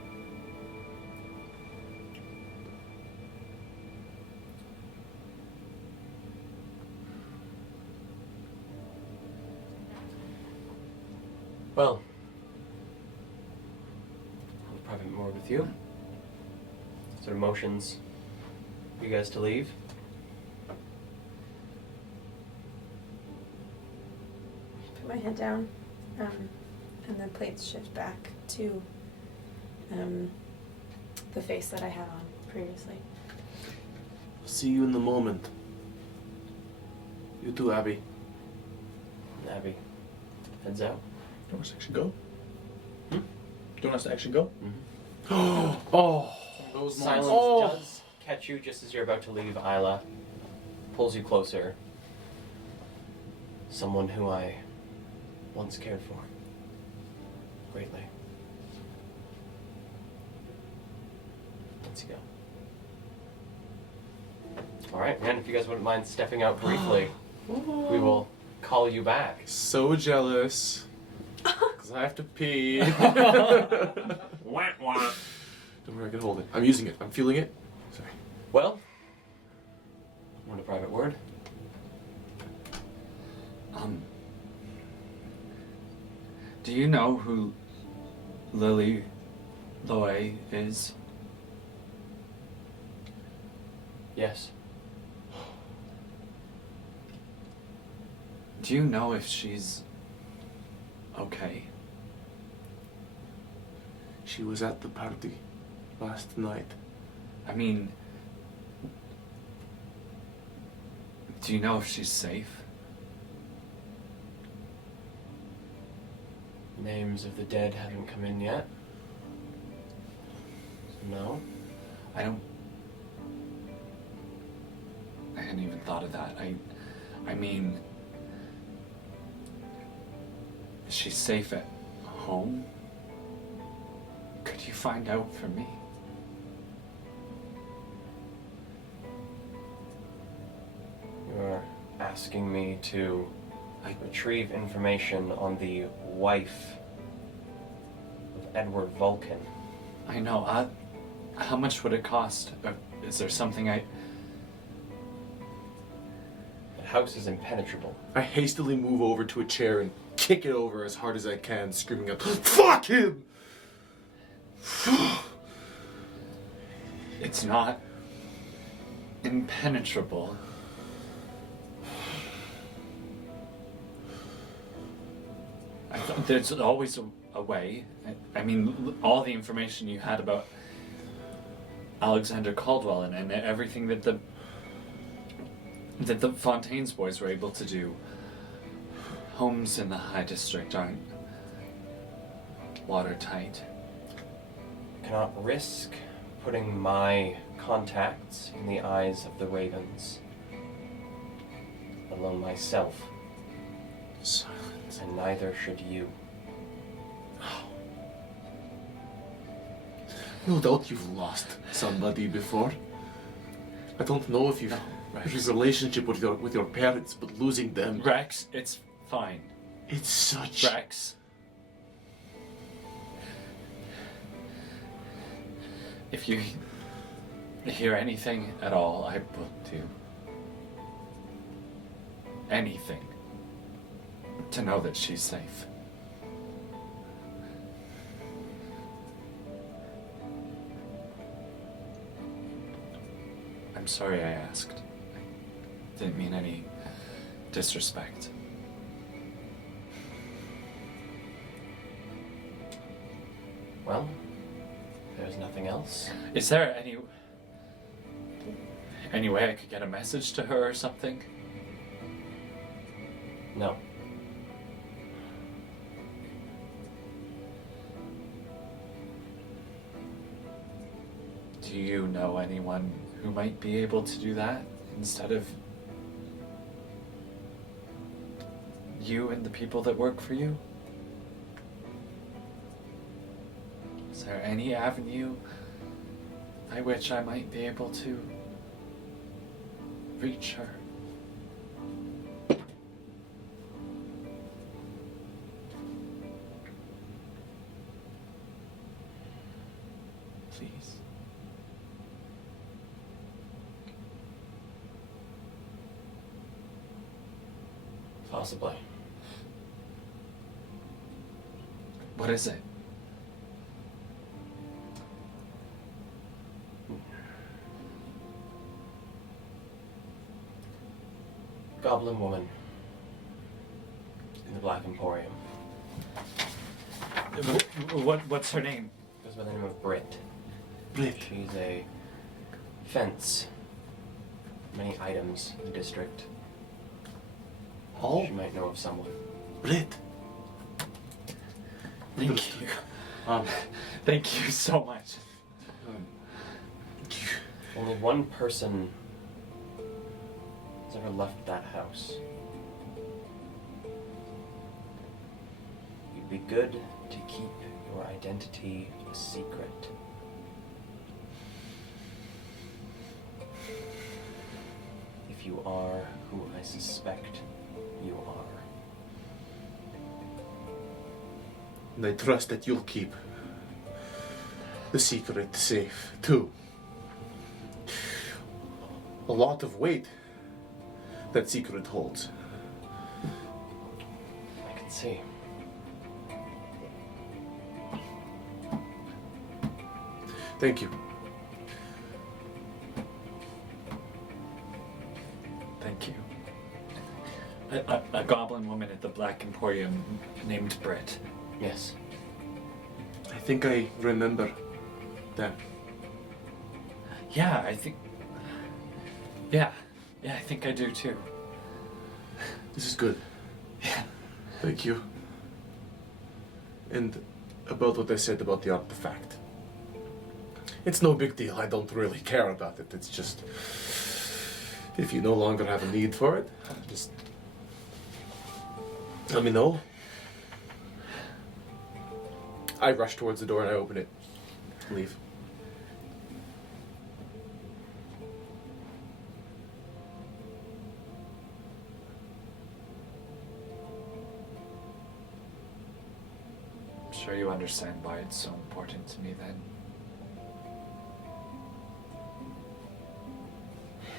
well, I'll probably more with you. Sort of motions for you guys to leave. Put my head down, and the plates shift back to the face that I had on previously. See you in the moment. You too, Abby. And Abby heads out. Do you want us to actually go? Do you want us to actually go? Oh! Those Silence Oh. does catch you just as you're about to leave. Isla pulls you closer. Someone who I once cared for greatly. Let's go. All right, and if you guys wouldn't mind stepping out briefly, we will call you back. So jealous. Because I have to pee. Wah, wah. Don't worry, I can hold it. I'm using it. I'm feeling it. Sorry. Well, want a private word? Do you know who Lily Loe is? Yes. Do you know if she's okay? She was at the party last night. I mean, do you know if she's safe? Names of the dead haven't come in yet. No. I hadn't even thought of that. I mean, is she safe at home? Could you find out for me? You're asking me to retrieve information on the wife of Edward Vulcan. I know. How much would it cost? Is there something The house is impenetrable. I hastily move over to a chair and kick it over as hard as I can, screaming out, "Fuck him!" It's not impenetrable. I thought there's always a way. I mean, all the information you had about Alexander Caldwell and everything that the Fontaine's boys were able to do. Homes in the High District aren't watertight. I cannot risk putting my contacts in the eyes of the Ravens, let alone myself, Silence. and neither should you. No doubt you've lost somebody before. I don't know if you've Rex. his relationship with your parents, but losing them, Rex, it's fine. it's such. Rex. If you hear anything at all, I will do anything to know that she's safe. I'm sorry I asked. I didn't mean any disrespect. Well, there's nothing else. Is there any way I could get a message to her or something? No. Do you know anyone who might be able to do that instead of you and the people that work for you? Is there any avenue by which I might be able to reach her? Please. Possibly. What is it? Goblin woman in the Black Emporium. What's her name? Goes by the name of Brit. Brit. She's a fence. Many items in the district. Oh, She might know of someone. Brit. Thank you. Um, Thank you so much. Only one person has ever left that house. It'd be good to keep your identity a secret. If you are who I suspect you are. And I trust that you'll keep the secret safe, too. A lot of weight that secret holds. I can see. Thank you. Thank you. A goblin woman at the Black Emporium named Brit. Yes. I think I remember that. Yeah, I think. Yeah, I think I do too. This is good. Yeah. Thank you. And about what I said about the artifact. It's no big deal. I don't really care about it. It's just, if you no longer have a need for it, just let me know. I rush towards the door and I open it. Leave. I'm sure you understand why it's so important to me then.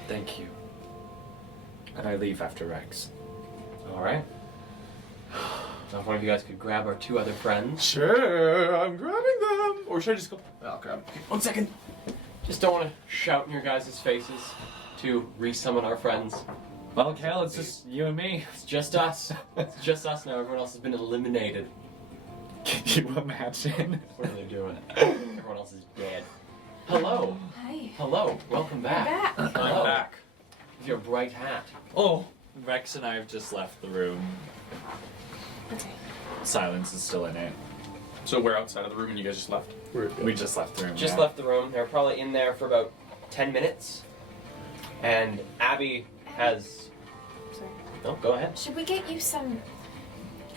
Thank you. And I leave after Rex. Alright. Now if one of you guys could grab our two other friends. Sure, I'm grabbing them. Or should I just go? I'll grab them. 1 second. Just don't want to shout in your guys' faces to re-summon our friends. Well, Cal, it's just you and me. It's just us. It's just us now. Everyone else has been eliminated. Can you imagine? What are they doing? Everyone else is dead. Hello. Hi. Hello. Welcome back. Back. Hello. I'm back. With your bright hat. Oh, Rex and I have just left the room. Okay. Silence is still in it. So we're outside of the room and you guys just left? We just left the room. Just yeah. left the room. They were probably in there for about 10 minutes. And Abby has... Sorry. No, go ahead. Should we get you some,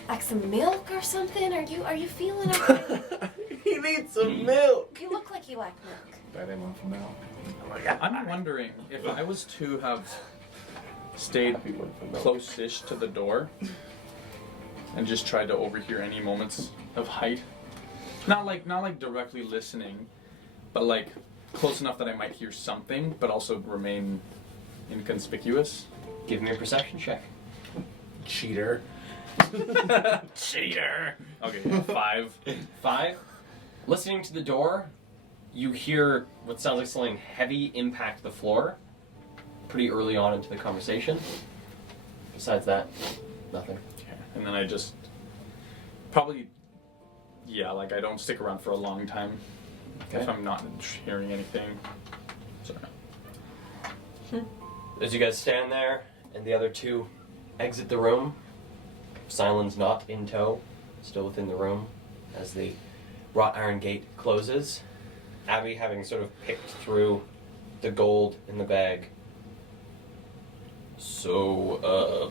like some milk or something? Are you feeling okay? He needs some milk. You look like you like milk. Bet I want milk. I'm wondering if I was to have stayed close-ish to the door and just tried to overhear any moments of height. Not like directly listening, but like close enough that I might hear something, but also remain inconspicuous. Give me a perception check. Cheater. Cheater. Okay, 5. 5. Listening to the door, you hear what sounds like something heavy impact the floor pretty early on into the conversation. Besides that, nothing. Okay. And then I just probably, like I don't stick around for a long time if Okay. I'm not hearing anything. Sorry. As you guys stand there and the other two exit the room, Silen's not in tow, still within the room, as the wrought iron gate closes. Abby, having sort of picked through the gold in the bag. So,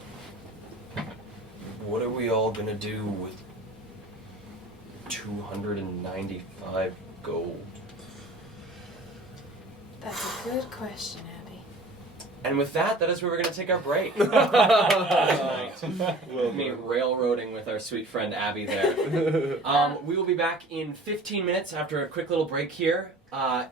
what are we all gonna do with 295 gold? That's a good question, Abby. And with that is where we're gonna take our break. Me railroading with our sweet friend Abby there. We will be back in 15 minutes after a quick little break here.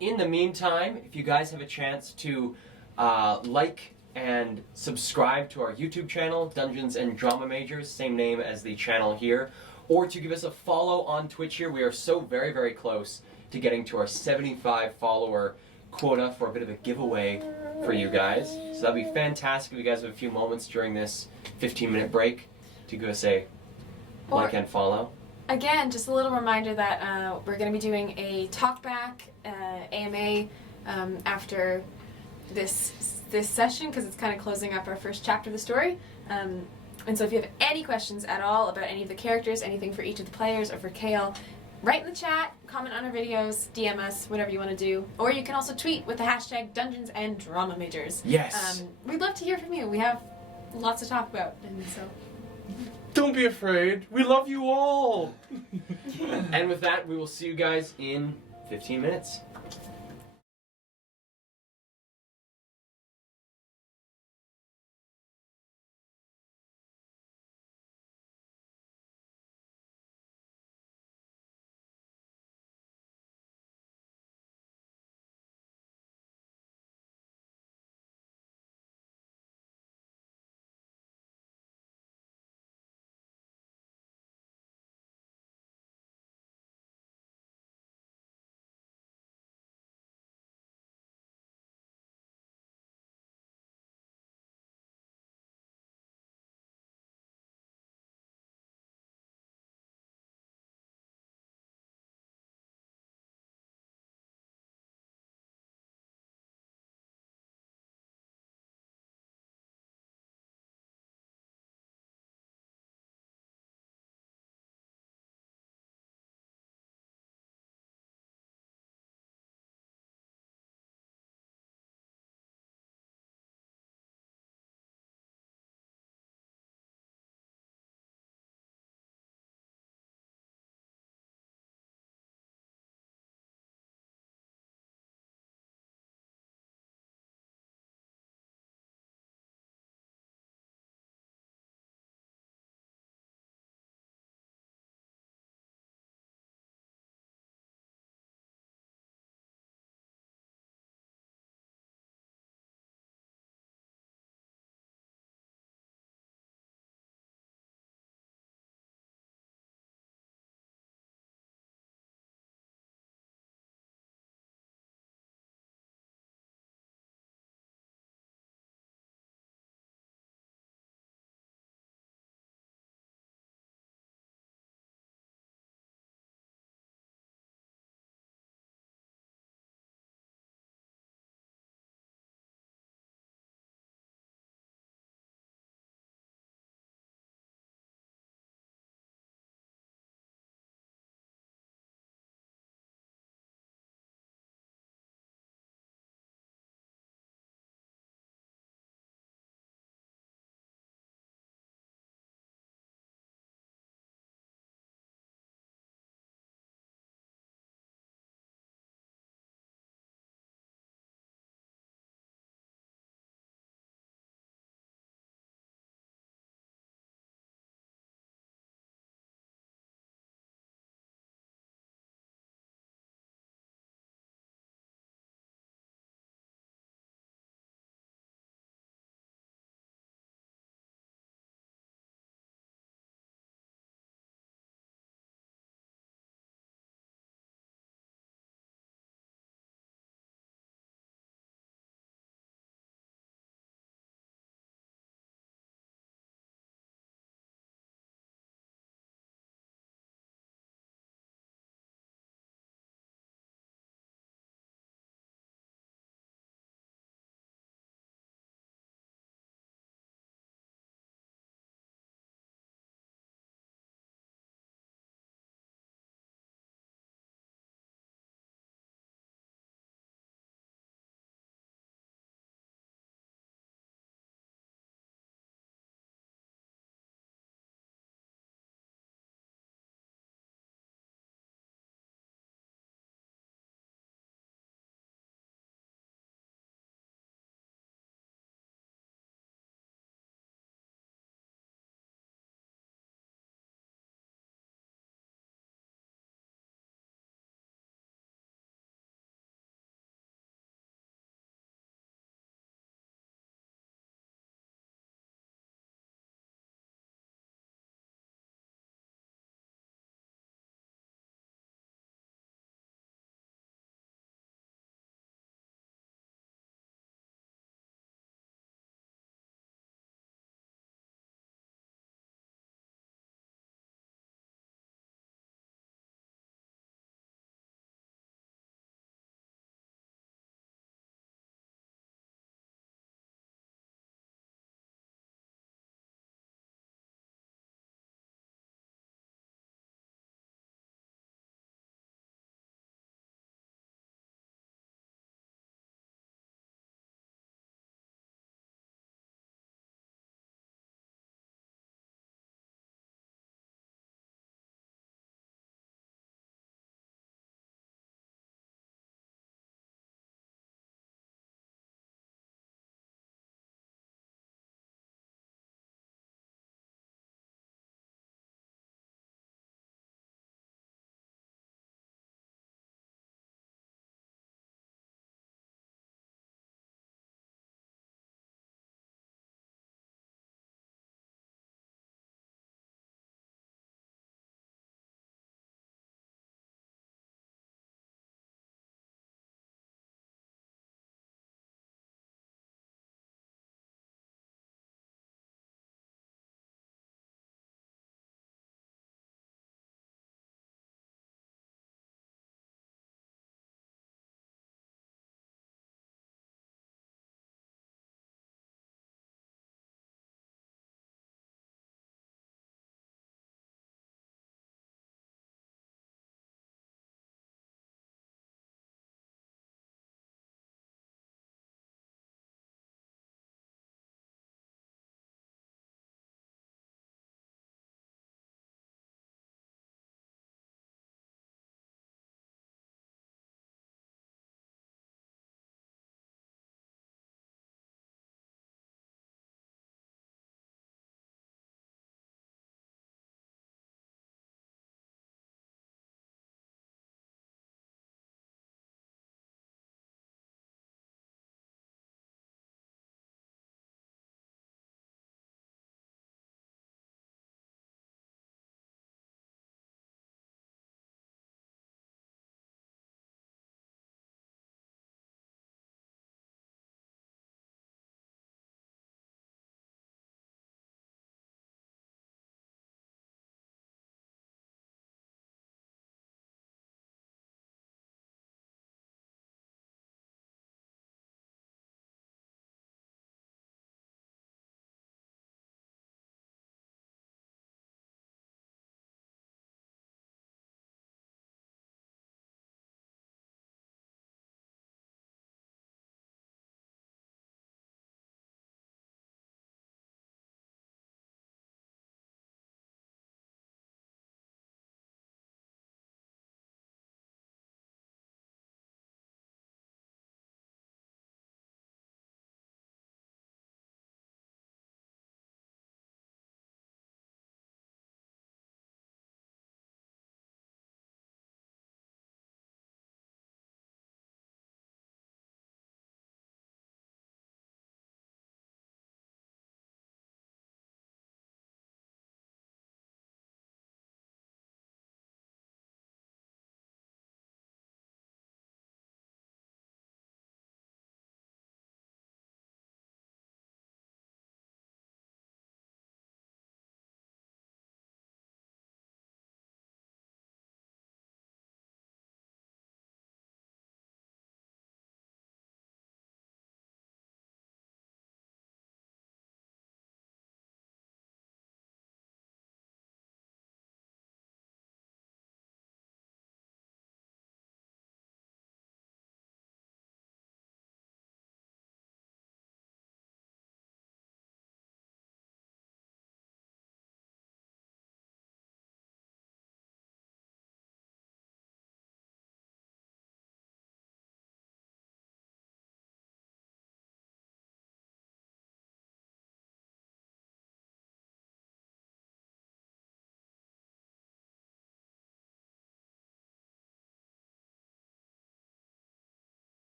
In the meantime, if you guys have a chance to like and subscribe to our YouTube channel, Dungeons and Drama Majors, same name as the channel here, or to give us a follow on Twitch here. We are so very, very close to getting to our 75 follower quota for a bit of a giveaway for you guys. So that'd be fantastic if you guys have a few moments during this 15-minute break to give us a like and follow. Again, just a little reminder that we're going to be doing a talkback AMA after this session, because it's kind of closing up our first chapter of the story. And so if you have any questions at all about any of the characters, anything for each of the players or for Kale, write in the chat, comment on our videos, DM us, whatever you want to do. Or you can also tweet with the hashtag Dungeons and Drama Majors. Yes. We'd love to hear from you. We have lots to talk about, and so... Don't be afraid. We love you all. And with that, we will see you guys in 15 minutes.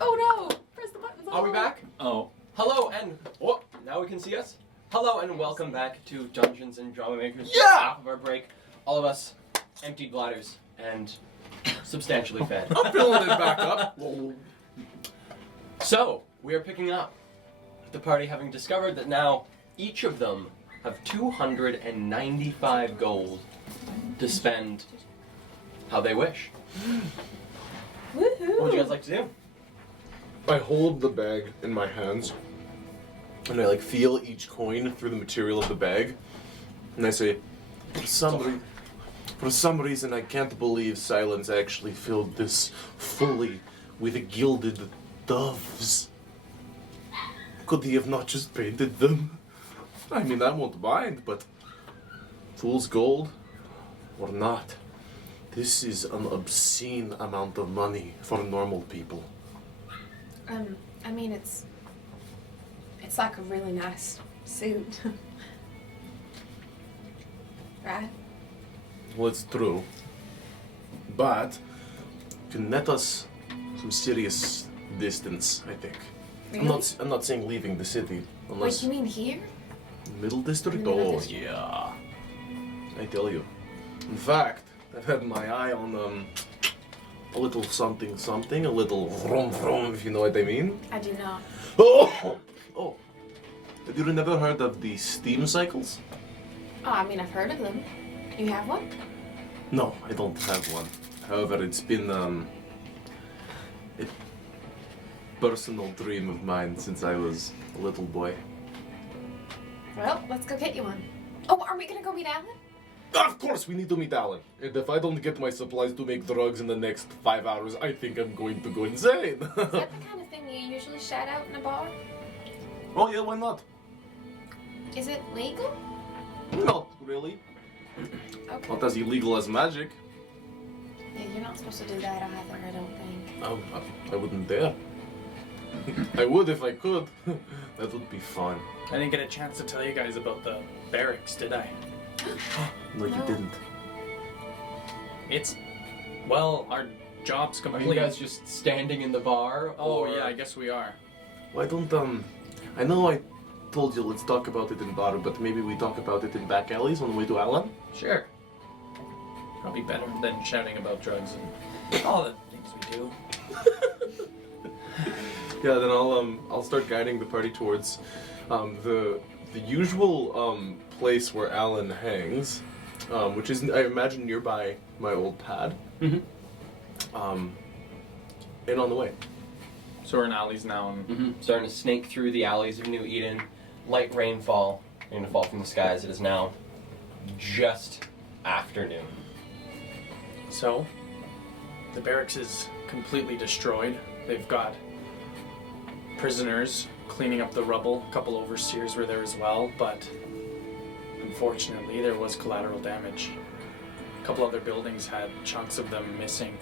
Oh no! Press the buttons. Are we back? Oh. Hello and now we can see us. Hello and welcome back to Dungeons and Drama Makers. Yeah! Off of our break, all of us emptied bladders and substantially fed. I'm filling it back up. So we are picking up the party having discovered that now each of them have 295 gold to spend how they wish. Woohoo! What would you guys like to do? I hold the bag in my hands, and I like feel each coin through the material of the bag, and I say, for some reason, I can't believe Silence actually filled this fully with gilded doves. Could he have not just painted them? I mean, I won't mind, but fool's gold or not, this is an obscene amount of money for normal people. I mean, it's like a really nice suit. Right? Well, it's true. But can net us some serious distance, I think. Really? I'm not saying leaving the city Wait, unless you mean here? Middle District. Middle Oh District. yeah, I tell you. In fact, I've had my eye on a little something, a little vroom vroom, if you know what I mean. I do not. Oh, oh. Have you never heard of the steam cycles? Oh, I mean, I've heard of them. You have one? No, I don't have one. However, it's been a personal dream of mine since I was a little boy. Well, let's go get you one. Oh, are we gonna go meet Alan? Of course, we need to meet Alan. And if I don't get my supplies to make drugs in the next 5 hours, I think I'm going to go insane. Is that the kind of thing you usually shout out in a bar? Oh yeah, why not? Is it legal? Not really. Okay. Not as illegal as magic. Yeah, you're not supposed to do that either, I don't think. I wouldn't dare. I would if I could. That would be fun. I didn't get a chance to tell you guys about the barracks, did I? No, you No. didn't. It's, well, our job's Are complete. you guys just standing in the bar? Oh or- yeah, I guess we are. Why don't I know I told you let's talk about it in bar, but maybe we talk about it in back alleys on the way to Alan? Sure. Probably better than shouting about drugs and all the things we do. Yeah, then I'll start guiding the party towards the usual place where Alan hangs, which is I imagine nearby my old pad. Mm-hmm. And on the way. So we're in alleys now, and Starting to snake through the alleys of New Eden. Light rainfall going to fall from the skies. It is now just afternoon. so the barracks is completely destroyed. They've got prisoners cleaning up the rubble. A couple overseers were there as well, but unfortunately there was collateral damage. A couple other buildings had chunks of them missing.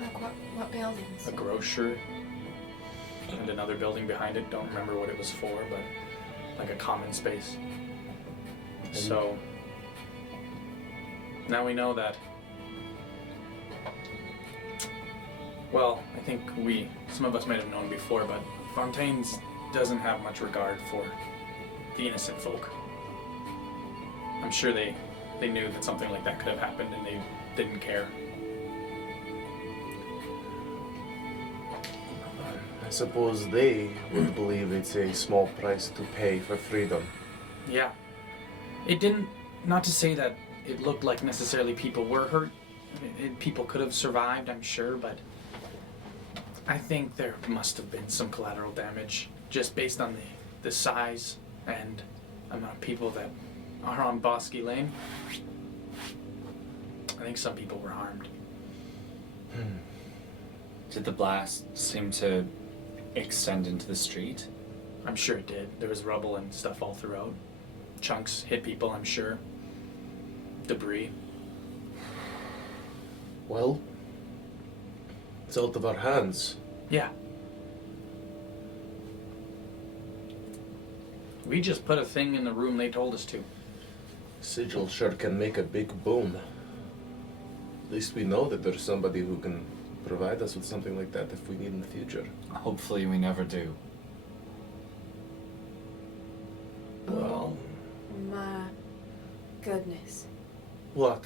Like what buildings? A grocer and another building behind it. Don't remember what it was for, but like a common space. So now we know that. Well, I think some of us might have known before, but Fontaine's doesn't have much regard for the innocent folk. I'm sure they knew that something like that could have happened and they didn't care. I suppose they would believe it's a small price to pay for freedom. Yeah. It didn't, not to say that it looked like necessarily people were hurt. People could have survived, I'm sure, but I think there must have been some collateral damage just based on the size and amount of people that are on Bosky Lane. I think some people were harmed. Did the blast seem to extend into the street? I'm sure it did. There was rubble and stuff all throughout. Chunks hit people, I'm sure. Debris. Well, it's out of our hands. Yeah. We just put a thing in the room they told us to. Sigil sure can make a big boom. At least we know that there's somebody who can provide us with something like that if we need in the future. Hopefully we never do. Well, My goodness. what?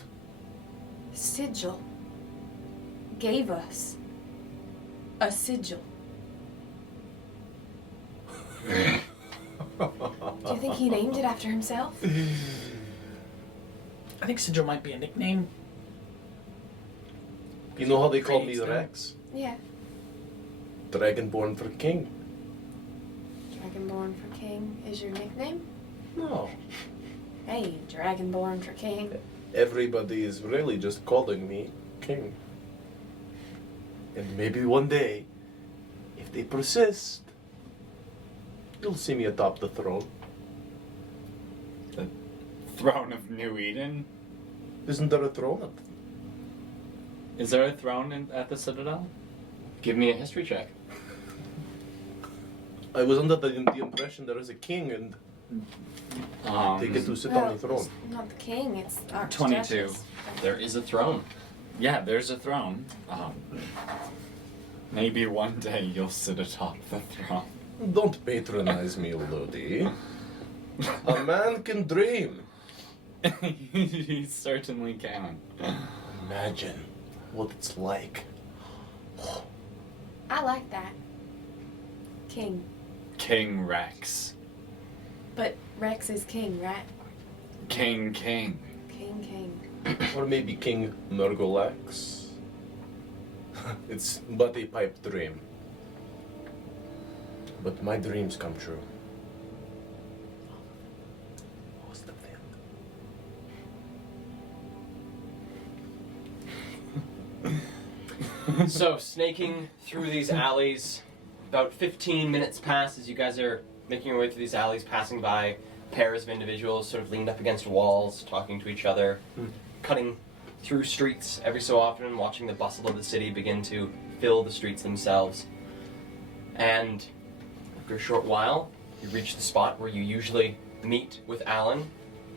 Sigil gave us a sigil. Do you think he named it after himself? I think Sigil might be a nickname. You know how they call me Creates them. Rex? Yeah. Dragonborn for king. Dragonborn for King is your nickname? No. Hey, Dragonborn for King. Everybody is really just calling me king. And maybe one day, if they persist, you'll see me atop the throne. The throne of New Eden? Isn't there a throne? Is there a throne at the Citadel? Give me a history check. I was under the impression there is a king and they get to sit on the throne. It's not the king, it's Archduchess. 22. There is a throne. Yeah, there's a throne. Maybe one day you'll sit atop the throne. Don't patronize me, Lodi. A man can dream. He certainly can. Imagine what it's like. I like that. King. King Rex. But Rex is king, right? King. King, king. Or maybe King Murgulax. It's but a pipe dream. But my dreams come true. Most of them. So, snaking through these alleys, about 15 minutes pass as you guys are making your way through these alleys, passing by pairs of individuals sort of leaned up against walls, talking to each other, cutting through streets every so often, watching the bustle of the city begin to fill the streets themselves. And after a short while, you reach the spot where you usually meet with Alan.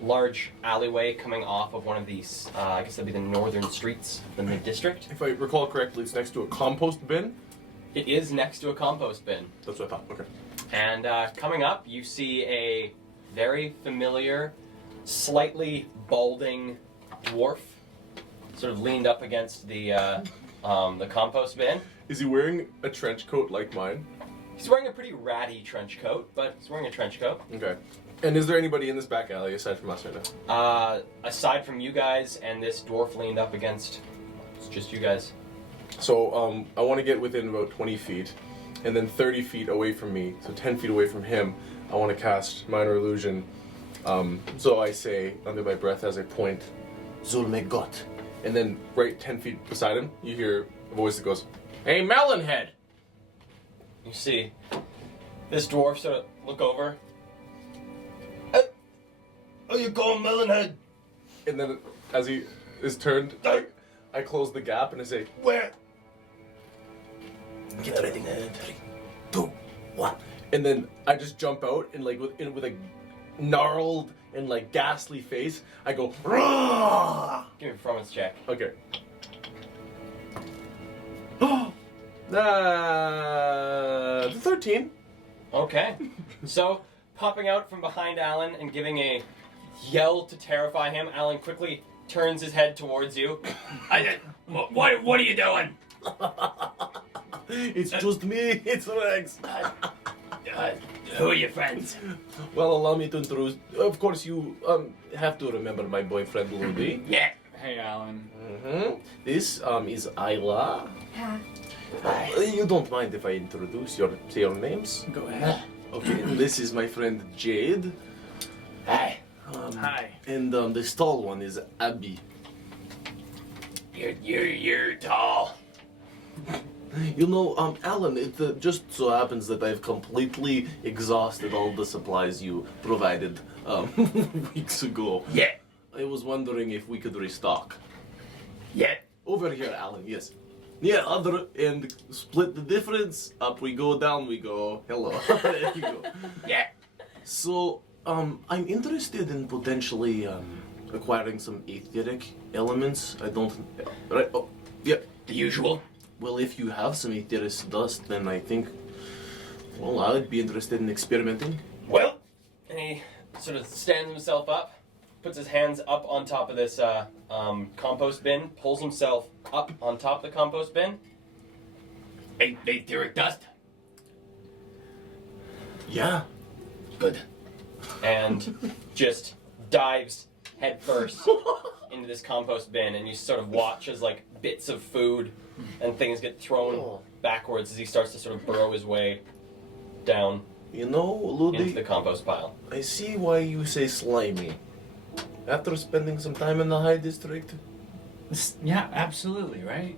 Large alleyway coming off of one of these, I guess that'd be the northern streets of the mid-district. If I recall correctly, it's next to a compost bin. It is next to a compost bin. That's what I thought. Okay. And coming up, you see a very familiar, slightly balding dwarf, sort of leaned up against the compost bin. Is he wearing a trench coat like mine? He's wearing a pretty ratty trench coat, but he's wearing a trench coat. Okay. And is there anybody in this back alley aside from us right now? Aside from you guys and this dwarf leaned up against, it's just you guys. So I want to get within about 20 feet, and then 30 feet away from me, so 10 feet away from him, I want to cast Minor Illusion. So I say, under my breath as I point, Zulmegot. And then right 10 feet beside him, you hear a voice that goes, "Hey, Melonhead!" You see this dwarf sort of look over. Oh, you going, Melonhead? And then as he is turned, I close the gap and I say, Where? "Get ready, 3, 2, 1." And then I just jump out and like with a gnarled and like ghastly face, I go, "Rah!" Give me a performance check. Okay. 13. Okay. So, popping out from behind Alan and giving a yell to terrify him, Alan quickly turns his head towards you. What are you doing? It's just me. It's Rex. Who are your friends? Well, allow me to introduce. Of course, you have to remember my boyfriend Ludi. Yeah. Hey, Alan. This is Isla. Hi. You don't mind if I introduce say your names? Go ahead. Okay. And this is my friend Jade. Hey. Hi. And this tall one is Abby. You're tall. You know, Alan, it just so happens that I've completely exhausted all the supplies you provided weeks ago. Yeah. I was wondering if we could restock. Yeah. Over here, Alan, yes. Yeah, and split the difference. Up we go, down we go. Hello. There you go. Yeah. So, I'm interested in potentially acquiring some etheric elements. I don't. Right? Oh, yeah. The usual. Well, if you have some Aetherius dust, then I think, well, I'd be interested in experimenting. Well, and he sort of stands himself up, puts his hands up on top of this compost bin, pulls himself up on top of the compost bin. Aetheric dust. Yeah. Good. And just dives headfirst into this compost bin, and you sort of watch as like bits of food and things get thrown backwards as he starts to sort of burrow his way down You know, into the Ludi, compost pile. I see why you say slimy. After spending some time in the High District, Yeah, absolutely, right?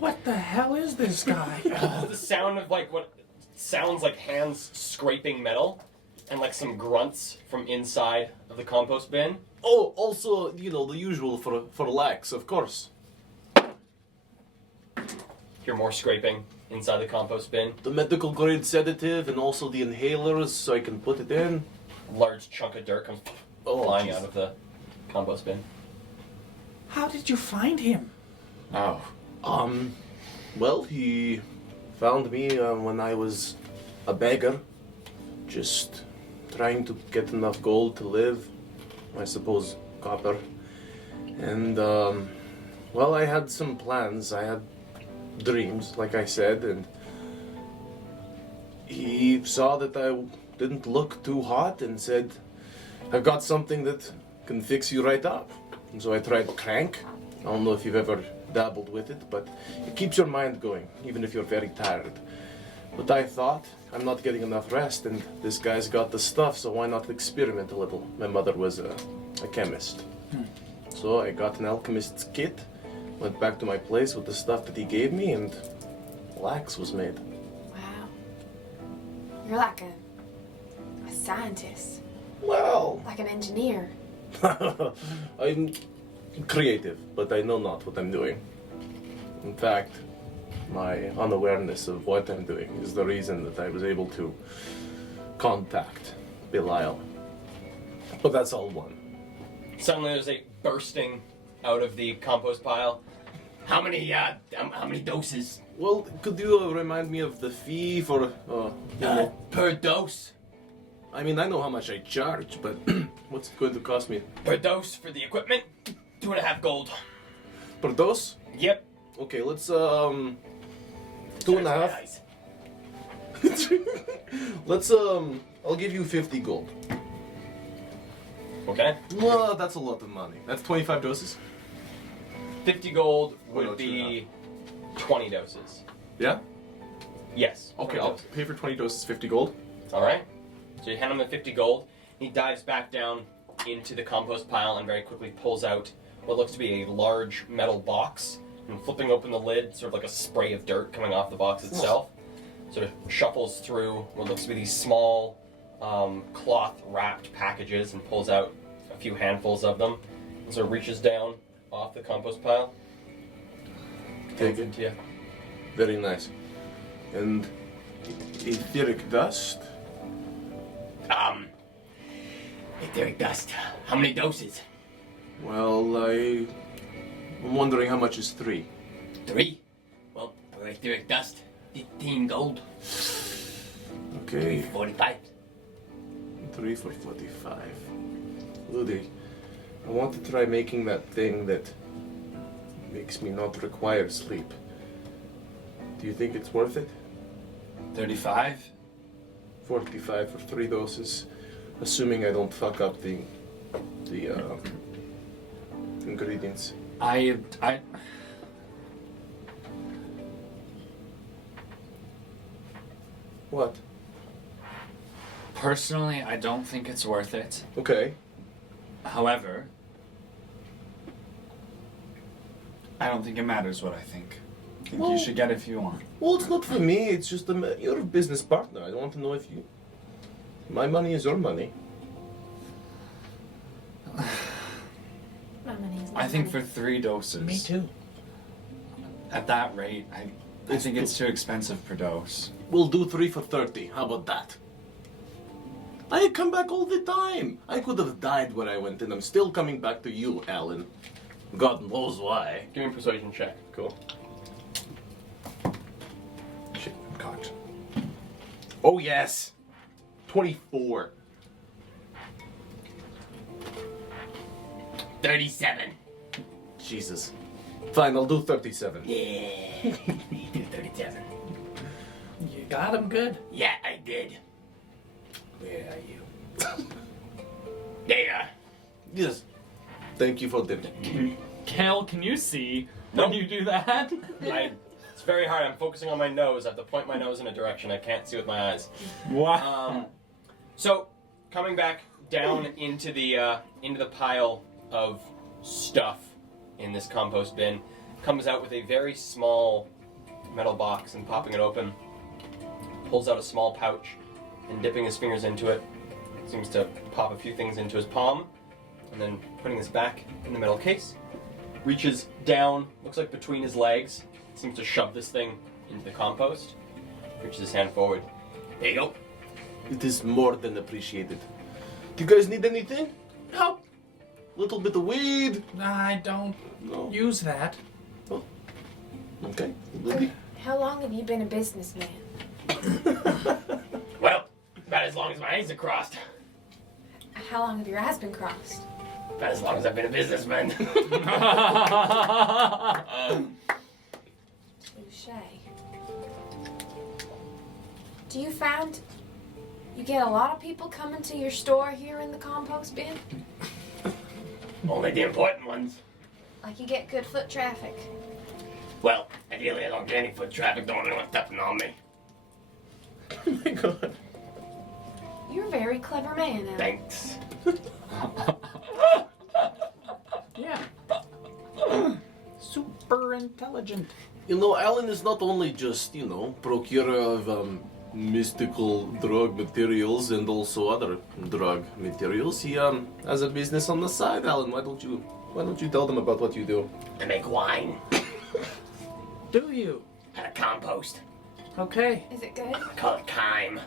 What the hell is this guy? The sound of like what sounds like hands scraping metal and like some grunts from inside of the compost bin. oh, also, you know, the usual for lax, of course. Hear more scraping inside the compost bin. The medical grade sedative and also the inhalers so I can put it in. Large chunk of dirt comes flying out of the compost bin. How did you find him? Oh. Well, he found me when I was a beggar, just trying to get enough gold to live, I suppose copper. And, well, I had some plans, I had dreams, like I said, and he saw that I didn't look too hot and said, I've got something that can fix you right up. And so I tried crank. I don't know if you've ever dabbled with it, but it keeps your mind going, even if you're very tired. But I thought, I'm not getting enough rest, and this guy's got the stuff, so why not experiment a little? My mother was a chemist. So I got an alchemist's kit, went back to my place with the stuff that he gave me, and lax was made. Wow. You're like a scientist, Well, like an engineer. I'm creative, but I know not what I'm doing. In fact, my unawareness of what I'm doing is the reason that I was able to contact Belial. But that's all one. Suddenly there's a bursting out of the compost pile. How many doses? Well, could you remind me of the fee for, Per dose. I mean, I know how much I charge, but what's it going to cost me? Per dose for the equipment, 2.5 gold. Per dose? Yep. Okay, let's, 2.5. Let's, I'll give you 50 gold. Okay. Well, that's a lot of money. That's 25 doses? 50 gold Oh, no, would be 20 doses. Yeah? Yes. Okay, 20 I'll doses. pay for 20 doses, 50 gold. All right. So you hand him the 50 gold. He dives back down into the compost pile and very quickly pulls out what looks to be a large metal box. And flipping open the lid, sort of like a spray of dirt coming off the box itself, sort of shuffles through what looks to be these small cloth-wrapped packages and pulls out a few handfuls of them. And sort of reaches down off the compost pile. Take Hands it. to you. Very nice. And etheric dust? Etheric dust. How many doses? Well, I'm wondering how much is 3. 3. Well, for etheric dust, 15 gold. Okay, 45. 3 for 45. Ludi, I want to try making that thing that makes me not require sleep. Do you think it's worth it? 35? 45 for 3 doses, assuming I don't fuck up the ingredients. I What? personally, I don't think it's worth it. Okay. However, I don't think it matters what I think. I think Well- you should get it if you want. Well, it's not for me. It's just you're a business partner. I want to know if you. My money is your money. My money is I think for 3 doses. Me too. At that rate, I It's think it's too expensive per dose. We'll do 3 for 30. How about that? I come back all the time. I could have died where I went, and I'm still coming back to you, Alan. God knows why. Give me a persuasion check. Cool. Shit, I'm cocked. Oh yes! 24. 37. Jesus. Fine, I'll do 37. Yeah. You do 37. You got him good. Yeah, I did. Where are you? There you are. Yes. Thank you for the... Kale, can you see Nope. when you do that? It's very hard. I'm focusing on my nose. I have to point my nose in a direction. I can't see with my eyes. Wow. So, coming back down into the pile of stuff in this compost bin, comes out with a very small metal box and popping it open, pulls out a small pouch and dipping his fingers into it, seems to pop a few things into his palm, and then putting this back in the metal case, reaches down, looks like between his legs, seems to shove this thing into the compost, reaches his hand forward. There you go. It is more than appreciated. Do you guys need anything? Help? Little bit of weed? I don't No. use that. Okay. Lily? How long have you been a businessman? Well, about as long as my eyes are crossed. How long have your eyes been crossed? About as long as I've been a businessman. Touche. Do you find you get a lot of people coming to your store here in the compost bin? Only the important ones. Like you get good foot traffic? Well, ideally I don't get any foot traffic, don't want anyone stepping on me. Oh my god. You're a very clever man, Alan. Thanks. Yeah. Super intelligent. You know, Alan is not only just, procurer of mystical drug materials and also other drug materials. He has a business on the side, Alan. Why don't you tell them about what you do? I make wine Do you? out of compost. Okay. Is it good? I call it chyme.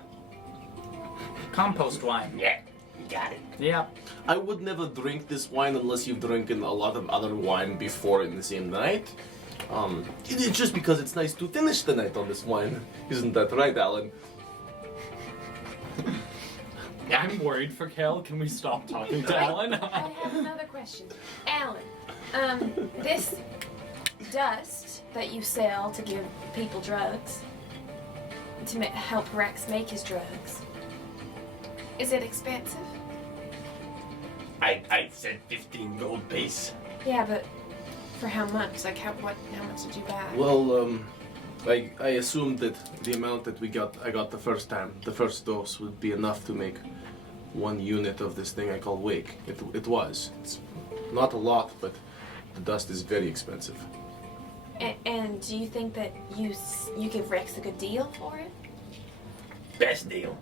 Compost wine. Yeah, you got it. Yeah. I would never drink this wine unless you've drinking a lot of other wine before in the same night. It's just because it's nice to finish the night on this wine. Isn't that right, Alan? I'm worried for Kale. Can we stop talking to Alan? I have another question. Alan, this dust that you sell to give people drugs, to help Rex make his drugs, is it expensive? I said 15 gold piece. Yeah, but for how much? Like how much did you buy? Well, I assumed that the amount that I got the first time, the first dose, would be enough to make 1 unit of this thing I call Wake. It was. It's not a lot, but the dust is very expensive. And do you think that you give Rex a good deal for it? Best deal.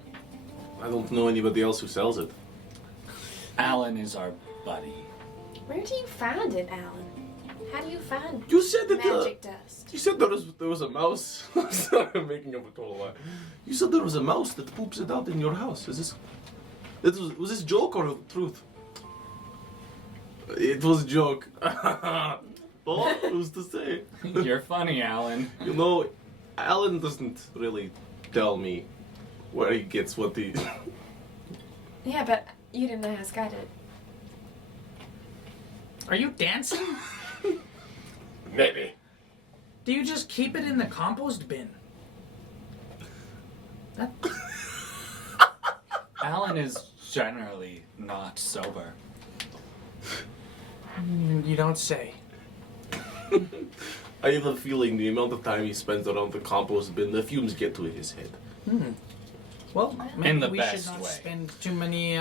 I don't know anybody else who sells it. Alan is our buddy. Where do you find it, Alan? How do you find You said that magic dust? you said there was a mouse. Sorry, I'm making up a total lie. You said there was a mouse that poops it out in your house. Was this joke or truth? It was a joke. Oh, who's to say? You're funny, Alan. You know, Alan doesn't really tell me where he gets what he. Yeah, but you didn't ask. I did. Are you dancing? Maybe. Do you just keep it in the compost bin? Alan is generally not sober. You don't say. I have a feeling the amount of time he spends around the compost bin, the fumes get to his head. Well, maybe the we best should not way. spend too many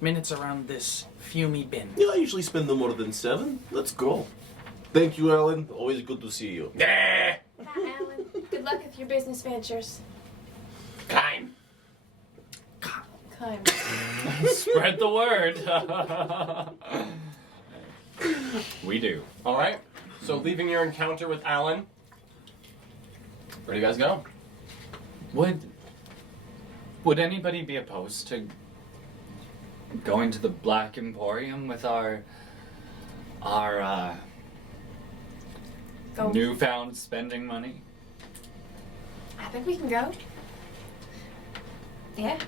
minutes around this fumy bin. Yeah, I usually spend no more than 7. Let's go. Thank you, Alan. Always good to see you. Yeah. Bye, Alan. Good luck with your business ventures. Chyme. Climb. Spread the word. We do. All right. So leaving your encounter with Alan, where do you guys go? Would anybody be opposed to going to the Black Emporium with our Our Go. newfound spending money. I think we can go. Yeah.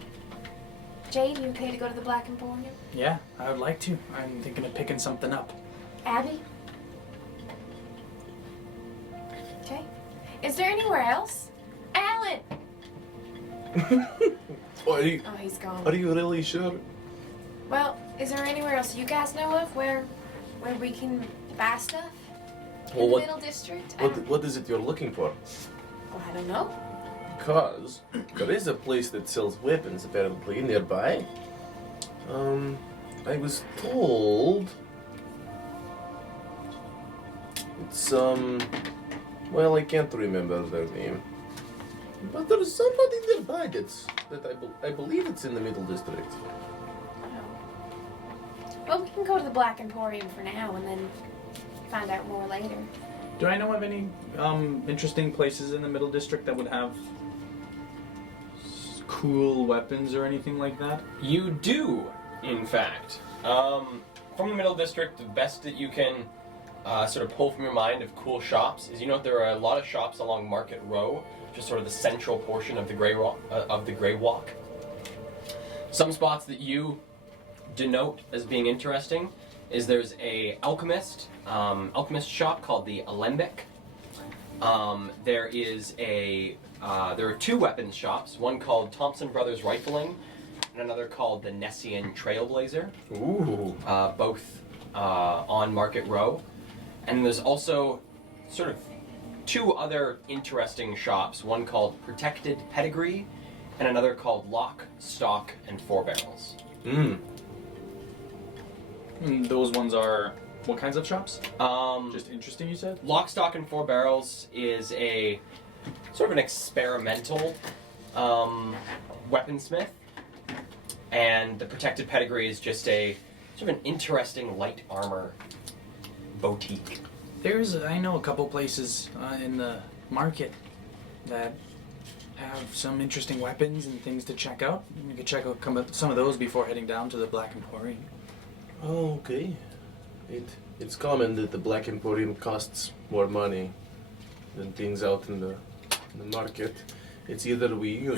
Jade, you okay to go to the Black Emporium? Yeah, I would like to. I'm thinking of picking something up. Abby? Okay. Is there anywhere else? Alan! Are you, Oh, he's gone. are you really sure? Well, is there anywhere else you guys know of where we can buy stuff? Well, in the what- Middle District? What is it you're looking for? Oh, I don't know. Because there is a place that sells weapons apparently nearby. I was told it's well, I can't remember their name. But there's somebody nearby I believe it's in the Middle District. Well, we can go to the Black Emporium for now and then find out more later. Do I know of any interesting places in the Middle District that would have cool weapons or anything like that? You do, in fact. From the Middle District, the best that you can sort of pull from your mind of cool shops is, you know, there are a lot of shops along Market Row, just sort of the central portion of the Grey Walk. Some spots that you denote as being interesting is there's a alchemist shop called the Alembic. There are two weapons shops, one called Thompson Brothers Rifling and another called the Nessian Trailblazer, Ooh. both on Market Row. And there's also sort of two other interesting shops, one called Protected Pedigree and another called Lock, Stock, and Four Barrels. And those ones are what kinds of shops? Just Just interesting, you said? Lock, Stock, and Four Barrels is a sort of an experimental weaponsmith, and the Protected Pedigree is just a sort of an interesting light armor boutique. I know a couple places in the market that have some interesting weapons and things to check out. You could check out some of those before heading down to the Black Emporium. Oh, okay. It's common that the Black Emporium costs more money than things out in the market. It's either we,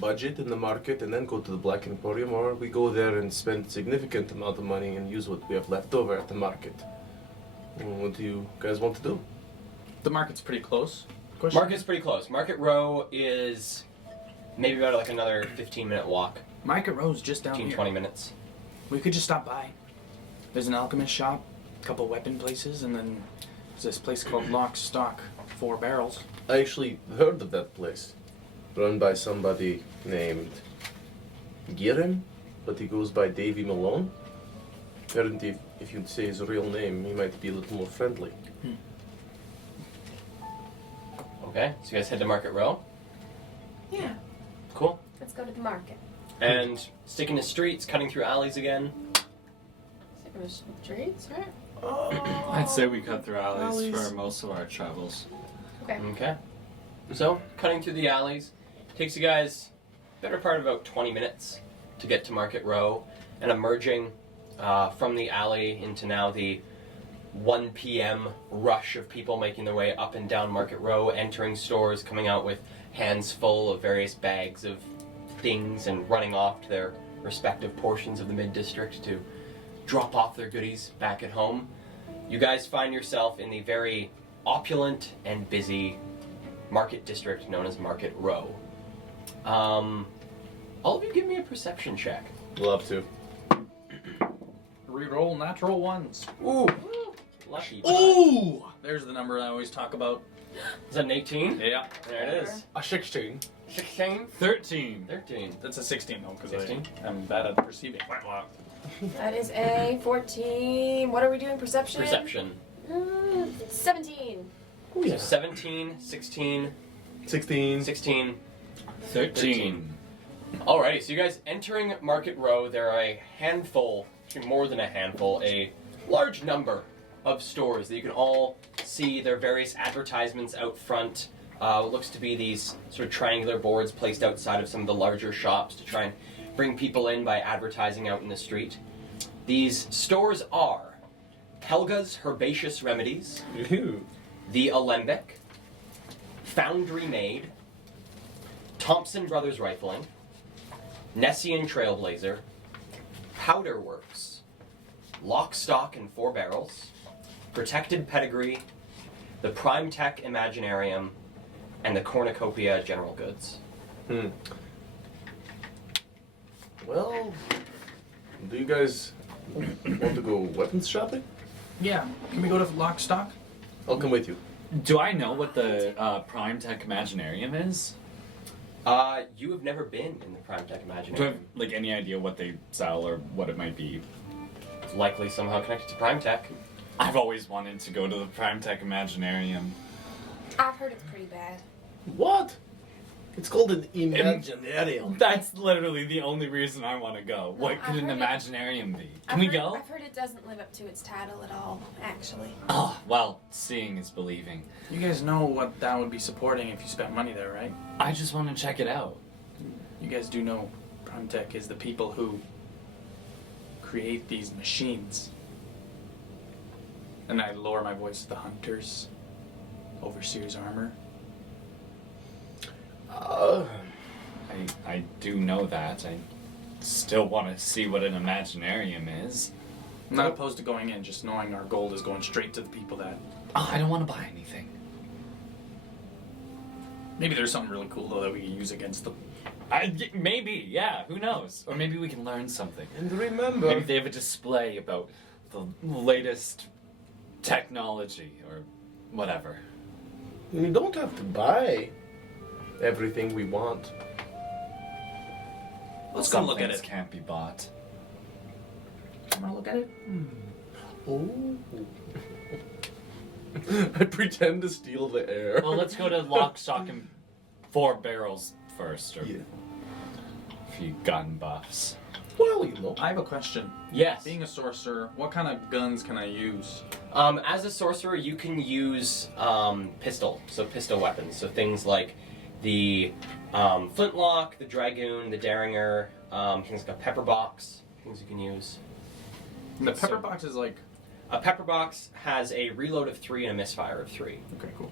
budget in the market and then go to the Black Emporium, or we go there and spend significant amount of money and use what we have left over at the market. What do you guys want to do? The market's pretty close. Market's pretty close. Market Row is maybe about like another 15-minute walk, Market Row's just down 15, here. 20 minutes. We could just stop by. There's an alchemist shop, a couple weapon places, and then there's this place called Lock, Stock, Four Barrels. I actually heard of that place. Run by somebody named Girim, but he goes by Davy Malone. Apparently, if you say his real name, he might be a little more friendly. Okay, so you guys head to Market Row. Yeah. Cool. Let's go to the market. And sticking to streets, cutting through alleys again. Sticking to streets, right? I'd say we cut through alleys Alleys. for most of our travels. Okay. Okay. So, cutting through the alleys takes you guys better part of about 20 minutes to get to Market Row, and emerging from the alley into now the 1 p.m. rush of people making their way up and down Market Row, entering stores, coming out with hands full of various bags of things and running off to their respective portions of the mid-district to drop off their goodies back at home. You guys find yourself in the very opulent and busy market district known as Market Row. All of you give me a perception check. Love to. Reroll natural ones. Ooh, lucky. Ooh! There's the number I always talk about. Is that an 18? Yeah. There it is. A 16. 16? 13. 13. That's a 16 though, because 16? I'm bad at perceiving. That is a 14. What are we doing? Perception? Perception. 17. Oh, So 17, 16, 16. 16. 13. Alrighty, so you guys entering Market Row, there are a handful, actually more than a handful, a large number of stores that you can all see their various advertisements out front. What looks to be these sort of triangular boards placed outside of some of the larger shops to try and bring people in by advertising out in the street. These stores are Helga's Herbaceous Remedies, Ew. The Alembic, Foundry Made, Thompson Brothers Rifling, Nessian Trailblazer, Powder Works, Lock, Stock, and Four Barrels, Protected Pedigree, the Prime Tech Imaginarium, and the Cornucopia General Goods. Well, do you guys want to go weapons shopping? Yeah. Can we go to Lock Stock? I'll come with you. Do I know what the Prime Tech Imaginarium is? You have never been in the Prime Tech Do I have Imaginarium. like any idea what they sell or what it might be? It's likely somehow connected to Prime Tech. I've always wanted to go to the Prime Tech Imaginarium. I've heard it's pretty bad. What? It's called an Imaginarium. That's literally the only reason I want to go. What I've could an heard it- Imaginarium be? Can we go? I've heard it doesn't live up to its title at all, actually. Oh, well, seeing is believing. You guys know what that would be supporting if you spent money there, right? I just want to check it out. You guys do know Prime Tech is the people who create these machines. And I lower my voice to the Hunters, Overseer's Armor. I do know that. I still want to see what an Imaginarium is. I'm not opposed to going in, just knowing our gold is going straight to the people that... Oh, I don't want to buy anything. Maybe there's something really cool, though, that we can use against them. Maybe, yeah, who knows? Or maybe we can learn something. And remember, Maybe they have a display about the latest technology or whatever. you don't have to buy everything we want. Let's go Some look at things it. can't be bought. I'm gonna look at it. Oh. I pretend to steal the air. Well, let's go to Lock, Stock, and Four Barrels first, or Yeah. a few gun buffs. Well, you know. I have a question. Yes. Being a sorcerer, what kind of guns can I use? As a sorcerer, you can use pistol weapons. So things like the flintlock, the dragoon, the derringer, things like a pepper box, things you can use. The pepper So- box is like... A pepper box has a reload of 3 and a misfire of 3. Okay, cool.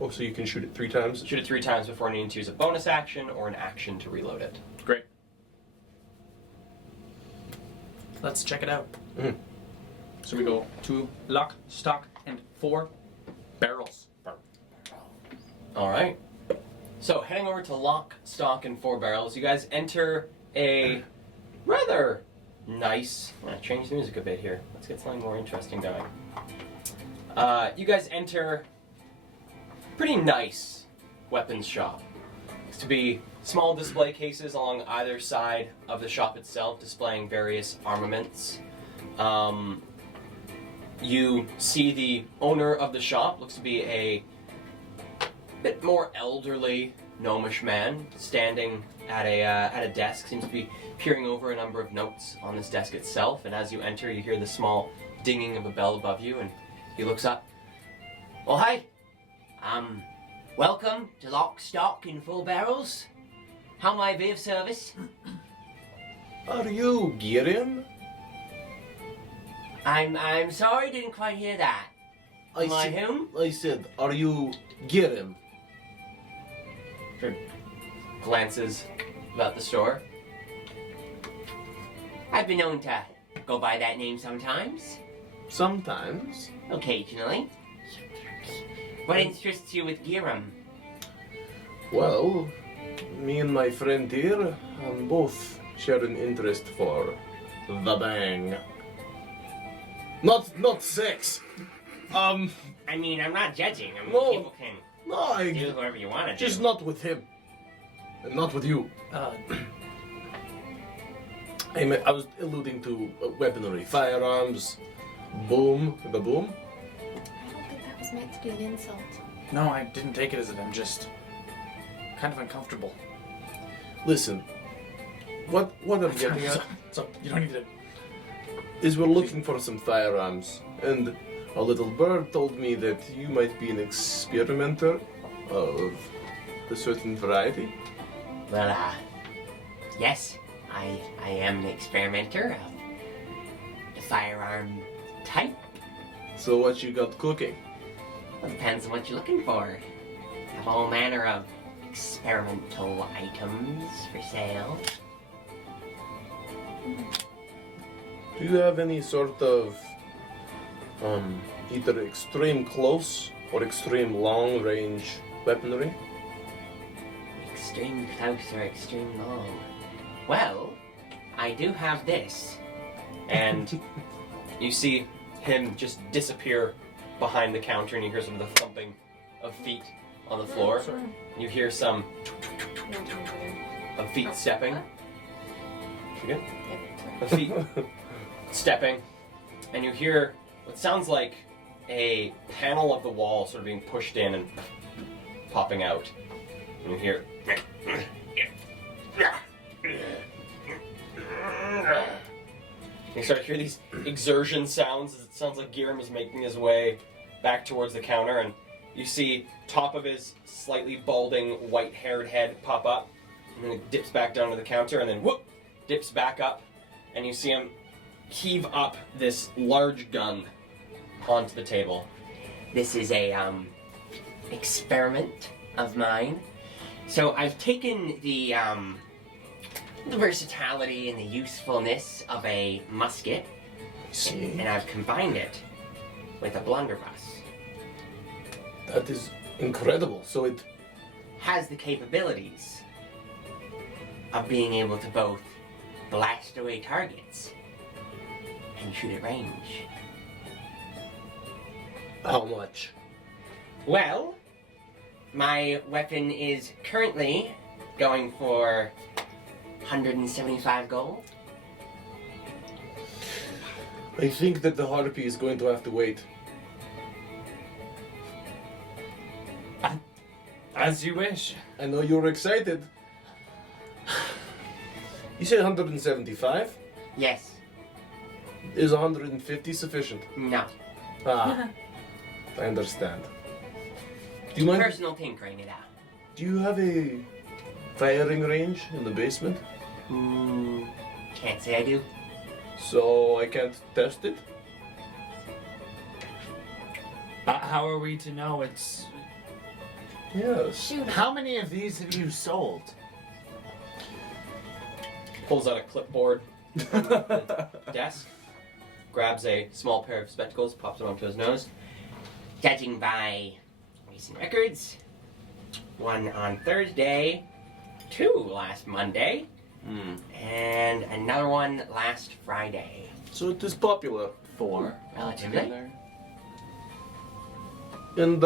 Oh, so you can shoot it 3 times? Shoot it 3 times before needing to use a bonus action or an action to reload it. Great. Let's check it out. Mhm. So we go to Lock, Stock, and Four Barrels. All right. So heading over to Lock, Stock, and Four Barrels, you guys enter a rather nice. I'm gonna change the music a bit here. Let's get something more interesting going. You guys enter pretty nice weapons shop. It's to be small display cases along either side of the shop itself, displaying various armaments. You see the owner of the shop looks to be a bit more elderly gnomish man standing at a desk, seems to be peering over a number of notes on this desk itself, and as you enter you hear the small dinging of a bell above you, and he looks up. Oh, hi. Welcome to Lock, Stock, and Four Barrels. How may I be of service? Are you Girim? I'm sorry, didn't quite hear that. Am I whom? I said, are you Girim? Glances about the store. I've been known to go by that name sometimes. Sometimes. Occasionally. What interests you with Giram? Well, me and my friend here both share an interest for the bang. Not sex. I mean, I'm not judging. I mean, No. people can No, do whatever you want to do. just not with him. And not with you. I was alluding to weaponry, firearms, boom, the boom. I don't think that was meant to be an insult. No, I didn't take it as it. I'm just kind of uncomfortable. Listen, what I'm getting at So you don't need to. is we're looking for some firearms, and a little bird told me that you might be an experimenter of a certain variety. Well, yes, I am an experimenter of the firearm type. So what you got cooking? Well, depends on what you're looking for. Have all manner of experimental items for sale. Do you have any sort of either extreme close or extreme long range weaponry? Extreme close or extreme long? Well, I do have this. And you see him just disappear behind the counter, and you hear some of the thumping of feet on the floor. You hear some of feet stepping. Again? Of feet stepping. And you hear what sounds like a panel of the wall sort of being pushed in and popping out. And you hear. You start to hear these exertion sounds. It sounds like Giram is making his way back towards the counter, and you see top of his slightly balding, white-haired head pop up, and then it dips back down to the counter, and then whoop, dips back up, and you see him heave up this large gun onto the table. This is a experiment of mine. So I've taken the versatility and the usefulness of a musket, and I've combined it with a blunderbuss. That is incredible. So it Has the capabilities of being able to both blast away targets and shoot at range. how much? Well, my weapon is currently going for 175 gold. I think that the harpy is going to have to wait. As you wish. I know you're excited. You said 175? Yes. Is 150 sufficient? No. Ah, I understand. Do you mind? Personal tinkering it out. Do you have a firing range in the basement? Can't say I do. So I can't test it? How are we to know it's... Yes. Shoot. How many of these have you sold? Pulls out a clipboard from the desk, grabs a small pair of spectacles, pops them onto his nose. Judging by recent records, 1 on Thursday, 2 last Monday, and another one last Friday. So it is popular. 4. Relatively. And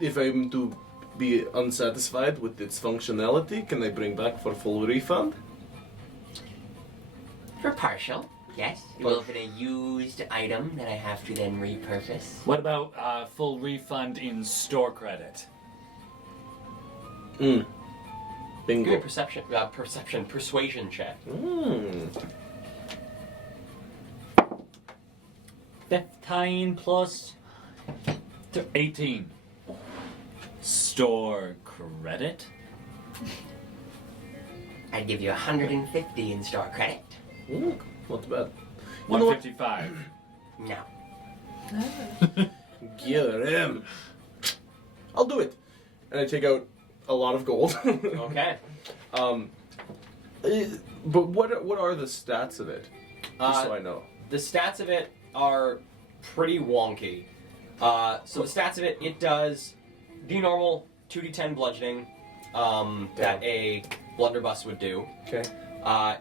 if I'm to be unsatisfied with its functionality, can I bring back for full refund? For partial, yes. Well, if it's a used item that I have to then repurpose. What about full refund in store credit? Bingo. Give me a persuasion check. 15 plus 18. Store credit? I'd give you 150 in store credit. Not bad. You know what? 155. No. Get him. I'll do it. And I take out a lot of gold. Okay. But what are the stats of it? Just so I know. The stats of it are pretty wonky. So the stats of it, it does the normal 2d10 bludgeoning that a blunderbuss would do. Okay.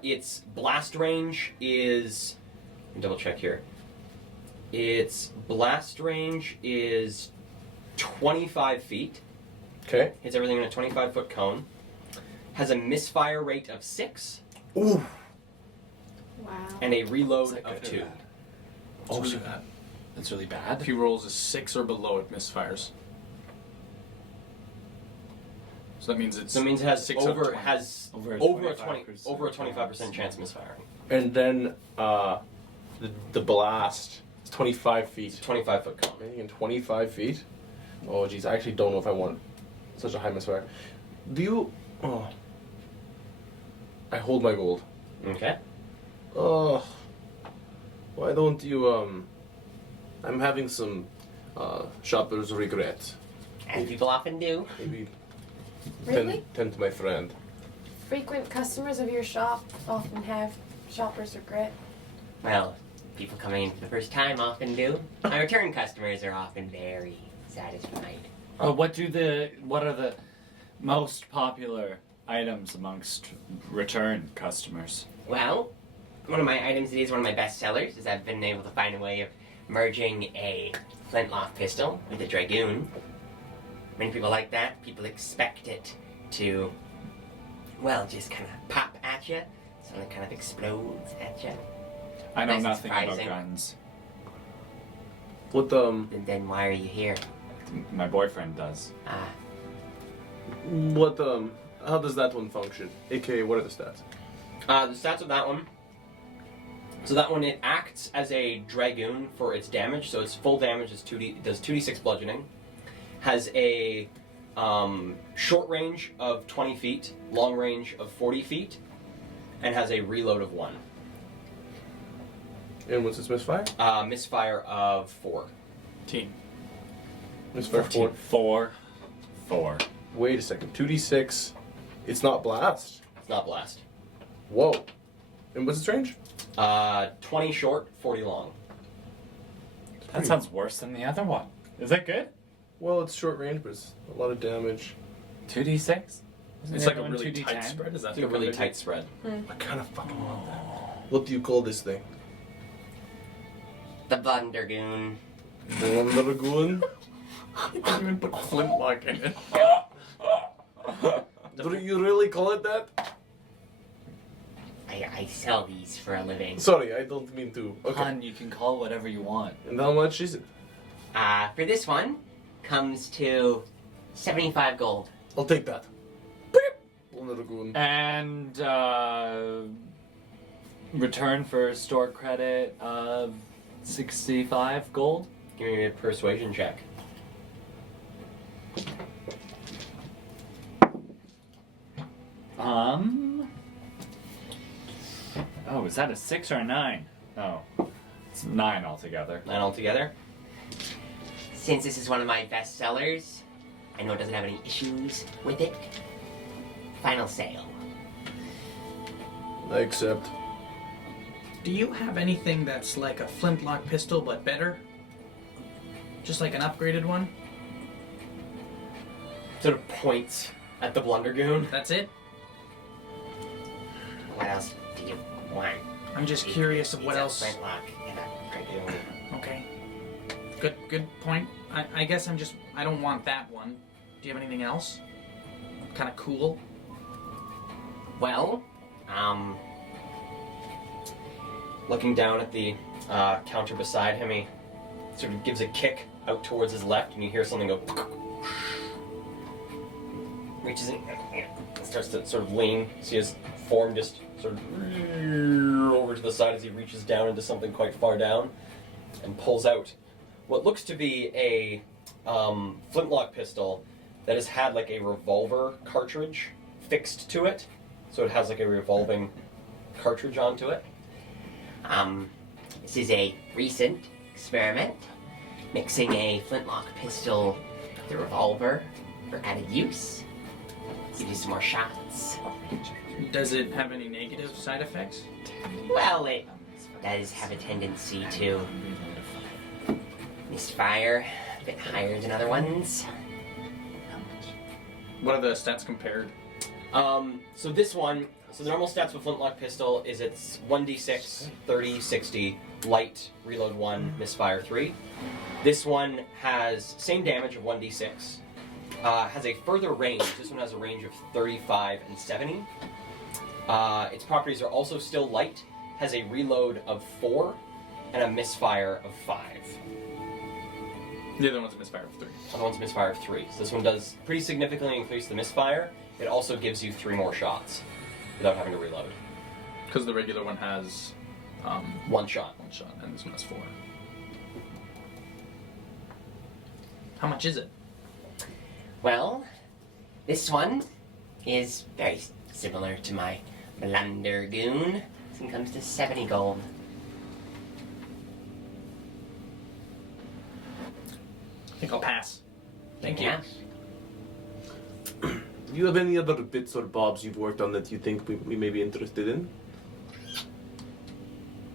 Its blast range is... Let me double check here. Its blast range is 25 feet. Okay. Hits everything in a 25-foot cone. Has a misfire rate of 6 Ooh. Wow. and a reload Is that of good or 2. bad? Oh, so- really bad. That's really bad. If he rolls a 6 or below, it misfires. So that means it's. So it means it has 6 out of over 20. has Over a over a 25% over a 25% chance of misfiring. And then the blast is 25 feet. 25-foot cone. Maybe in 25 feet? Oh, geez, I actually don't know if I want such a high misfire. Do you... Oh. I hold my gold. Okay. Oh. Why don't you, I'm having some shopper's regret. As people often do. Maybe Really? tend to my friend. Frequent customers of your shop often have shopper's regret. Well, people coming in for the first time often do. My return customers are often very satisfied. What are the most popular items amongst return customers? Well, one of my items that is one of my best sellers is I've been able to find a way of merging a flintlock pistol with a dragoon. Many people like that. People expect it to, well, just kind of pop at you. So it kind of explodes at you. I know Nice and nothing about surprising. guns. What And then why are you here? My boyfriend does. how does that one function? AKA, what are the stats? The stats of that one. So that one, it acts as a dragoon for its damage. So its full damage is 2d. It does 2d6 bludgeoning. Has a short range of 20 feet, long range of 40 feet, and has a reload of 1. And what's its misfire? Misfire of 4. Misfire 4. 4. Wait a second. 2d6. It's not blast. It's not blast. Whoa. And what's its range? 20 short, 40 long. That sounds worse than the other one. Is that good? Well, it's short range, but it's a lot of damage. 2d6? It's like a really tight spread. Is that It's like a really tight spread. I kind of fucking want that. What do you call this thing? The Blundergoon. Dragoon? You didn't even put flintlock in it. Do you really call it that? I sell these for a living. Sorry, I don't mean to. Okay. Hun, you can call it whatever you want. And how much is it? For this one, comes to 75 gold. I'll take that. Dragoon. And return for store credit of 65 gold. Give me a persuasion check. Oh, is that a 6 or a 9? Oh, it's 9 altogether. 9 altogether. Since this is one of my best sellers, I know it doesn't have any issues with it. Final sale. I accept. Do you have anything that's like a flintlock pistol but better? Just like an upgraded one? Sort of points at the Blundergoon. That's it? What else do you want? I'm just curious of what It's a else. flintlock and a dragoon. Okay. Good point. I guess I don't want that one. Do you have anything else? Kind of cool? Well, Looking down at the counter beside him, he sort of gives a kick out towards his left, and you hear something go. Reaches in, starts to sort of lean. See his form just sort of over to the side as he reaches down into something quite far down, and pulls out what looks to be a flintlock pistol that has had like a revolver cartridge fixed to it, so it has like a revolving cartridge onto it. this is a recent experiment, mixing a flintlock pistol with a revolver for added use. Give you some more shots. Does it have any negative side effects? Well, it does have a tendency to misfire a bit higher than other ones. What are the stats compared? So this one, so the normal stats with flintlock pistol is it's 1d6, 30, 60, light, reload 1, misfire 3. This one has same damage of 1d6, has a further range. This one has a range of 35 and 70. Its properties are also still light, has a reload of 4, and a misfire of 5. The other one's a misfire of 3. The other one's misfire of 3. So this one does pretty significantly increase the misfire. It also gives you 3 more shots without having to reload. Because the regular one has 1 shot. 1 shot, and this one has 4. How much is it? Well, this one is very similar to my Blundergoon. This one comes to 70 gold. think I'll pass. Thank you. Yeah. Do you have any other bits or bobs you've worked on that you think we may be interested in?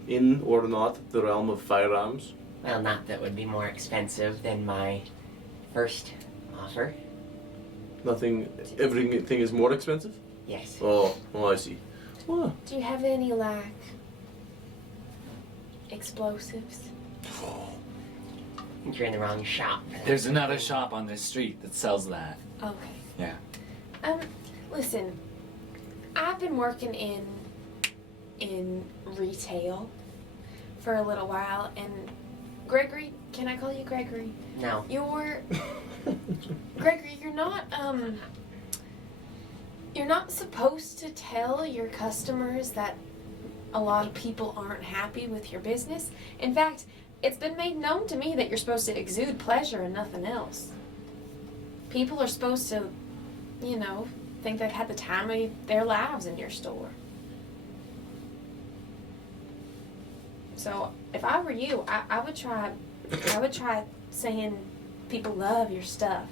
In or not the realm of firearms? Well, not that would be more expensive than my first offer. Nothing. Everything is more expensive. Yes. Oh, I see. Well, Do you have any, like, explosives? I think you're in the wrong shop. There's another shop on this street that sells that. Okay. Yeah. Listen, I've been working in retail for a little while, and Gregory, can I call you Gregory? No. Gregory, you're not supposed to tell your customers that a lot of people aren't happy with your business. In fact, it's been made known to me that you're supposed to exude pleasure and nothing else. People are supposed to, think they've had the time of their lives in your store. So if I were you, I would try saying people love your stuff.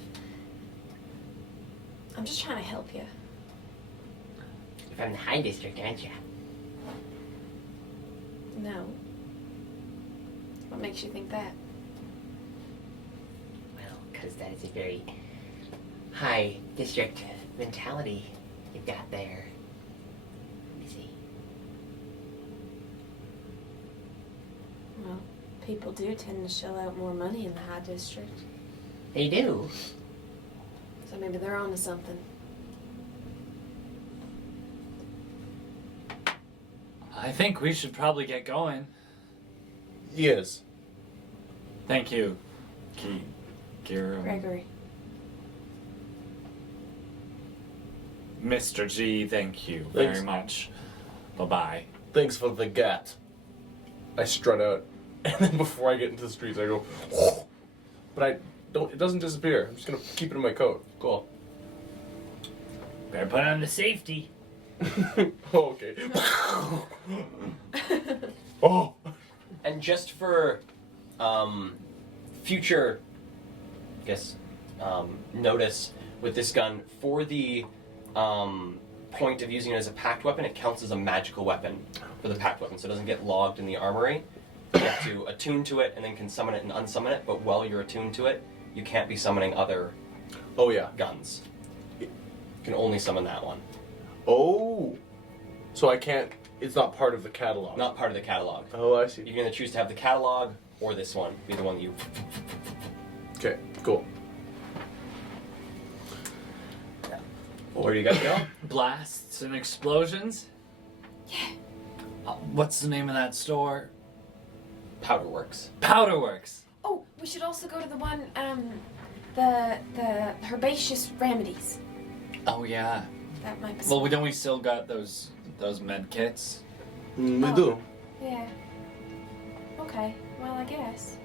I'm just trying to help you. You're from the High District, aren't you? No. What makes you think that? Well, because that is a very high district mentality you've got there. Let me see. Well, people do tend to shell out more money in the high district. They do. So maybe they're onto something. I think we should probably get going. yes. Thank you, Kira. Gregory. Mr. G, thank you Thanks. very much. Bye-bye. Thanks for the gat. I strut out, and then before I get into the streets, I go, but I don't. It doesn't disappear. I'm just gonna keep it in my coat. Cool. Better put on the safety. Oh, okay. Oh. And just for future, I guess, notice with this gun, for the point of using it as a packed weapon, it counts as a magical weapon for the packed weapon, so it doesn't get logged in the armory. You have to attune to it and then can summon it and unsummon it, but while you're attuned to it, you can't be summoning other Oh yeah. guns. You can only summon that one. Oh. So I can't. It's not part of the catalog. Not part of the catalog. Oh, I You see. can either choose to have the catalog or this one, be the one that you. Okay. Cool. Where do you guys go? Blasts and explosions? Yeah. What's the name of that store? Powder Works. Powderworks. Oh, we should also go to the one, the herbaceous remedies. Oh yeah. That might be. Well, don't we still got those med kits? We Oh. do. Yeah. Okay. Well, I guess.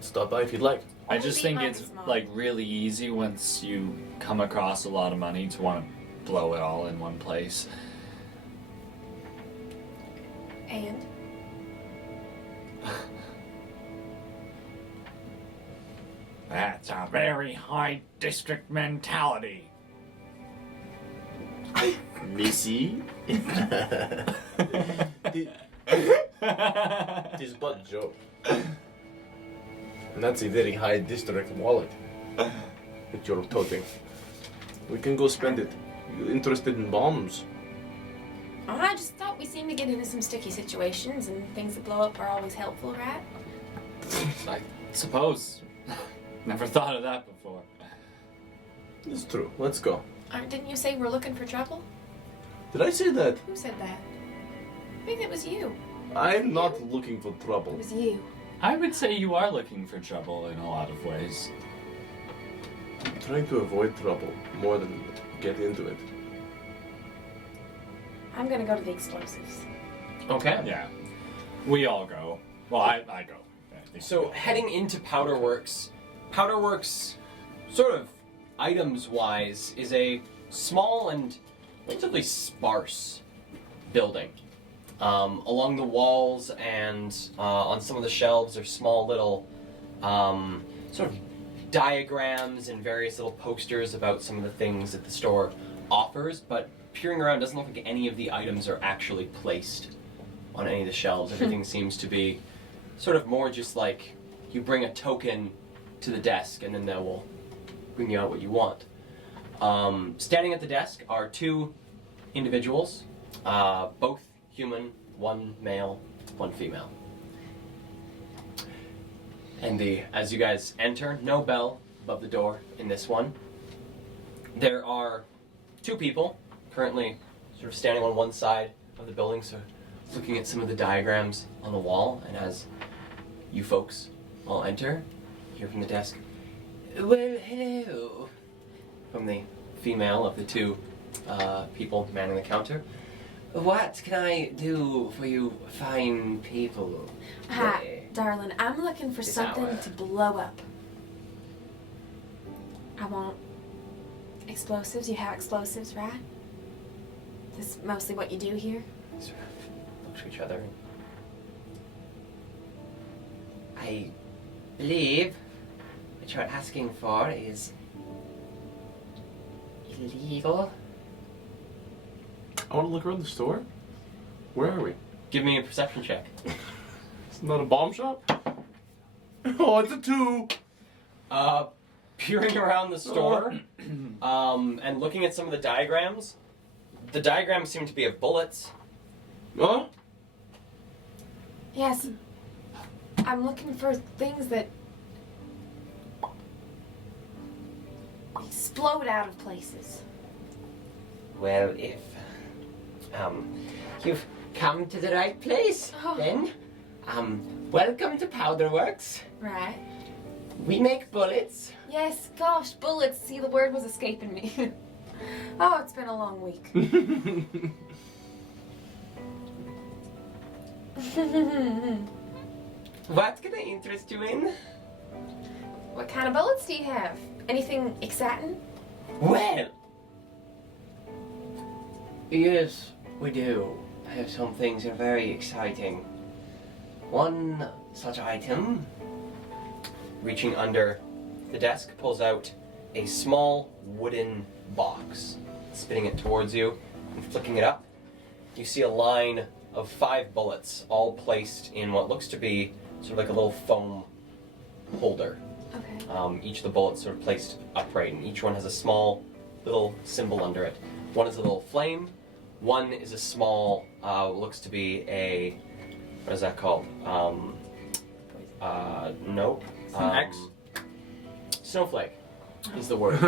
Stop by if you'd like. I Only just beat think Mommy's it's mom. like really easy once you come across a lot of money to want to blow it all in one place. And That's a very high district mentality. Missy. This but joke. And that's a very high district wallet that you're toting. We can go spend it. You interested in bombs? I just thought we seemed to get into some sticky situations, and things that blow up are always helpful, right? I suppose. Never thought of that before. It's true. Let's go. Didn't you say we're looking for trouble? Did I say that? Who said that? I think it was you. I'm not looking for It trouble. was you. I would say you are looking for trouble in a lot of ways. I'm trying to avoid trouble more than get into it. I'm gonna go to the explosives. Okay. Yeah. We all go. Well, I go. I think So heading into Powder Works, sort of items-wise, is a small and relatively sparse building. Along the walls and on some of the shelves are small little sort of diagrams and various little posters about some of the things that the store offers, but peering around doesn't look like any of the items are actually placed on any of the shelves. Everything seems to be sort of more just like you bring a token to the desk and then they will bring you out what you want. Standing at the desk are two individuals, both human, one male, one female. And as you guys enter, no bell above the door in this one. There are two people currently sort of standing on one side of the building, so looking at some of the diagrams on the wall, and as you folks all enter, hear from the desk, "Well, hello," from the female of the two people manning the counter. "What can I do for you fine people?" Hi, darling. I'm looking for This something hour. to blow up. I want explosives. You have explosives, right? This is mostly what you do here. Sort of look to each other. I believe what you're asking for is illegal. I want to look around the store. Where are we? Give me a perception check. It's not a bomb shop? Oh, it's a 2. Peering around the store, and looking at some of the diagrams seem to be of bullets. Huh? Yes. I'm looking for things that explode out of places. Well, if you've come to the right place, Oh. then welcome to Powderworks. Right. We make bullets. Yes, gosh, bullets. See, the word was escaping me. Oh, it's been a long week. What can I interest you in? What kind of bullets do you have? Anything exciting? Well, yes, we do. I have some things that are very exciting. One such item, Reaching under the desk, pulls out a small wooden box, spinning it towards you and flicking it up. You see a line of 5 bullets, all placed in what looks to be sort of like a little foam holder. Okay. Each of the bullets sort of placed upright, and each one has a small little symbol under it. One is a little flame. One is a small, looks to be a, what is that called? Nope. X? Snowflake is the word.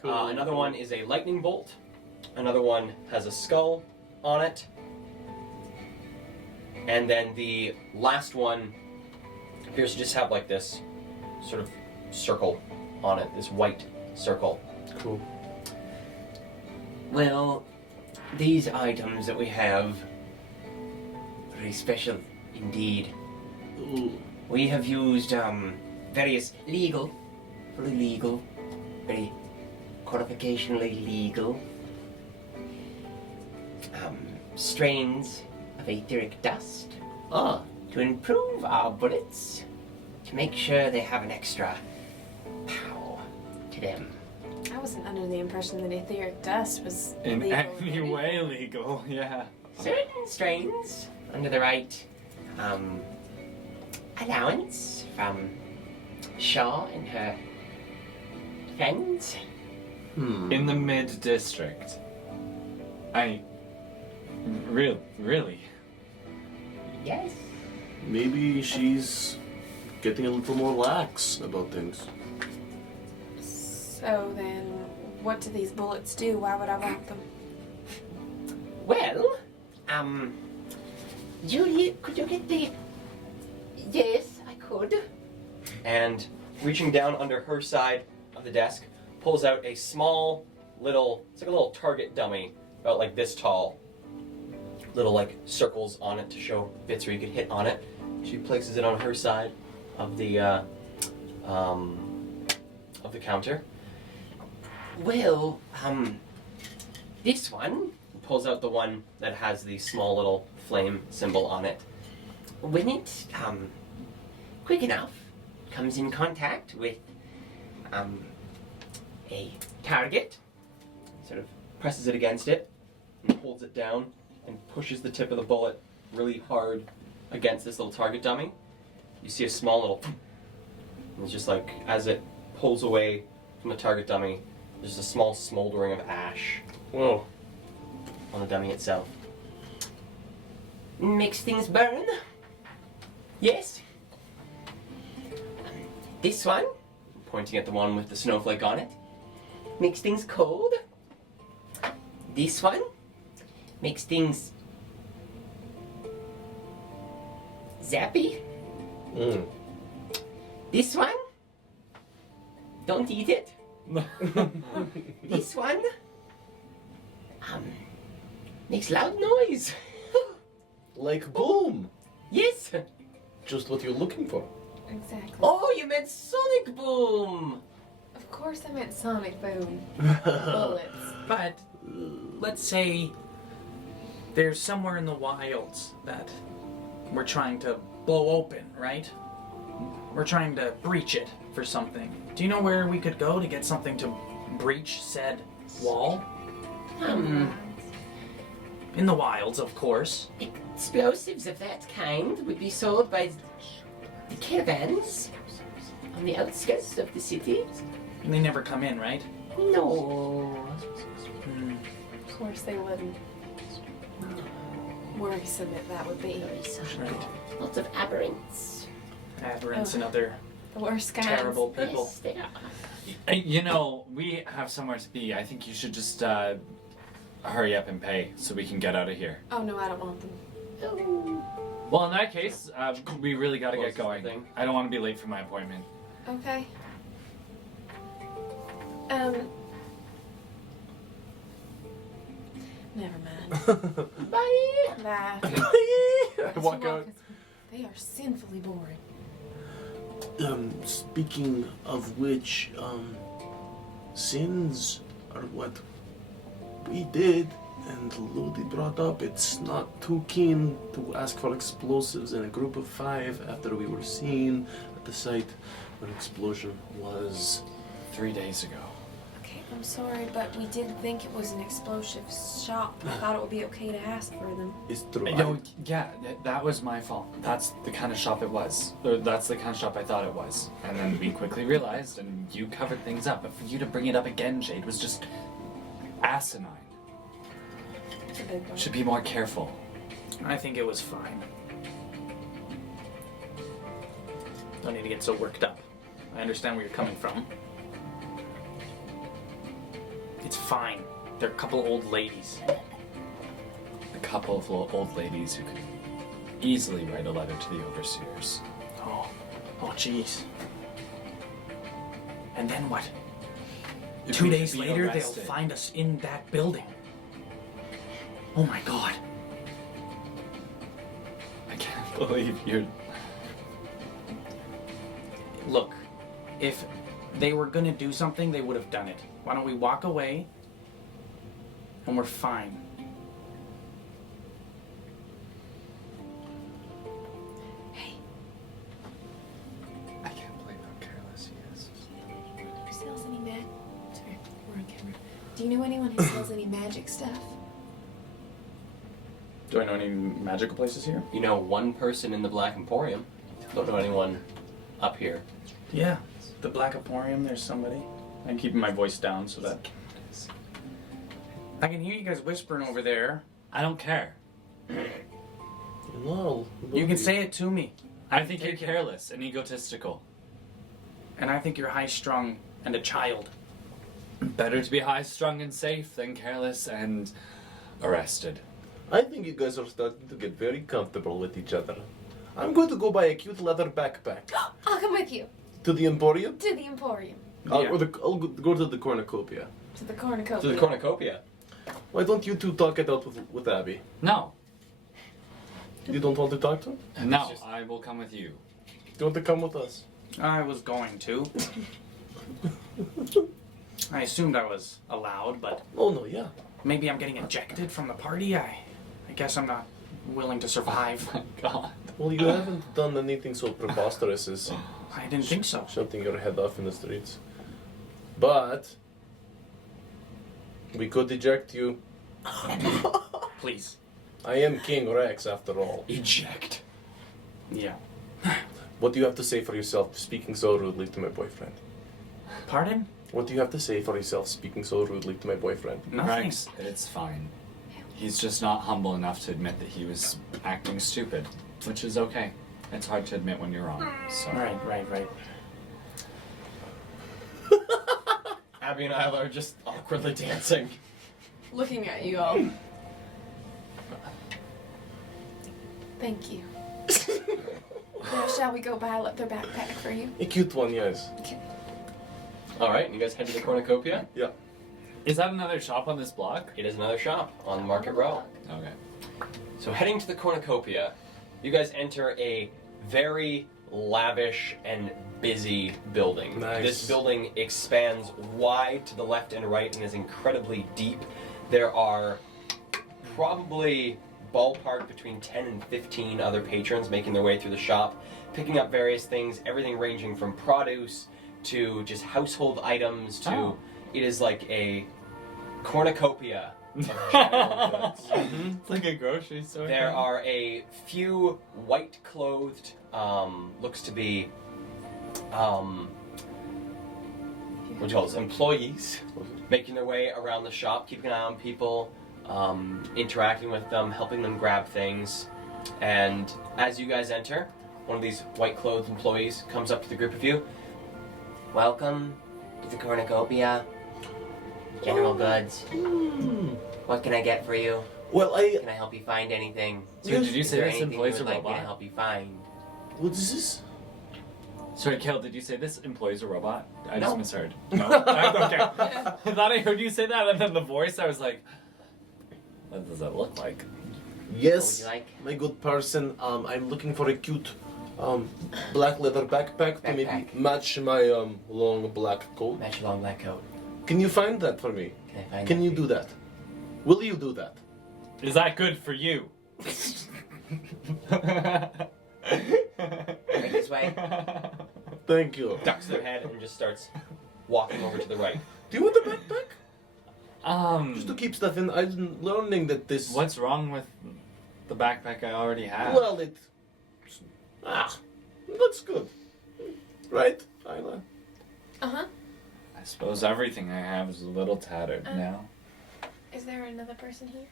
Cool. Another one is a lightning bolt. Another one has a skull on it. And then the last one appears to just have like this sort of circle on it, this white circle. Cool. Well, these items that we have are very special indeed. We have used various fully legal, very qualificationally legal strains of etheric dust to improve our bullets, to make sure they have an extra pow to them. I wasn't under the impression that etheric dust was In legal. any way legal, yeah. Certain strains, under the right allowance from Shaw and her friends. In the mid district. Really? Yes. Maybe she's getting a little more lax about things. So then, what do these bullets do? Why would I want them? Well, Juliet, could you get the... Yes, I could. And reaching down under her side of the desk, pulls out a small little, it's like a little target dummy, about like this tall. Little like circles on it to show bits where you could hit on it. She places it on her side of the counter. Well, this one, Pulls out the one that has the small little flame symbol on it. when it's, quick enough comes in contact with a target, Sort of presses it against it and holds it down and pushes the tip of the bullet really hard against this little target dummy. You see a small little. And it's just like as it pulls away from the target dummy, there's a small smoldering of ash Whoa. on the dummy itself. makes things burn. Yes. This one, Pointing at the one with the snowflake on it. makes things cold. This one makes things zappy. Mm. This one, don't eat it. This one makes loud noise. Like boom. Yes. Just what you're looking for. Exactly. Oh, you meant Sonic Boom. Of course I meant Sonic Boom. Bullets. But let's say there's somewhere in the wilds that we're trying to blow open, right? We're trying to breach it for something. Do you know where we could go to get something to breach said wall? In the wilds, of course. Explosives of that kind would be sold by the caravans on the outskirts of the city. And they never come in, right? No. Of course they wouldn't. Worrisome that would be. Right. Lots of aberrants. Aberrants and other The worst kinds. terrible people. Yes, they are. You know, we have somewhere to be. I think you should just hurry up and pay so we can get out of here. Oh no, I don't want them. Oh. Well, in that case, we really got to Closes get the going. thing. I don't want to be late for my appointment. Okay. Never mind. Bye. Nah. I walk out. They are sinfully boring. Speaking of which, sins are what we did, and Lodi brought up it's not too keen to ask for explosives in a group of 5 after we were seen at the site where explosion was. 3 days ago. Okay, I'm sorry, but we did think it was an explosive shop. I thought it would be okay to ask for them. It's true. Yo, yeah, that was my fault. That's the kind of shop it was. Or that's the kind of shop I thought it was. And then we quickly realized, and you covered things up. But for you to bring it up again, Jade, was just asinine. It's a big one. Should be more careful. I think it was fine. Don't need to get so worked up. I understand where you're coming from. It's fine. They're a couple old ladies. A couple of old ladies who could easily write a letter to the overseers. Oh, jeez. And then what? If 2 we days could be later, arrested. they'll find us in that building. Oh my god. I can't believe you're. Look, if they were gonna do something, they would have done it. Why don't we walk away and we're fine? Hey, I can't believe how careless he is. who sells any Sorry, we're on camera. Do you know anyone who sells any magic stuff? Do I know any magical places here? You know one person in the Black Emporium. Don't know anyone up here. Yeah, the Black Emporium, there's somebody. I'm keeping my voice down so that I can hear you guys whispering over there. I don't care. No. You can say it to me. I think you're careless and egotistical. And I think you're high strung and a child. Better to be high-strung and safe than careless and arrested. I think you guys are starting to get very comfortable with each other. I'm going to go buy a cute leather backpack. I'll come with you To the Emporium? to the Emporium, I'll, Yeah. I'll go to the cornucopia. to the cornucopia. To the cornucopia. Why don't you two talk it out with Abby? No. You don't want to talk to him? No, I will come with you. You want to come with us? I was going to. I assumed I was allowed, but Oh, no, yeah. maybe I'm getting ejected from the party. I guess I'm not willing to survive. My God. Well, you haven't done anything so preposterous as I didn't think so. Shouting your head off in the streets. But we could eject you. Please. I am King Rex after all. Eject. Yeah. What do you have to say for yourself speaking so rudely to my boyfriend? Pardon? What do you have to say for yourself speaking so rudely to my boyfriend? Nothing. Rex, it's fine. He's just not humble enough to admit that he was acting stupid, which is okay. It's hard to admit when you're wrong. So. Right. Abby and Isla are just awkwardly dancing. Looking at you all. Thank you. Now, shall we go buy their backpack for you? A cute one, yes. Alright, you guys head to the cornucopia. Yeah. Is that another shop on this block? It is another shop on Market Row. Okay. So heading to the cornucopia, you guys enter a very lavish and busy building. Nice. This building expands wide to the left and right and is incredibly deep. There are probably ballpark between 10 and 15 other patrons making their way through the shop, picking up various things, everything ranging from produce to just household items to... Oh. It is like a cornucopia of general goods. It's like a grocery store. There are a few white-clothed, looks to be, what do you call this, employees making their way around the shop, keeping an eye on people, interacting with them, helping them grab things. And as you guys enter, one of these white-clothed employees comes up to the group of you. Welcome to the cornucopia. General goods. What can I get for you? Well, Can I help you find anything? So did you Is say there this anything you employs would a like me to robot? help you find? What is this? Sorry, Kel, did you say this employs a robot? I No. just misheard. No. Okay. I thought I heard you say that, and then the voice, I was like, what does that look like? Yes, What would you like? my good person. I'm looking for a cute black leather backpack to maybe Backpack. match my long black coat. Match a long black coat. Can you find that for me? Can I find Can that you for do that? Will you do that? Is that good for you? Right this way? Thank you. Ducks their head and just starts walking over to the right. Do you want a backpack? Just to Um, keep stuff in. I'm learning that this. what's wrong with the backpack I already have? Well, looks good, right, Isla? Uh-huh. I suppose everything I have is a little tattered now. Is there another person here?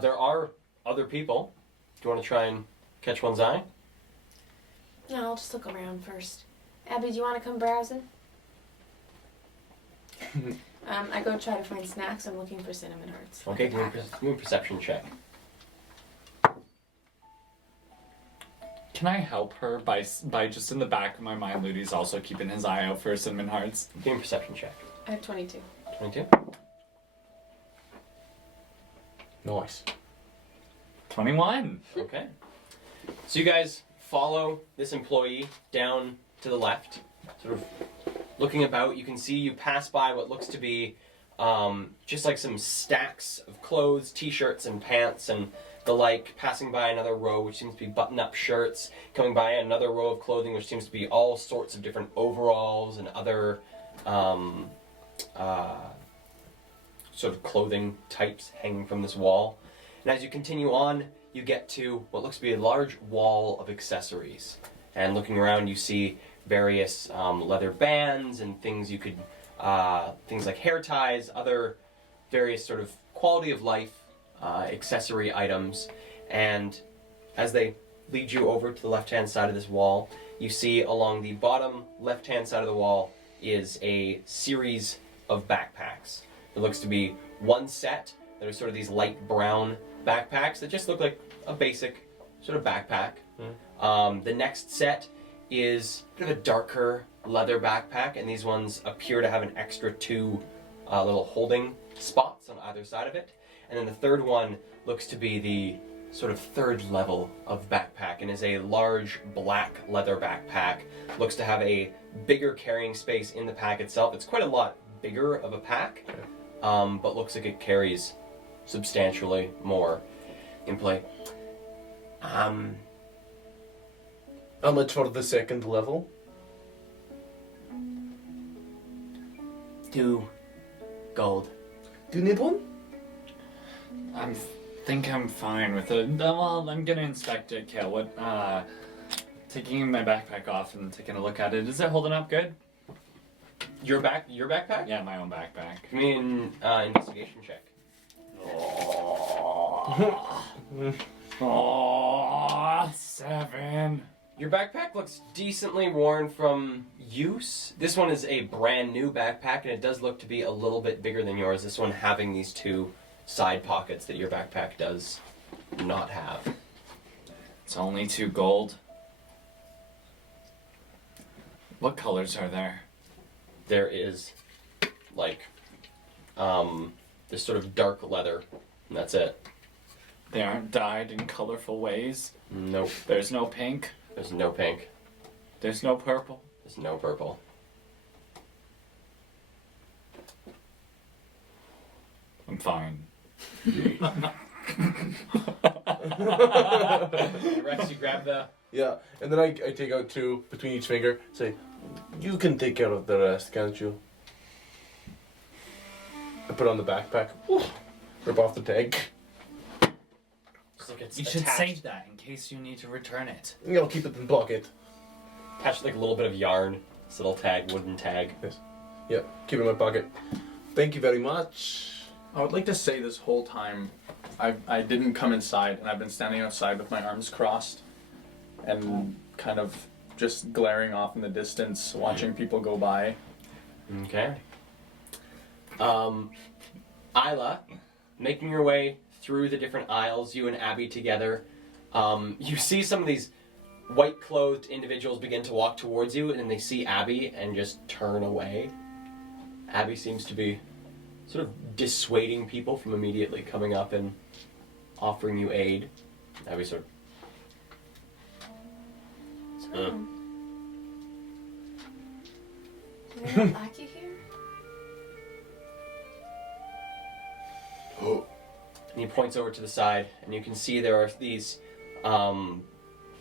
There are other people. Do you want to try and catch one's eye? No, I'll just look around first. Abby, do you want to come browsing? I go try to find snacks. I'm looking for cinnamon hearts. Okay, give me a perception check. Can I help her by just in the back of my mind, Ludi's also keeping his eye out for cinnamon hearts? Give me a perception check. I have 22. 22. Nice. 21. Okay. So you guys follow this employee down to the left, sort of looking about. You can see you pass by what looks to be just like some stacks of clothes, t-shirts and pants and the like, passing by another row which seems to be button-up shirts, coming by another row of clothing which seems to be all sorts of different overalls and other sort of clothing types hanging from this wall. And as you continue on, you get to what looks to be a large wall of accessories. And looking around, you see various leather bands and things you could, things like hair ties, other various sort of quality of life accessory items. And as they lead you over to the left-hand side of this wall, you see along the bottom left-hand side of the wall is a series of backpacks. It looks to be one set. There's sort of these light brown backpacks that just look like a basic sort of backpack. The next set is kind of a darker leather backpack, and these ones appear to have an extra two little holding spots on either side of it. And then the third one looks to be the sort of third level of backpack and is a large black leather backpack. Looks to have a bigger carrying space in the pack itself. It's quite a lot bigger of a pack, but looks like it carries substantially more in play. How much for the second level? 2 gold. Do you need one? Think I'm fine with it. Well, I'm gonna inspect it, Kale. Taking my backpack off and taking a look at it. Is it holding up good? Your backpack? Yeah, my own backpack. Give me an investigation check. Oh, 7. Your backpack looks decently worn from use. This one is a brand new backpack, and it does look to be a little bit bigger than yours. This one having these 2 side pockets that your backpack does not have. It's only 2 gold. What colors are there? There is, like, this sort of dark leather, and that's it. They aren't dyed in colorful ways. Nope. There's no pink. There's no pink. There's no purple. There's no purple. I'm fine. Rex, you grab the... Yeah, and then I take out 2 between each finger. Say, you can take care of the rest, can't you? I put on the backpack. Rip off the tag. Just like it's You should attached- save that in case you need to return it. I'll keep it in pocket. attached like a little bit of yarn. This little tag, wooden tag. Yep, keep it in my pocket. Thank you very much. I would like to say this whole time, I didn't come inside, and I've been standing outside with my arms crossed, and kind of just glaring off in the distance, watching people go by. Okay. Isla, making your way through the different aisles, you and Abby together, you see some of these white-clothed individuals begin to walk towards you, and then they see Abby and just turn away. Abby seems to be sort of dissuading people from immediately coming up and offering you aid. Abby sort of... Do they not like you here? And he points over to the side, and you can see there are these,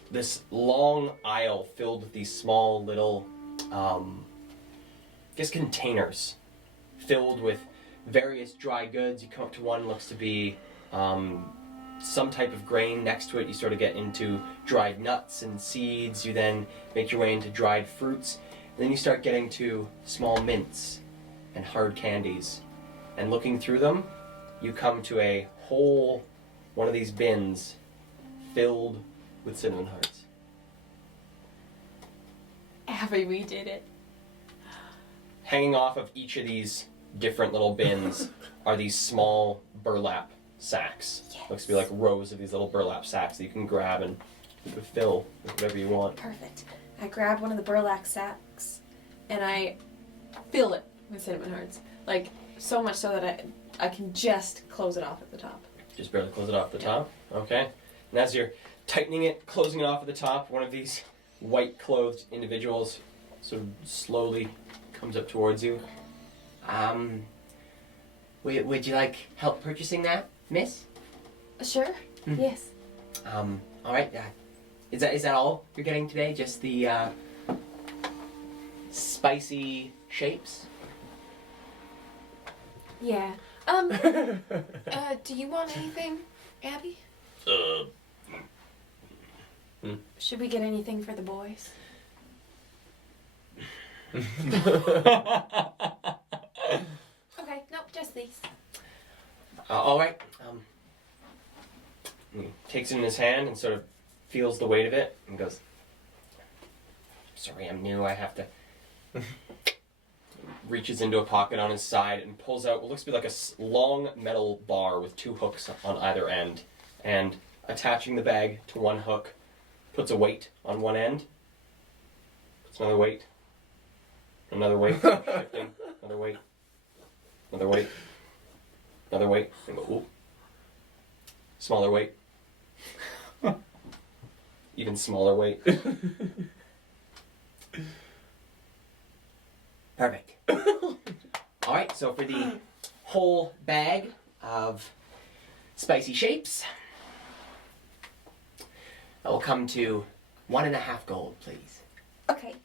this long aisle filled with these small little, I guess containers filled with various dry goods. You come up to one, looks to be some type of grain. Next to it, you sort of get into dried nuts and seeds. You then make your way into dried fruits. And then you start getting to small mints and hard candies. And looking through them, you come to a whole one of these bins filled with cinnamon hearts. Abby, we did it. Hanging off of each of these different little bins are these small burlap sacks. Yes. Looks to be like rows of these little burlap sacks that you can grab and you can fill with whatever you want. Perfect. I grab one of the burlap sacks and I fill it with cinnamon hearts. Like, so much so that I can just close it off at the top. Just barely close it off the top. Okay. And as you're tightening it, closing it off at the top, one of these white-clothed individuals sort of slowly comes up towards you. Would you like help purchasing that, miss? Sure. Yes. All right. Is that all you're getting today? Just the spicy shapes? Yeah. Do you want anything, Abby? Should we get anything for the boys? Okay, nope, just these. All right. He takes it in his hand and sort of feels the weight of it and goes, "Sorry, I'm new. I have to..." Reaches into a pocket on his side and pulls out what looks to be like a long metal bar with two hooks on either end. And attaching the bag to one hook, puts a weight on one end, puts another weight, shifting, another weight, another weight, another weight, and go, ooh. Smaller weight. Even smaller weight. Perfect. All right. So for the whole bag of spicy shapes, that will come to 1.5 gold, please. Okay.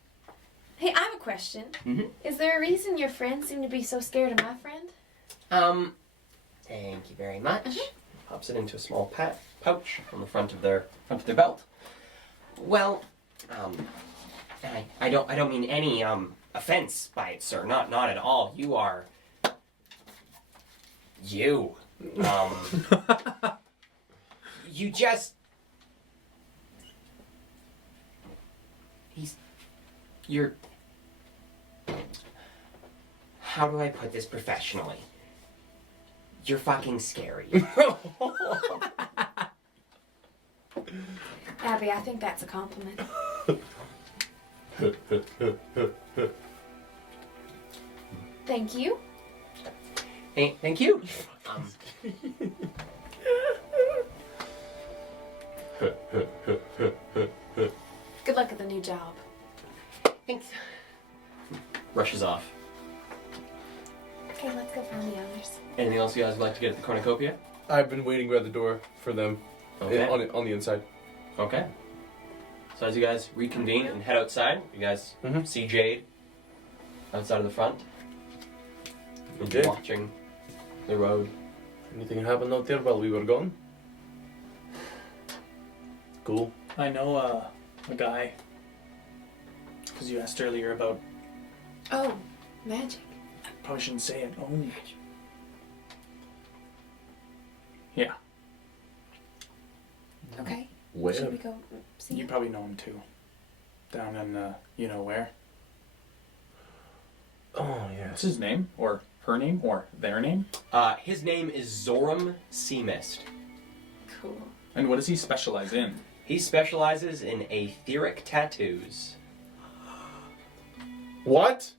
Hey, I have a question. Mhm. Is there a reason your friends seem to be so scared of my friend? Thank you very much. Pops it into a small pouch on the front of their belt. Well, I don't mean any offense by it, sir. Not at all. You are you. You just you're how do I put this professionally? You're fucking scary. Abby, I think that's a compliment. Thank you. Hey, thank you. Good luck at the new job. Thanks. Rushes off. Okay, let's go find the others. Anything else you guys would like to get at the cornucopia? I've been waiting by the door for them. Okay. On the inside. Okay. So as you guys reconvene and head outside, you guys see Jade outside of the front. Okay. Watching the road. Anything happened out there while we were gone? Cool. I know a guy. Because you asked earlier about. Oh, magic. Probably shouldn't say it. Oh. Yeah, Okay. Where? Should we go see you him? probably know him too. Down in, you know where. Oh, What's yes. his name? Or her name? Or their name? His name is Zoram Seamist. Cool. And what does he specialize in? He specializes in etheric tattoos. What?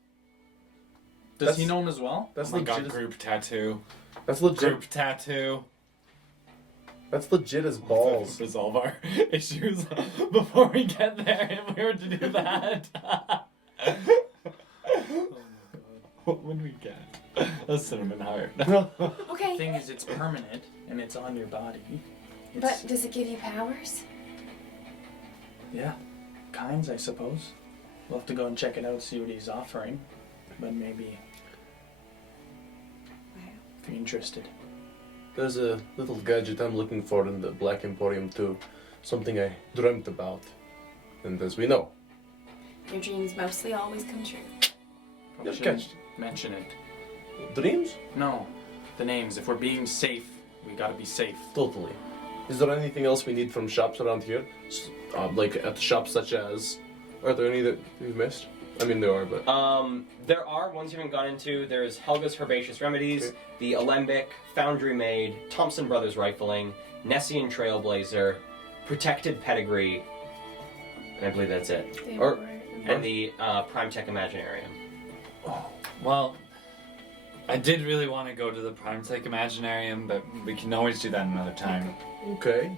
Does he know him as well? That's Oh my legit. god, group tattoo. That's legit. Group tattoo. That's legit as balls. Resolve our issues before we get there if we were to do that. What would we get? A cinnamon heart. The Okay. thing is, it's permanent and it's on your body. But does it give you powers? Yeah, kinds, I suppose. We'll have to go and check it out, see what he's offering. But maybe if you're interested. There's a little gadget I'm looking for in the Black Emporium too. Something I dreamt about. And as we know, Your dreams mostly always come true. Probably Yep, shouldn't catch. mention it. dreams? No, the names. If we're being safe, we gotta be safe. Totally. Is there anything else we need from shops around here? Like at shops such as... Are there any that we've missed? I mean, there are, but... There are ones you haven't gone into. There's Helga's Herbaceous Remedies, Okay. the Alembic, Foundry Made, Thompson Brothers Rifling, Nessian Trailblazer, Protected Pedigree, and I believe that's it. Or- And the Prime Tech Imaginarium. Well, I did really want to go to the Prime Tech Imaginarium, but we can always do that another time. Okay.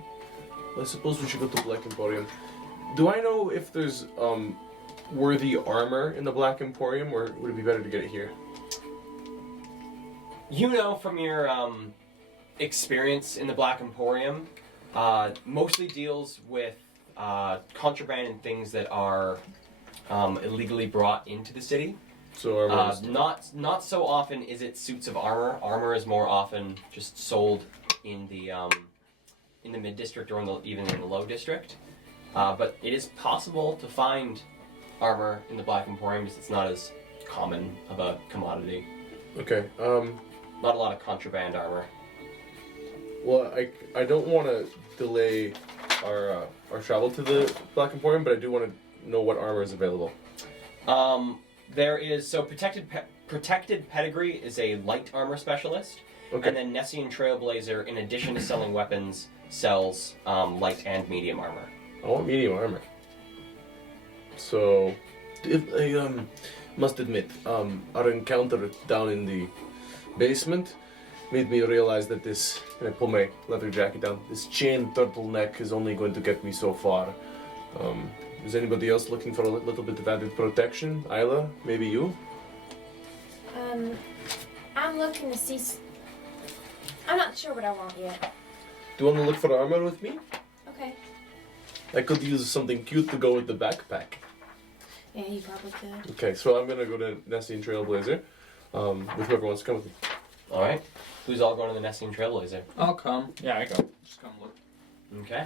I suppose we should go to Black Emporium. Do I know if there's worthy armor in the Black Emporium, or would it be better to get it here? You know from your experience in the Black Emporium, mostly deals with contraband and things that are illegally brought into the city. So armor is... Not so often is it suits of armor. Armor is more often just sold in the mid district or even in the low district. But it is possible to find armor in the Black Emporium, just it's not as common of a commodity. Okay, Not a lot of contraband armor. well, I don't want to delay our travel to the Black Emporium, but I do want to know what armor is available. There is Protected Pedigree is a light armor specialist, Okay. and then Nessian Trailblazer, in addition to selling weapons, sells light and medium armor. I want medium armor. So, if I must admit, our encounter down in the basement made me realize that this, and I pull my leather jacket down, this chain turtleneck is only going to get me so far. Is anybody else looking for a little bit of added protection? Isla, maybe you? I'm looking to see. I'm not sure what I want yet. Do you want to look for armor with me? Okay. I could use something cute to go with the backpack. Yeah, you probably could. Okay, so I'm gonna go to Nessian Trailblazer with whoever wants to come with me. All right. Who's all going to the Nessian Trailblazer? I'll come. Yeah, I go. Just come look. Okay.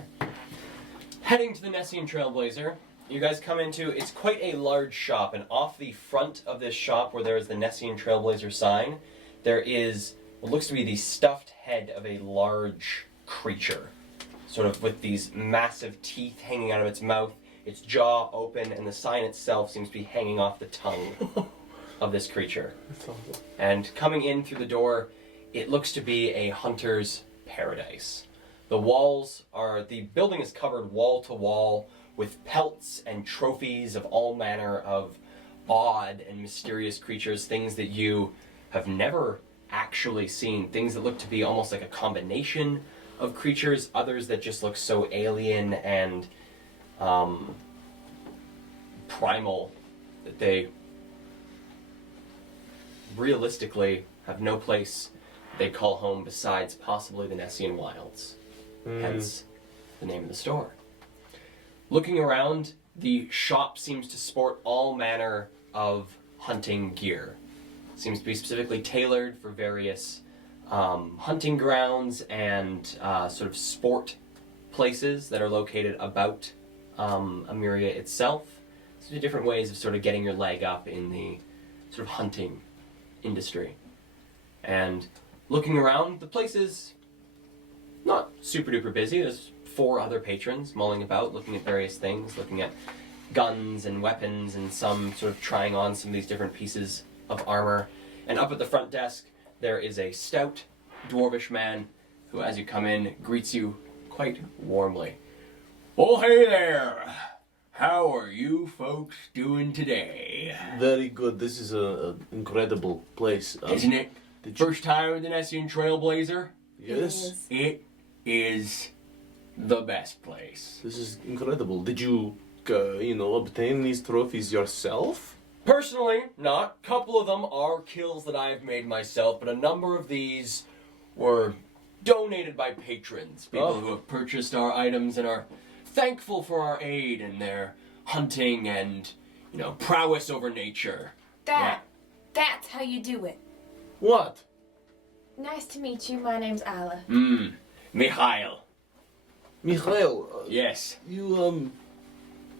Heading to the Nessian Trailblazer, you guys come into, it's quite a large shop, and off the front of this shop where there is the Nessian Trailblazer sign, there is what looks to be the stuffed head of a large creature, sort of with these massive teeth hanging out of its mouth, its jaw open, and the sign itself seems to be hanging off the tongue of this creature. And coming in through the door, it looks to be a hunter's paradise. The building is covered wall to wall with pelts and trophies of all manner of odd and mysterious creatures, things that you have never actually seen, things that look to be almost like a combination of creatures, others that just look so alien and primal that they realistically have no place they call home besides possibly the Nessian Wilds. Hence the name of the store. Looking around, the shop seems to sport all manner of hunting gear. Seems to be specifically tailored for various hunting grounds and sort of sport places that are located about Amuria itself. So different ways of sort of getting your leg up in the sort of hunting industry. And looking around, the place is not super duper busy. There's 4 other patrons mulling about, looking at various things, looking at guns and weapons, and some sort of trying on some of these different pieces of armor. And up at the front desk, there is a stout dwarvish man who, as you come in, greets you quite warmly. Oh, hey there! How are you folks doing today? Very good. This is an incredible place. Isn't it? Did you- First time in the Nessian Trailblazer? Yes. It is the best place. This is incredible. Did you, obtain these trophies yourself? Personally, not. A couple of them are kills that I've made myself, but a number of these were donated by patrons. People who have purchased our items and are thankful for our aid in their hunting and, prowess over nature. That's how you do it. What? Nice to meet you. My name's Ala. Mikhail. Mikhail, Yes. you,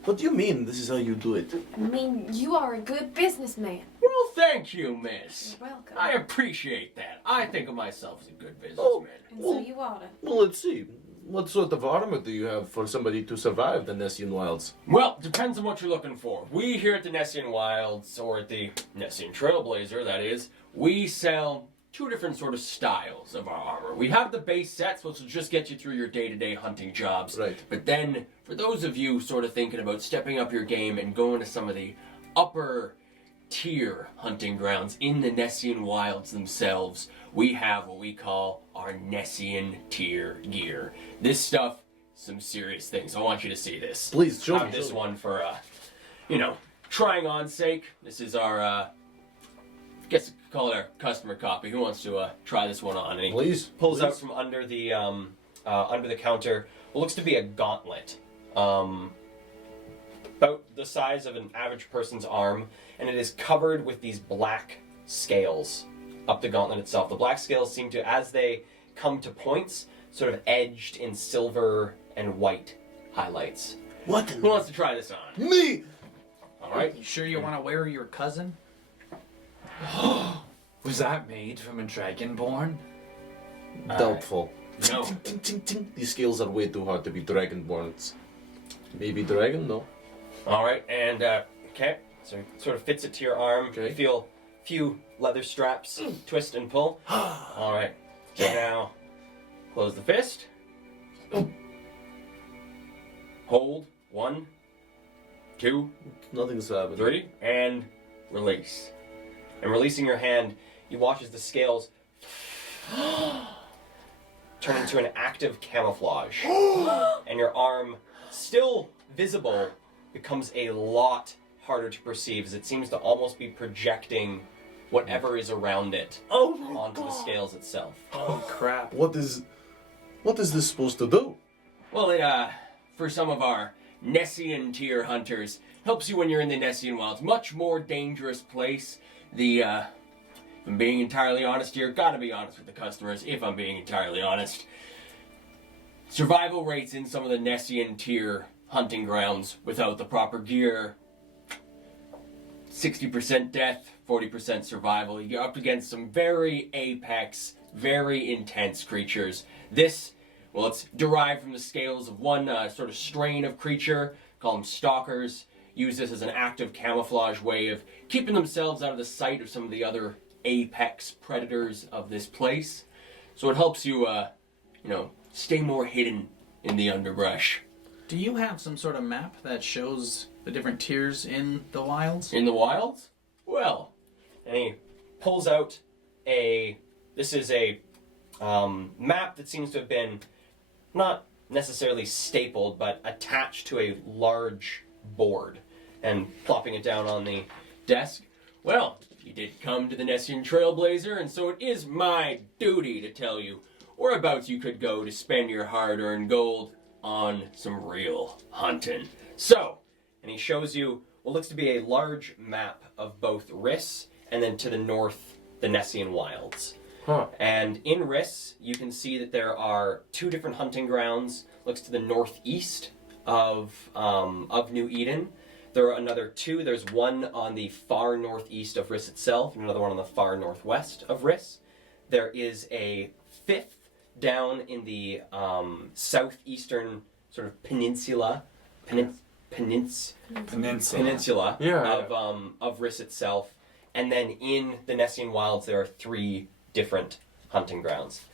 what do you mean this is how you do it? I mean, you are a good businessman. Well, thank you, miss. You're welcome. I appreciate that. I think of myself as a good Oh. businessman. And so you oughta. Well, let's see. What sort of armor do you have for somebody to survive the Nessian Wilds? Well, depends on what you're looking for. We here at the Nessian Wilds, or at the Nessian Trailblazer, that is, we sell 2 different sort of styles of our armor. We have the base sets, which will just get you through your day-to-day hunting jobs. Right. But then, for those of you sort of thinking about stepping up your game and going to some of the upper tier hunting grounds in the Nessian Wilds themselves, we have what we call our Nessian tier gear. This stuff, some serious things. I want you to see this. Please, show Have me. this one for, trying on sake. This is our, I guess you could call it our customer copy. Who wants to try this one on? And he Please. pulls out please. from under the counter what looks to be a gauntlet. About the size of an average person's arm, and it is covered with these black scales up the gauntlet itself. The black scales seem to, as they come to points, sort of edged in silver and white highlights. What? Who wants to try this on? Me! All right. You sure you want to wear your cousin? Was that made from a dragonborn? Doubtful. No. Ting, ting, ting, ting. These scales are way too hard to be dragonborn. It's maybe dragon, no? All right, and okay, so it sort of fits it to your arm. Okay. You feel a few leather straps twist and pull. All right, so now close the fist. Hold 1, 2, Nothing's happening. 3, and release. And releasing your hand, you watch as the scales turn into an active camouflage, and your arm, still visible, becomes a lot harder to perceive, as it seems to almost be projecting whatever is around it onto the scales itself. Oh crap. What is this supposed to do? Well, it for some of our Nessian tier hunters. Helps you when you're in the Nessian Wilds. Much more dangerous place. If I'm being entirely honest here, gotta be honest with the customers, if I'm being entirely honest. Survival rates in some of the Nessian tier hunting grounds without the proper gear, 60% death, 40% survival. You're up against some very apex, very intense creatures. This, well, it's derived from the scales of one sort of strain of creature, call them stalkers. Use this as an active camouflage way of keeping themselves out of the sight of some of the other apex predators of this place. So it helps you, stay more hidden in the underbrush. Do you have some sort of map that shows the different tiers in the wilds? In the wilds? Well, and he pulls out this is a map that seems to have been not necessarily stapled, but attached to a large board and plopping it down on the desk. Well, you did come to the Nessian Trailblazer, and so it is my duty to tell you whereabouts you could go to spend your hard-earned gold on some real hunting. So, and he shows you what looks to be a large map of both Riss and then to the north, the Nessian Wilds. Huh. And in Riss, you can see that there are 2 different hunting grounds. Looks to the northeast of New Eden. There are another 2. There's one on the far northeast of Riss itself, and another one on the far northwest of Riss. There is a 5th down in the southeastern sort of peninsula Yeah. of Riss itself. And then in the Nessian Wilds, there are 3 different hunting grounds.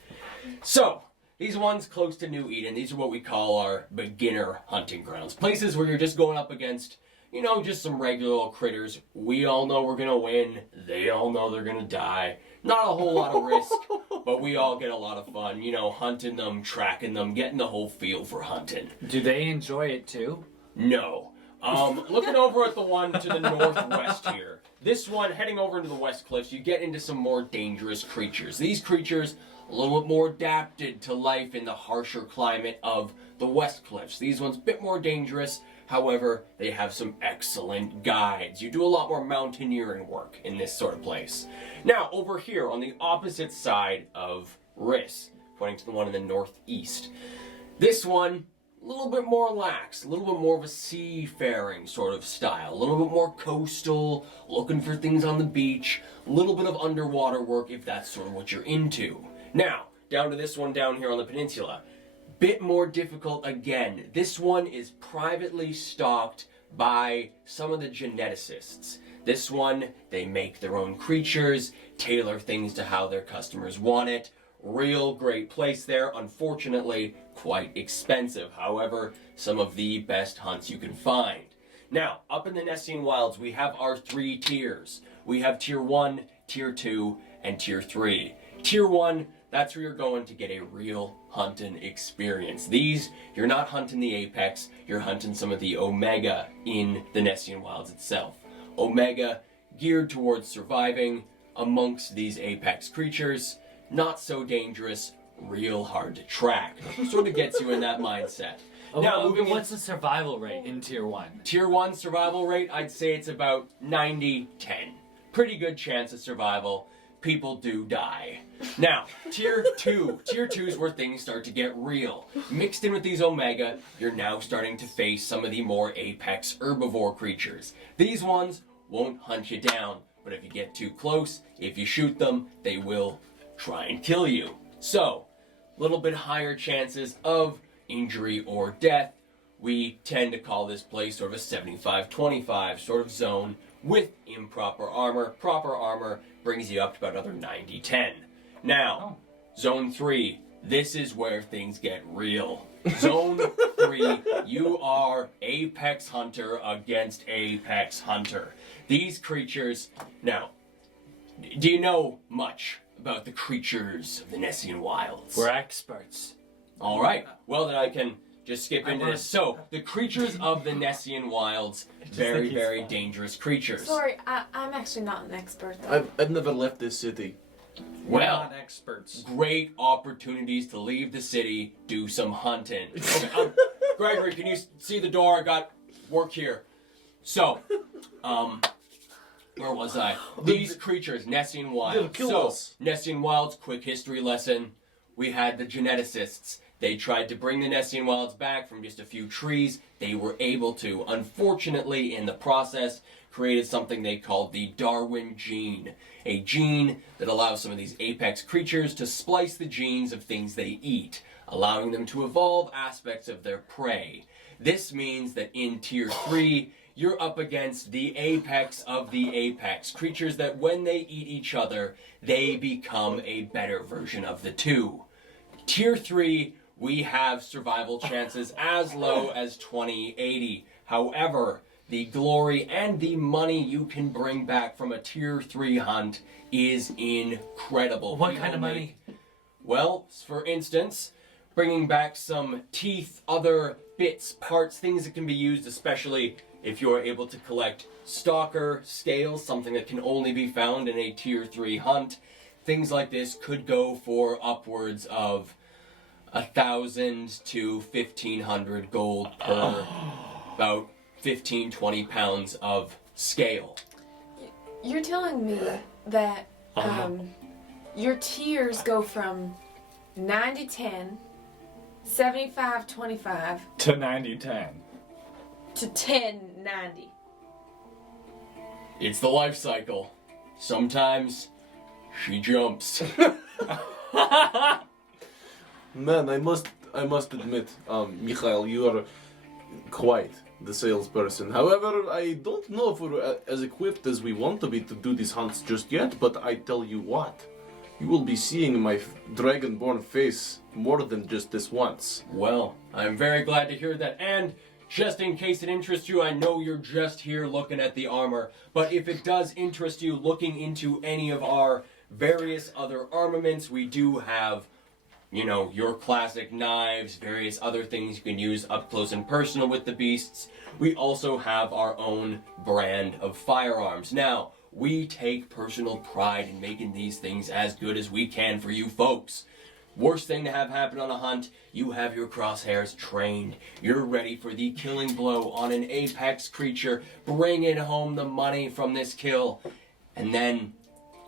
So, these ones close to New Eden, these are what we call our beginner hunting grounds. Places where you're just going up against, just some regular old critters. We all know we're gonna win. They all know they're gonna die. Not a whole lot of risk, but we all get a lot of fun, hunting them, tracking them, getting the whole feel for hunting. Do they enjoy it too? No. Looking over at the one to the northwest here, this one heading over into the West Cliffs, you get into some more dangerous creatures. These creatures, a little bit more adapted to life in the harsher climate of the West Cliffs. These ones, a bit more dangerous. However, they have some excellent guides. You do a lot more mountaineering work in this sort of place. Now, over here on the opposite side of Riss, pointing to the one in the northeast, this one, a little bit more lax, a little bit more of a seafaring sort of style, a little bit more coastal, looking for things on the beach, a little bit of underwater work if that's sort of what you're into. Now, down to this one down here on the peninsula. Bit more difficult again. This one is privately stocked by some of the geneticists. This one, they make their own creatures, tailor things to how their customers want it. Real great place there. Unfortunately, quite expensive. However, some of the best hunts you can find. Now, up in the Nessian Wilds, we have our 3 tiers. We have Tier 1, Tier 2, and Tier 3. Tier 1, that's where you're going to get a real hunting experience. These, you're not hunting the apex, you're hunting some of the Omega in the Nessian Wilds itself. Omega, geared towards surviving amongst these apex creatures, not so dangerous, real hard to track. Sort of gets you in that mindset. Now, moving what's the survival rate in Tier 1? Tier 1 survival rate, I'd say it's about 90-10. Pretty good chance of survival. People do die. Now, Tier 2. Tier 2 is where things start to get real. Mixed in with these Omega, you're now starting to face some of the more apex herbivore creatures. These ones won't hunt you down, but if you get too close, if you shoot them, they will try and kill you. So, a little bit higher chances of injury or death. We tend to call this place sort of a 75-25 sort of zone with improper armor. Proper armor brings you up to about another 90-10. Now, Zone 3, this is where things get real. Zone 3, you are Apex Hunter against Apex Hunter. These creatures, now, do you know much about the creatures of the Nessian Wilds? We're experts. All right. Well, then I can just skip into this. So, the creatures of the Nessian Wilds, very, very dangerous creatures. Sorry, I'm actually not an expert though. I've never left this city. We're Well, not experts. great opportunities to leave the city, do some hunting. Okay, Gregory, can you see the door? I got work here. So, where was I? These creatures, Nessian They'll Wilds. kill So, us. Nessian Wilds, quick history lesson. We had the geneticists. They tried to bring the Nessian Wilds back from just a few trees. They were able to. Unfortunately, in the process, created something they called the Darwin gene. A gene that allows some of these apex creatures to splice the genes of things they eat, allowing them to evolve aspects of their prey. This means that in Tier 3, you're up against the apex of the apex. Creatures that when they eat each other, they become a better version of the two. Tier 3, we have survival chances as low as 2080. However, the glory and the money you can bring back from a Tier 3 hunt is incredible. What You kind of will money? Well, for instance, bringing back some teeth, other bits, parts, things that can be used, especially if you're able to collect stalker scales, something that can only be found in a Tier 3 hunt. Things like this could go for upwards of 1,000 to 1,500 gold per about 15-20 pounds of scale. You're telling me that your tiers go from 90-10, 75-25 To 90-10. to 10-90. It's the life cycle. Sometimes she jumps. Man, I must admit, Mikhail, you are quite the salesperson. However, I don't know if we're as equipped as we want to be to do these hunts just yet, but I tell you what, you will be seeing my dragonborn face more than just this once. Well, I'm very glad to hear that, and just in case it interests you, I know you're just here looking at the armor, but if it does interest you looking into any of our various other armaments, we do have, you know, your classic knives, various other things you can use up close and personal with the beasts. We also have our own brand of firearms. Now, we take personal pride in making these things as good as we can for you folks. Worst thing to have happen on a hunt, you have your crosshairs trained. You're ready for the killing blow on an apex creature, bringing home the money from this kill. And then,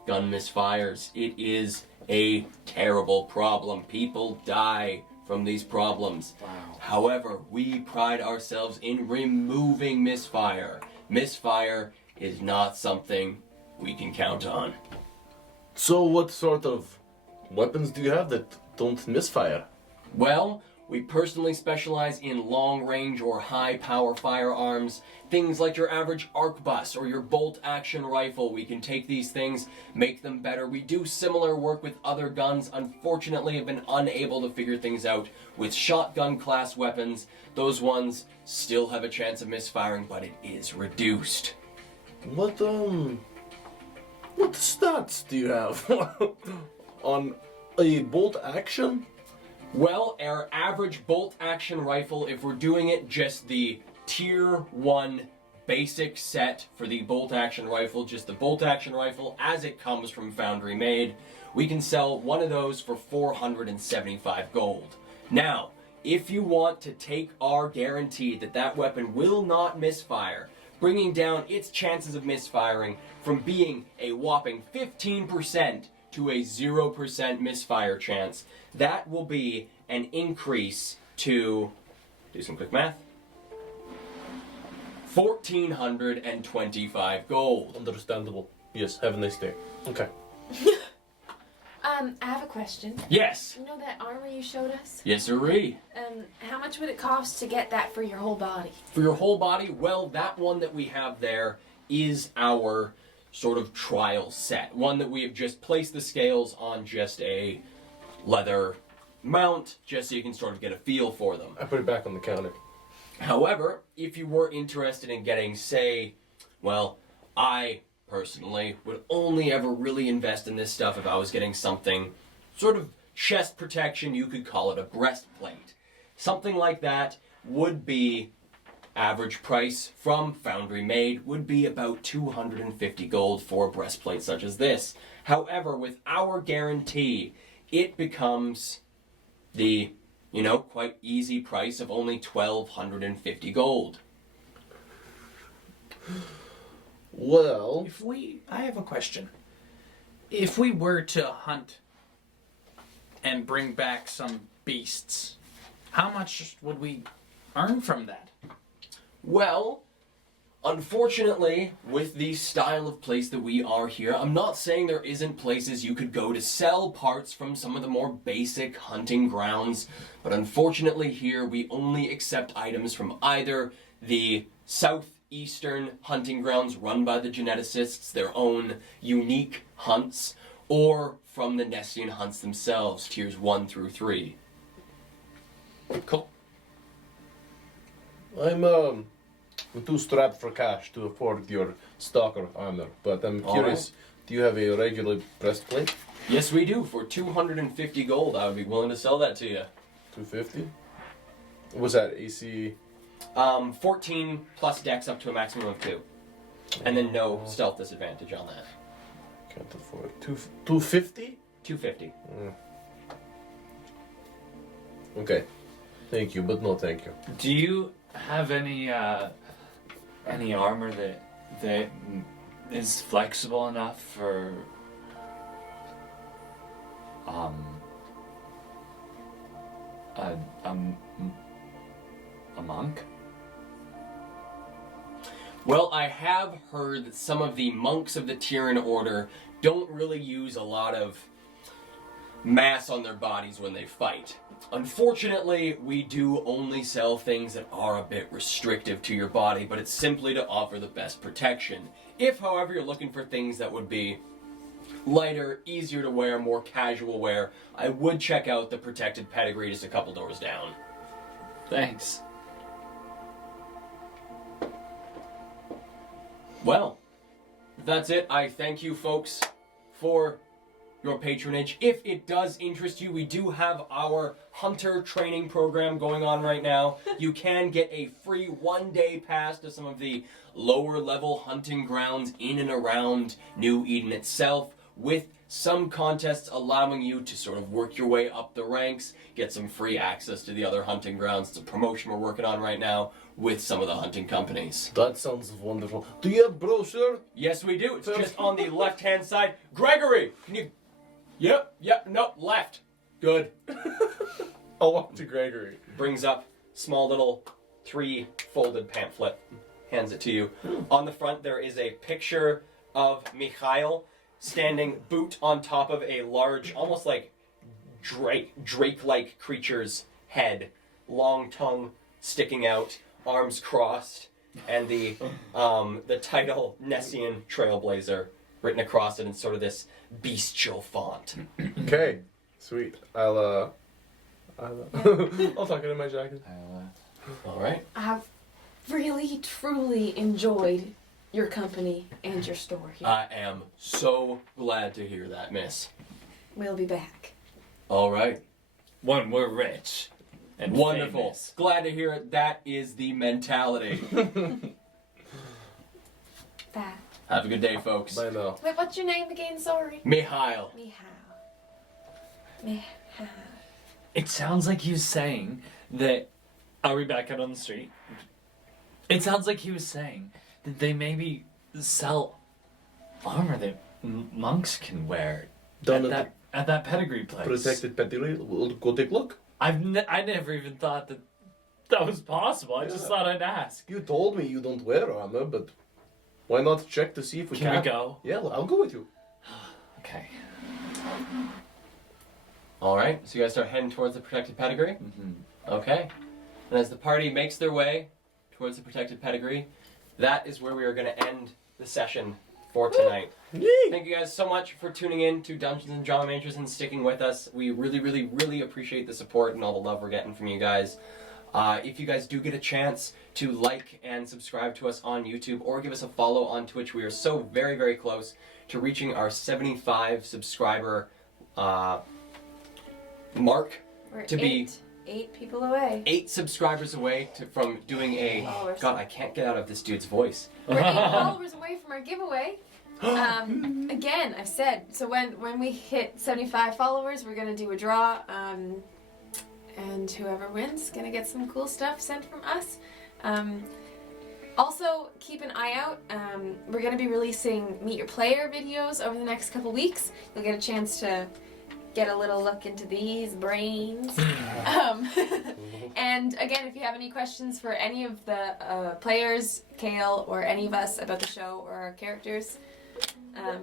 gun misfires. It is a terrible problem. People die from these problems. Wow. However, we pride ourselves in removing misfire. Misfire is not something we can count on. So what sort of weapons do you have that don't misfire? Well, we personally specialize in long-range or high-power firearms. Things like your average arquebus or your bolt-action rifle. We can take these things, make them better. We do similar work with other guns. Unfortunately, have been unable to figure things out with shotgun-class weapons. Those ones still have a chance of misfiring, but it is reduced. What stats do you have on a bolt action? Well, our average bolt-action rifle, if we're doing it just the Tier 1 basic set for the bolt-action rifle, just the bolt-action rifle as it comes from Foundry Made, we can sell one of those for 475 gold. Now, if you want to take our guarantee that that weapon will not misfire, bringing down its chances of misfiring from being a whopping 15% to a 0% misfire chance, that will be an increase to, do some quick math, 1,425 gold. Understandable. Yes, have a nice day. Okay. I have a question. Yes. You know that armor you showed us? Yes, sirree. How much would it cost to get that for your whole body? For your whole body, well, that one that we have there is our sort of trial set. One that we have just placed the scales on just a leather mount, just so you can sort of get a feel for them. I put it back on the counter. However, if you were interested in getting, say, well, I personally would only ever really invest in this stuff if I was getting something sort of chest protection, you could call it a breastplate. Something like that would be average price from Foundry Made would be about 250 gold for a breastplate such as this. However, with our guarantee, it becomes the quite easy price of only 1,250 gold. Well, I have a question. If we were to hunt and bring back some beasts, how much would we earn from that? Well, unfortunately, with the style of place that we are here, I'm not saying there isn't places you could go to sell parts from some of the more basic hunting grounds, but unfortunately here we only accept items from either the southeastern hunting grounds run by the geneticists, their own unique hunts, or from the Nessian hunts themselves, tiers 1 through 3. Cool. I'm too strapped for cash to afford your stalker armor, but I'm All curious, do you have a regular breastplate? Yes, we do. For 250 gold, I would be willing to sell that to you. 250? Was that AC? 14 plus dex up to a maximum of 2. And then no stealth disadvantage on that. Can't afford 250? 250. Okay. Thank you, but no thank you. Do you have any armor that is flexible enough for a monk? Well, I have heard that some of the monks of the Tyrian Order don't really use a lot of mass on their bodies when they fight. Unfortunately, we do only sell things that are a bit restrictive to your body, but it's simply to offer the best protection. If, however, you're looking for things that would be lighter, easier to wear, more casual wear, I would check out the Protected Pedigree just a couple doors down. Thanks. Well, that's it. I thank you folks for your patronage. If it does interest you, we do have our hunter training program going on right now. You can get a free 1-day pass to some of the lower level hunting grounds in and around New Eden itself, with some contests allowing you to sort of work your way up the ranks, get some free access to the other hunting grounds. It's a promotion we're working on right now with some of the hunting companies. That sounds wonderful. Do you have brochure? Yes, we do. It's just on the left-hand side. Gregory, can you... Yep, no, left. Good. I'll walk to Gregory. Brings up small little 3-folded pamphlet. Hands it to you. On the front there is a picture of Mikhail standing boot on top of a large, almost like drake-like creature's head. Long tongue sticking out, arms crossed, and the title Nessian Trailblazer written across it in sort of this bestial font. Okay, sweet. I'll tuck it in my jacket. All right. I've really, truly enjoyed your company and your store here. I am so glad to hear that, miss. We'll be back. All right. When we're rich and Wonderful. famous. Glad to hear it. That is the mentality. That. Have a good day, folks. Bye now. Wait, what's your name again? Sorry. Mihail. Mihal. It sounds like he was saying that. Are we back out on the street? It sounds like he was saying that they maybe sell armor that monks can wear Done at that pedigree place. Protected pedigree. We'll go take a look. I never even thought that was possible. I just thought I'd ask. You told me you don't wear armor, but why not check to see if we Can can? we go? Yeah, I'll go with you. Okay. All right. So you guys start heading towards the protected pedigree. Mm-hmm. Okay. And as the party makes their way towards the protected pedigree, that is where we are going to end the session for tonight. Thank you guys so much for tuning in to Dungeons and Drama Masters and sticking with us. We really, really, really appreciate the support and all the love we're getting from you guys. If you guys do get a chance to like and subscribe to us on YouTube or give us a follow on Twitch, we are so very, very close to reaching our 75 subscriber mark. We're To be- eight people away. 8 subscribers away from doing a... Followers. God, I can't get out of this dude's voice. We're 8 followers away from our giveaway. Again, I've said, so when we hit 75 followers, we're going to do a draw. and whoever wins is gonna get some cool stuff sent from us. Also, keep an eye out. We're going to be releasing Meet Your Player videos over the next couple weeks. You'll get a chance to get a little look into these brains. And again, if you have any questions for any of the players, Kale, or any of us about the show or our characters, I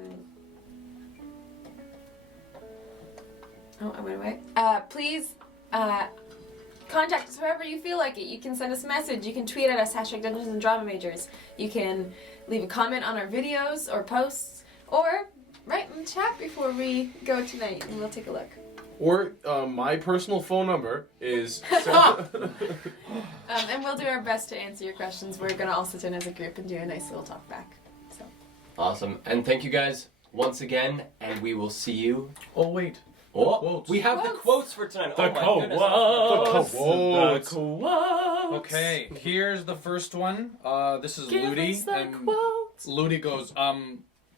went away. Please contact us however you feel like it. You can send us a message. You can tweet at us, #Dungeons and Drama Majors. You can leave a comment on our videos or posts, or write in the chat before we go tonight, and we'll take a look. Or my personal phone number is. And we'll do our best to answer your questions. We're going to all sit in as a group and do a nice little talk back. So. Awesome. And thank you guys once again, and we will see you. Oh, wait. Oh, Quotes. we have the quotes for tonight. The Oh my goodness. quotes. The quotes. Okay, here's the first one. This is Give Ludi, us the and quotes. Ludi goes,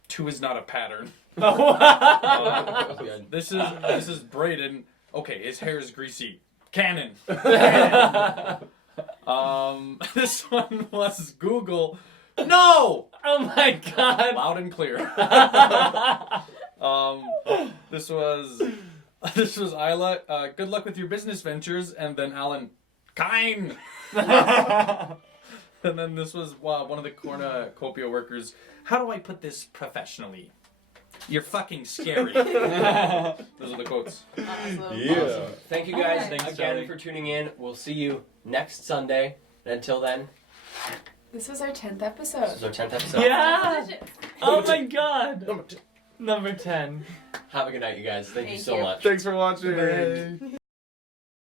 2 is not a pattern. This is Brayden. Okay, his hair is greasy. Canon. This one was Google. No! Oh my god. Loud and clear. This was Isla. Good luck with your business ventures, and then Alan, kind. And then this was one of the cornucopia workers. How do I put this professionally? You're fucking scary. Those are the quotes. Awesome. Yeah. Thank you guys Alright. again Charlie. for tuning in. We'll see you next Sunday. And until then, This was our 10th this episode. is our 10th episode. Yeah. Oh my god. Number 10. Have a good night, you guys. Thank you Thank so you. much. Thanks for watching.